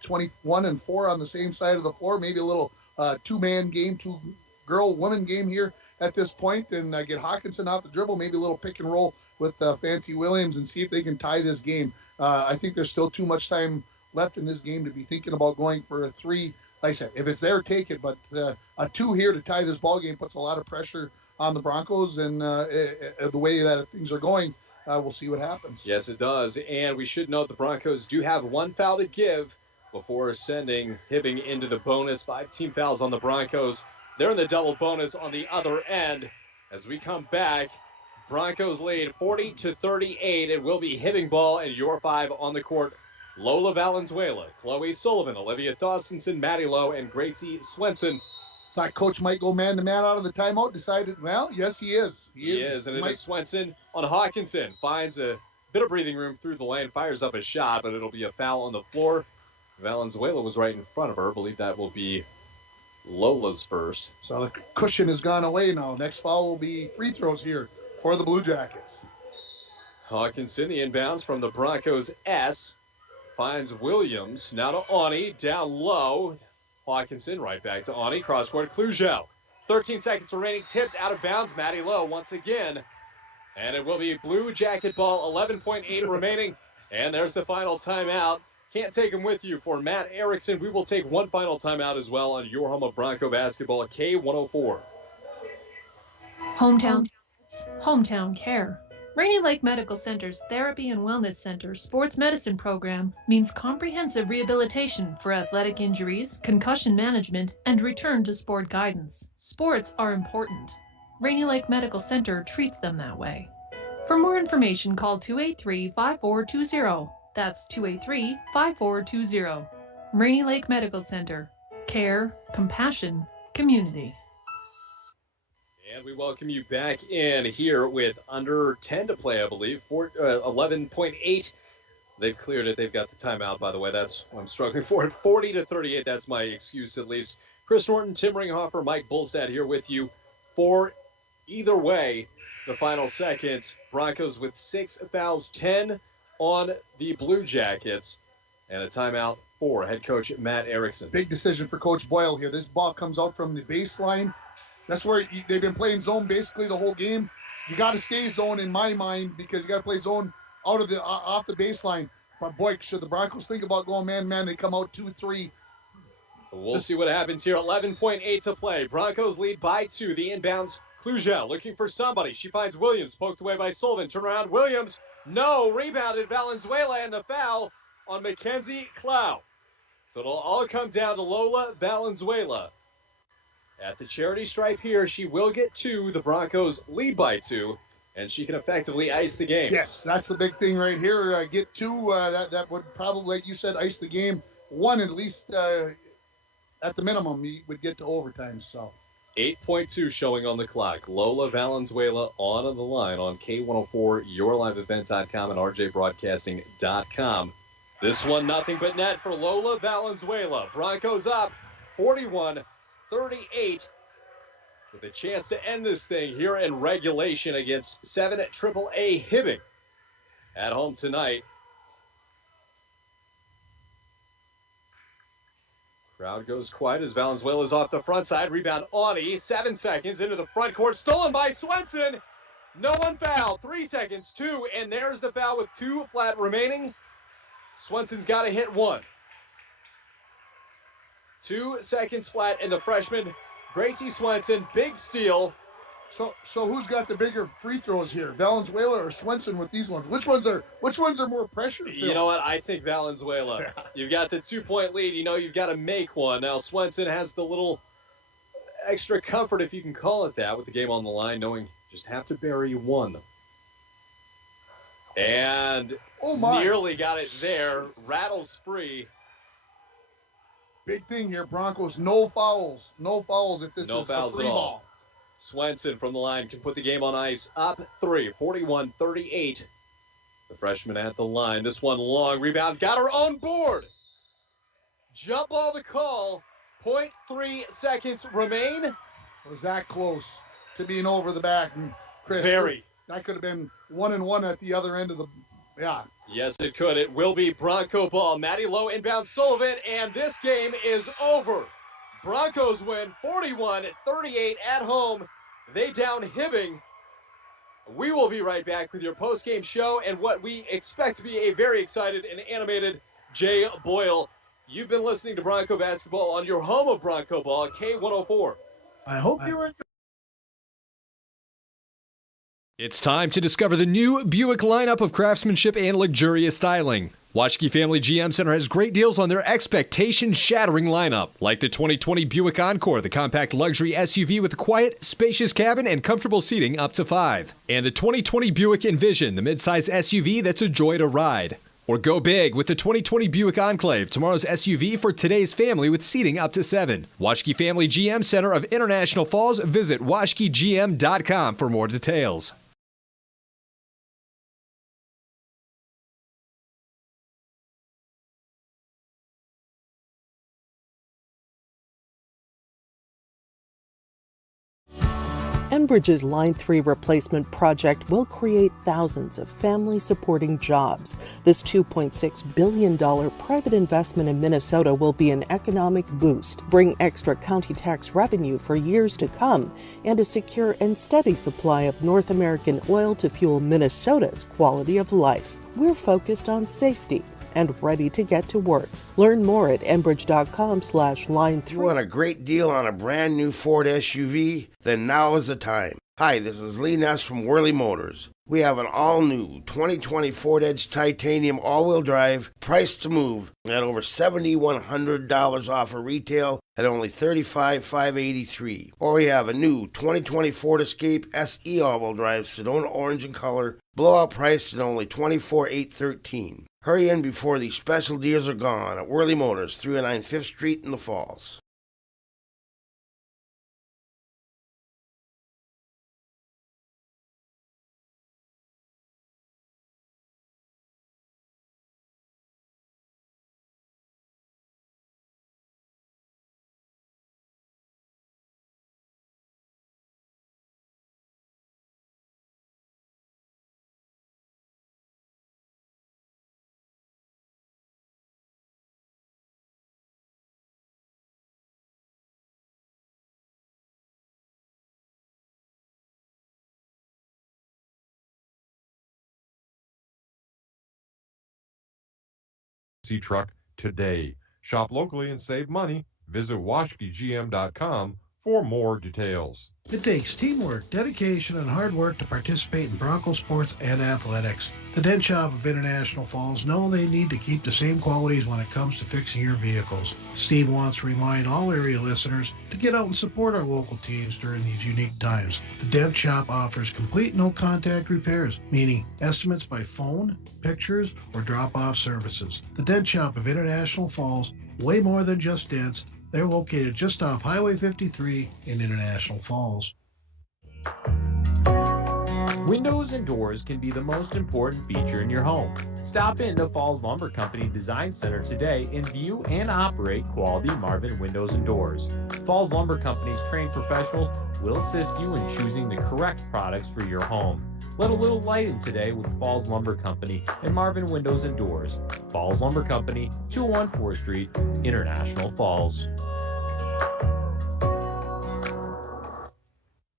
21 and 4 on the same side of the floor, maybe a little 2-man game, 2-girl-woman game here at this point, and get Hawkinson off the dribble, maybe a little pick and roll with Fancy Williams and see if they can tie this game. I think there's still too much time left in this game to be thinking about going for a 3. Like I said, if it's there, take it, but a 2 here to tie this ball game puts a lot of pressure on the Broncos, and the way that things are going, we'll see what happens. Yes, it does. And we should note the Broncos do have 1 foul to give before sending Hibbing into the bonus. 5 team fouls on the Broncos. They're in the double bonus on the other end. As we come back, Broncos lead 40-38. It will be Hibbing ball and your 5 on the court. Lola Valenzuela, Chloe Sullivan, Olivia Dawsonson, Maddie Lowe, and Gracie Swenson. Thought Coach might go man-to-man out of the timeout. Decided, well, yes, he is. He is, and it is Swenson on Hawkinson. Finds a bit of breathing room through the lane, fires up a shot, but it'll be a foul on the floor. Valenzuela was right in front of her. I believe that will be Lola's first. So the cushion has gone away now. Next foul will be free throws here for the Blue Jackets. Hawkinson, the inbounds from the Broncos S. Finds Williams. Now to Ani, down low. Hawkinson right back to Ani. Cross-court, Clujo. 13 seconds remaining, tipped out of bounds. Maddie Lowe once again. And it will be Blue Jacket ball, 11.8 remaining. And there's the final timeout. Can't take him with you for Matt Erickson. We will take one final timeout as well on your home of Bronco basketball, K104. Hometown care. Rainy Lake Medical Center's Therapy and Wellness Center Sports Medicine Program means comprehensive rehabilitation for athletic injuries, concussion management, and return to sport guidance. Sports are important. Rainy Lake Medical Center treats them that way. For more information, call 283-5420. That's 283-5420. Rainy Lake Medical Center. Care, compassion, community. And we welcome you back in here with under 10 to play, I believe. 11.8. They've cleared it. They've got the timeout, by the way. That's what I'm struggling for. 40-38. That's my excuse, at least. Chris Norton, Tim Ringhofer, Mike Bolstad here with you for either way. The final seconds. Broncos with 6 fouls, 10 on the Blue Jackets. And a timeout for head coach Matt Erickson. Big decision for Coach Boyle here. This ball comes out from the baseline. That's where they've been playing zone basically the whole game. You got to stay zone in my mind because you got to play zone out of the off the baseline. But boy, should the Broncos think about going man-man, they come out 2-3. We'll see what happens here. 11.8 to play. Broncos lead by 2. The inbounds, Clujo looking for somebody. She finds Williams, poked away by Sullivan. Turn around, Williams. No, rebounded Valenzuela, and the foul on Mackenzie Clow. So it'll all come down to Lola Valenzuela. At the charity stripe here, she will get 2. The Broncos lead by 2, and she can effectively ice the game. Yes, that's the big thing right here. Get 2. That would probably, like you said, ice the game. 1 at least, at the minimum, you would get to overtime. So 8.2 showing on the clock. Lola Valenzuela on the line on K104, yourliveevent.com, and rjbroadcasting.com. This one, nothing but net for Lola Valenzuela. Broncos up 41-38 with a chance to end this thing here in regulation against 7 AAA Hibbing at home tonight. Crowd goes quiet as Valenzuela's off the front side. Rebound, Ani, 7 seconds into the front court. Stolen by Swenson. No one fouled. 3 seconds, 2, and there's the foul with 2 flat remaining. Swenson's got to hit 1. 2 seconds flat, and the freshman, Gracie Swenson, big steal. So who's got the bigger free throws here, Valenzuela or Swenson with these ones? Which ones are more pressure filled? You know what? I think Valenzuela. You've got the 2-point lead. You know you've got to make one. Now Swenson has the little extra comfort, if you can call it that, with the game on the line, knowing just have to bury 1. And nearly got it there. Rattles free. Big thing here, Broncos. No fouls. No fouls if this is a free ball. Swenson from the line can put the game on ice. Up 3, 41-38. The freshman at the line. This one long. Rebound. Got her on board. Jump ball the call. 0.3 seconds remain. It was that close to being over the back. And Chris, very. That could have been 1-1 at the other end of the, yeah. Yes, it could. It will be Bronco ball. Maddie Lowe inbound Sullivan, and this game is over. Broncos win 41-38 at home. They down Hibbing. We will be right back with your post-game show and what we expect to be a very excited and animated Jay Boyle. You've been listening to Bronco Basketball on your home of Bronco Ball, K104. I hope you were. It's time to discover the new Buick lineup of craftsmanship and luxurious styling. Washke Family GM Center has great deals on their expectation-shattering lineup, like the 2020 Buick Encore, the compact luxury SUV with a quiet, spacious cabin and comfortable seating up to 5. And the 2020 Buick Envision, the midsize SUV that's a joy to ride. Or go big with the 2020 Buick Enclave, tomorrow's SUV for today's family with seating up to 7. Washke Family GM Center of International Falls. Visit washkegm.com for more details. Enbridge's Line 3 replacement project will create thousands of family-supporting jobs. This $2.6 billion private investment in Minnesota will be an economic boost, bring extra county tax revenue for years to come, and a secure and steady supply of North American oil to fuel Minnesota's quality of life. We're focused on safety and ready to get to work. Learn more at enbridge.com/line3. You want a great deal on a brand new Ford SUV? Then now is the time. Hi, this is Lee Ness from Worley Motors. We have an all-new 2020 Ford Edge Titanium all-wheel drive, priced to move, at over $7,100 off of retail at only $35,583. Or we have a new 2020 Ford Escape SE all-wheel drive, Sedona orange in color, blowout priced at only $24,813. Hurry in before these special deals are gone at Worley Motors, 309 5th Street in the Falls. Truck today. Shop locally and save money. Visit washkegm.com for more details. It takes teamwork, dedication, and hard work to participate in Bronco sports and athletics. The Dent Shop of International Falls know they need to keep the same qualities when it comes to fixing your vehicles. Steve wants to remind all area listeners to get out and support our local teams during these unique times. The Dent Shop offers complete no-contact repairs, meaning estimates by phone, pictures, or drop-off services. The Dent Shop of International Falls, way more than just dents. They're located just off Highway 53 in International Falls. Windows and doors can be the most important feature in your home. Stop in to Falls Lumber Company Design Center today and view and operate quality Marvin windows and doors. Falls Lumber Company's trained professionals will assist you in choosing the correct products for your home. Let a little light in today with Falls Lumber Company and Marvin Windows and Doors. Falls Lumber Company, 201 4th Street, International Falls.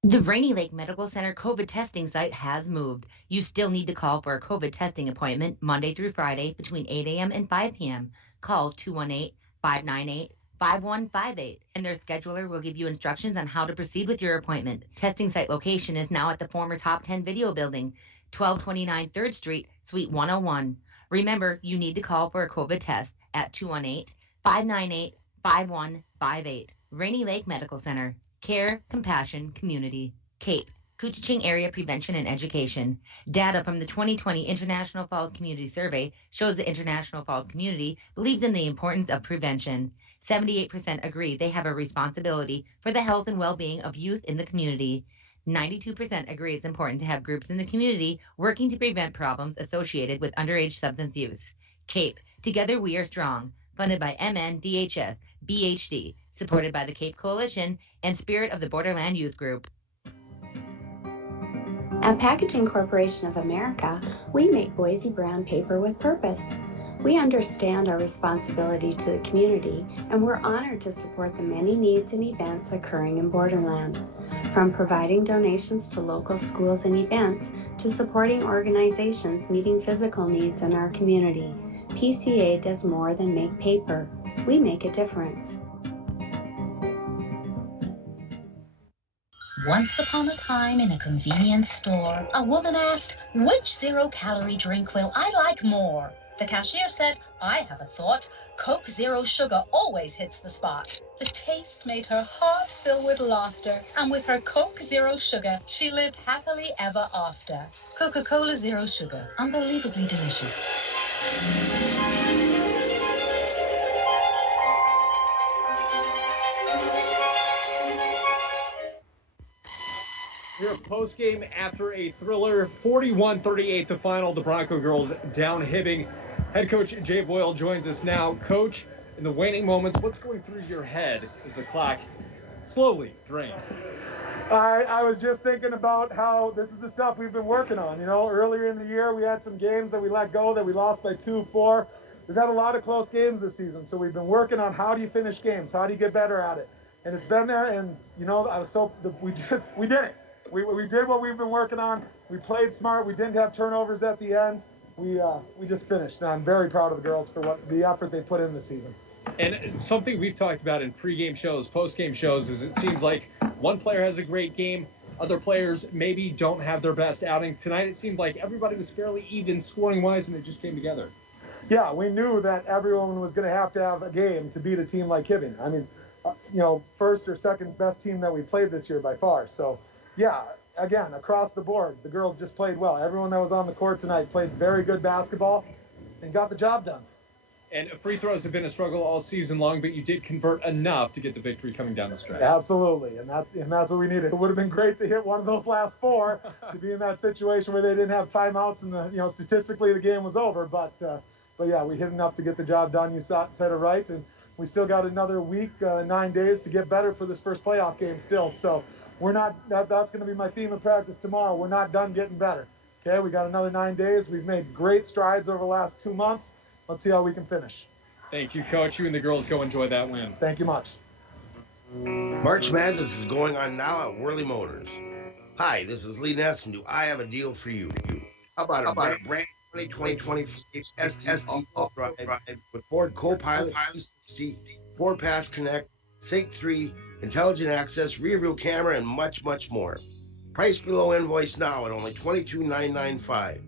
The Rainy Lake Medical Center COVID testing site has moved. You still need to call for a COVID testing appointment Monday through Friday between 8 a.m. and 5 p.m. Call 218-598-5158, and their scheduler will give you instructions on how to proceed with your appointment. Testing site location is now at the former Top 10 Video Building, 1229 3rd Street, Suite 101. Remember, you need to call for a COVID test at 218-598-5158. Rainy Lake Medical Center. Care, compassion, community. CAPE, Couchiching Area Prevention and Education. Data from the 2020 International Falls Community Survey shows the International Falls community believes in the importance of prevention. 78% agree they have a responsibility for the health and well-being of youth in the community. 92% agree it's important to have groups in the community working to prevent problems associated with underage substance use. CAPE, Together We Are Strong, funded by MNDHS, BHD, supported by the CAPE Coalition and Spirit of the Borderland Youth Group. At Packaging Corporation of America, we make Boise brown paper with purpose. We understand our responsibility to the community, and we're honored to support the many needs and events occurring in Borderland. From providing donations to local schools and events, to supporting organizations meeting physical needs in our community, PCA does more than make paper. We make a difference. Once upon a time in a convenience store, a woman asked, which zero-calorie drink will I like more? The cashier said, I have a thought. Coke Zero Sugar always hits the spot. The taste made her heart fill with laughter, and with her Coke Zero Sugar, she lived happily ever after. Coca-Cola Zero Sugar, unbelievably delicious. Here post-game after a thriller, 41-38 the final. The Bronco girls down Hibbing. Head coach Jay Boyle joins us now. Coach, in the waning moments, what's going through your head as the clock slowly drains? I was just thinking about how this is the stuff we've been working on. You know, earlier in the year, we had some games that we let go that we lost by 2-4. We've had a lot of close games this season, so we've been working on how do you finish games, how do you get better at it. And it's been there, and, you know, we did it. We did what we've been working on. We played smart. We didn't have turnovers at the end. We just finished. And I'm very proud of the girls for the effort they put in this season. And something we've talked about in pregame shows, postgame shows, is it seems like one player has a great game, other players maybe don't have their best outing. Tonight it seemed like everybody was fairly even scoring-wise, and it just came together. Yeah, we knew that everyone was going to have a game to beat a team like Hibbing. I mean, you know, first or second best team that we played this year by far. So, yeah, again, across the board, the girls just played well. Everyone that was on the court tonight played very good basketball and got the job done. And free throws have been a struggle all season long, but you did convert enough to get the victory coming down the stretch. Absolutely, and that's what we needed. It would have been great to hit one of those last four to be in that situation where they didn't have timeouts and statistically the game was over. But yeah, we hit enough to get the job done. You said it right, and we still got another week, 9 days to get better for this first playoff game still. So we're not. That's going to be my theme of practice tomorrow. We're not done getting better. Okay, we got another 9 days. We've made great strides over the last 2 months. Let's see how we can finish. Thank you, Coach. You and the girls go enjoy that win. Thank you much. March Madness is going on now at Worley Motors. Hi, this is Lee Ness, and do I have a deal for you? How about a brand 2020 ST All-Drive with Ford Copilot 360, Ford Pass Connect, Sync 3, intelligent access, rear view camera, and much, much more. Price below invoice now at only $22,995.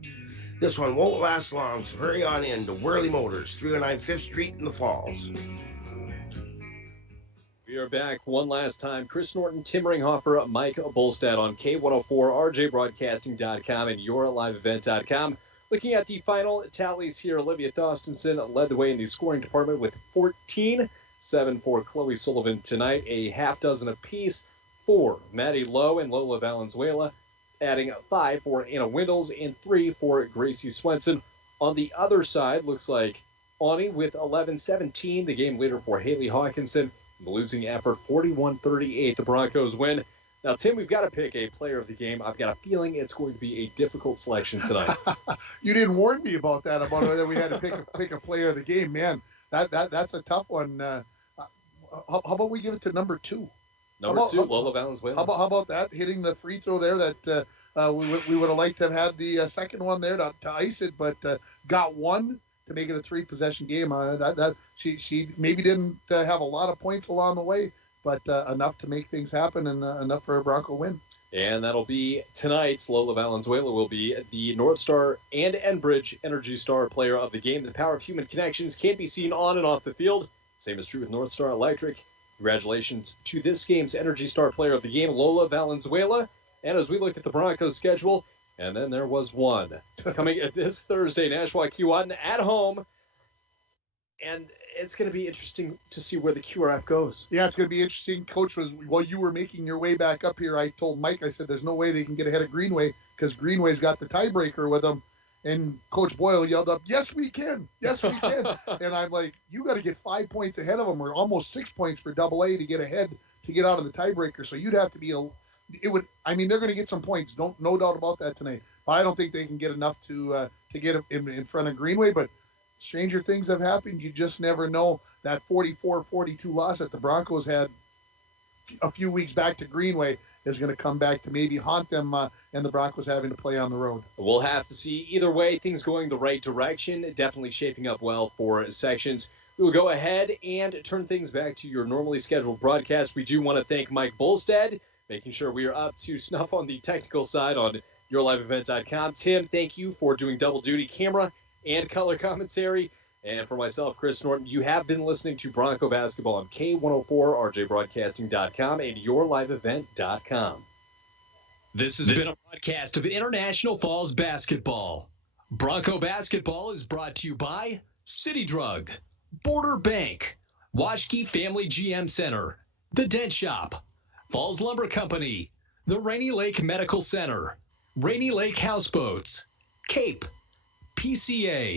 This one won't last long, so hurry on in to Worley Motors, 309 5th Street in the Falls. We are back one last time. Chris Norton, Tim Ringhofer, Mike Bolstad on K104, RJBroadcasting.com, and YourLiveEvent.com. Looking at the final tallies here, Olivia Thorstensen led the way in the scoring department with 14, 7 for Chloe Sullivan tonight, a half dozen apiece for Maddie Lowe and Lola Valenzuela, adding 5 for Anna Windles and 3 for Gracie Swenson. On the other side, looks like Ani with 11-17, the game leader for Haley Hawkinson. The losing effort, 41-38, the Broncos win. Now, Tim, we've got to pick a player of the game. I've got a feeling it's going to be a difficult selection tonight. You didn't warn me about that, about whether we had to pick a player of the game. Man, that's a tough one. How about we give it to number 2? Number 2, Lola Valenzuela. How about that? Hitting the free throw there that we would have liked to have had the second one there to ice it, but got one to make it a 3-possession game. She maybe didn't have a lot of points along the way, but enough to make things happen and enough for a Bronco win. And that'll be tonight's. Lola Valenzuela will be the North Star and Enbridge Energy Star player of the game. The power of human connections can be seen on and off the field. Same is true with North Star Electric. Congratulations to this game's Energy Star player of the game, Lola Valenzuela. And as we look at the Broncos schedule, and then there was one coming this Thursday, Nashua Keewatin at home. And it's going to be interesting to see where the QRF goes. Yeah, it's going to be interesting. Coach, while you were making your way back up here, I told Mike, I said, there's no way they can get ahead of Greenway because Greenway's got the tiebreaker with them. And Coach Boyle yelled up, yes, we can. Yes, we can. And I'm like, you got to get 5 points ahead of them, or almost 6 points for AA to get ahead, to get out of the tiebreaker. So you'd have to be they're going to get some points. No doubt about that tonight. But I don't think they can get enough to get in front of Greenway. But stranger things have happened. You just never know. That 44-42 loss that the Broncos had a few weeks back to Greenway is going to come back to maybe haunt them and the Broncos having to play on the road. We'll have to see. Either way, things going the right direction. Definitely shaping up well for sections. We will go ahead and turn things back to your normally scheduled broadcast. We do want to thank Mike Bolstad, making sure we are up to snuff on the technical side on YourLiveEvent.com. Tim, thank you for doing double duty, camera and color commentary. And for myself, Chris Norton, you have been listening to Bronco Basketball on K104, RJBroadcasting.com, and YourLiveEvent.com. This has been a broadcast of International Falls Basketball. Bronco Basketball is brought to you by City Drug, Border Bank, Washke Family GM Center, The Dent Shop, Falls Lumber Company, the Rainy Lake Medical Center, Rainy Lake Houseboats, Cape, PCA.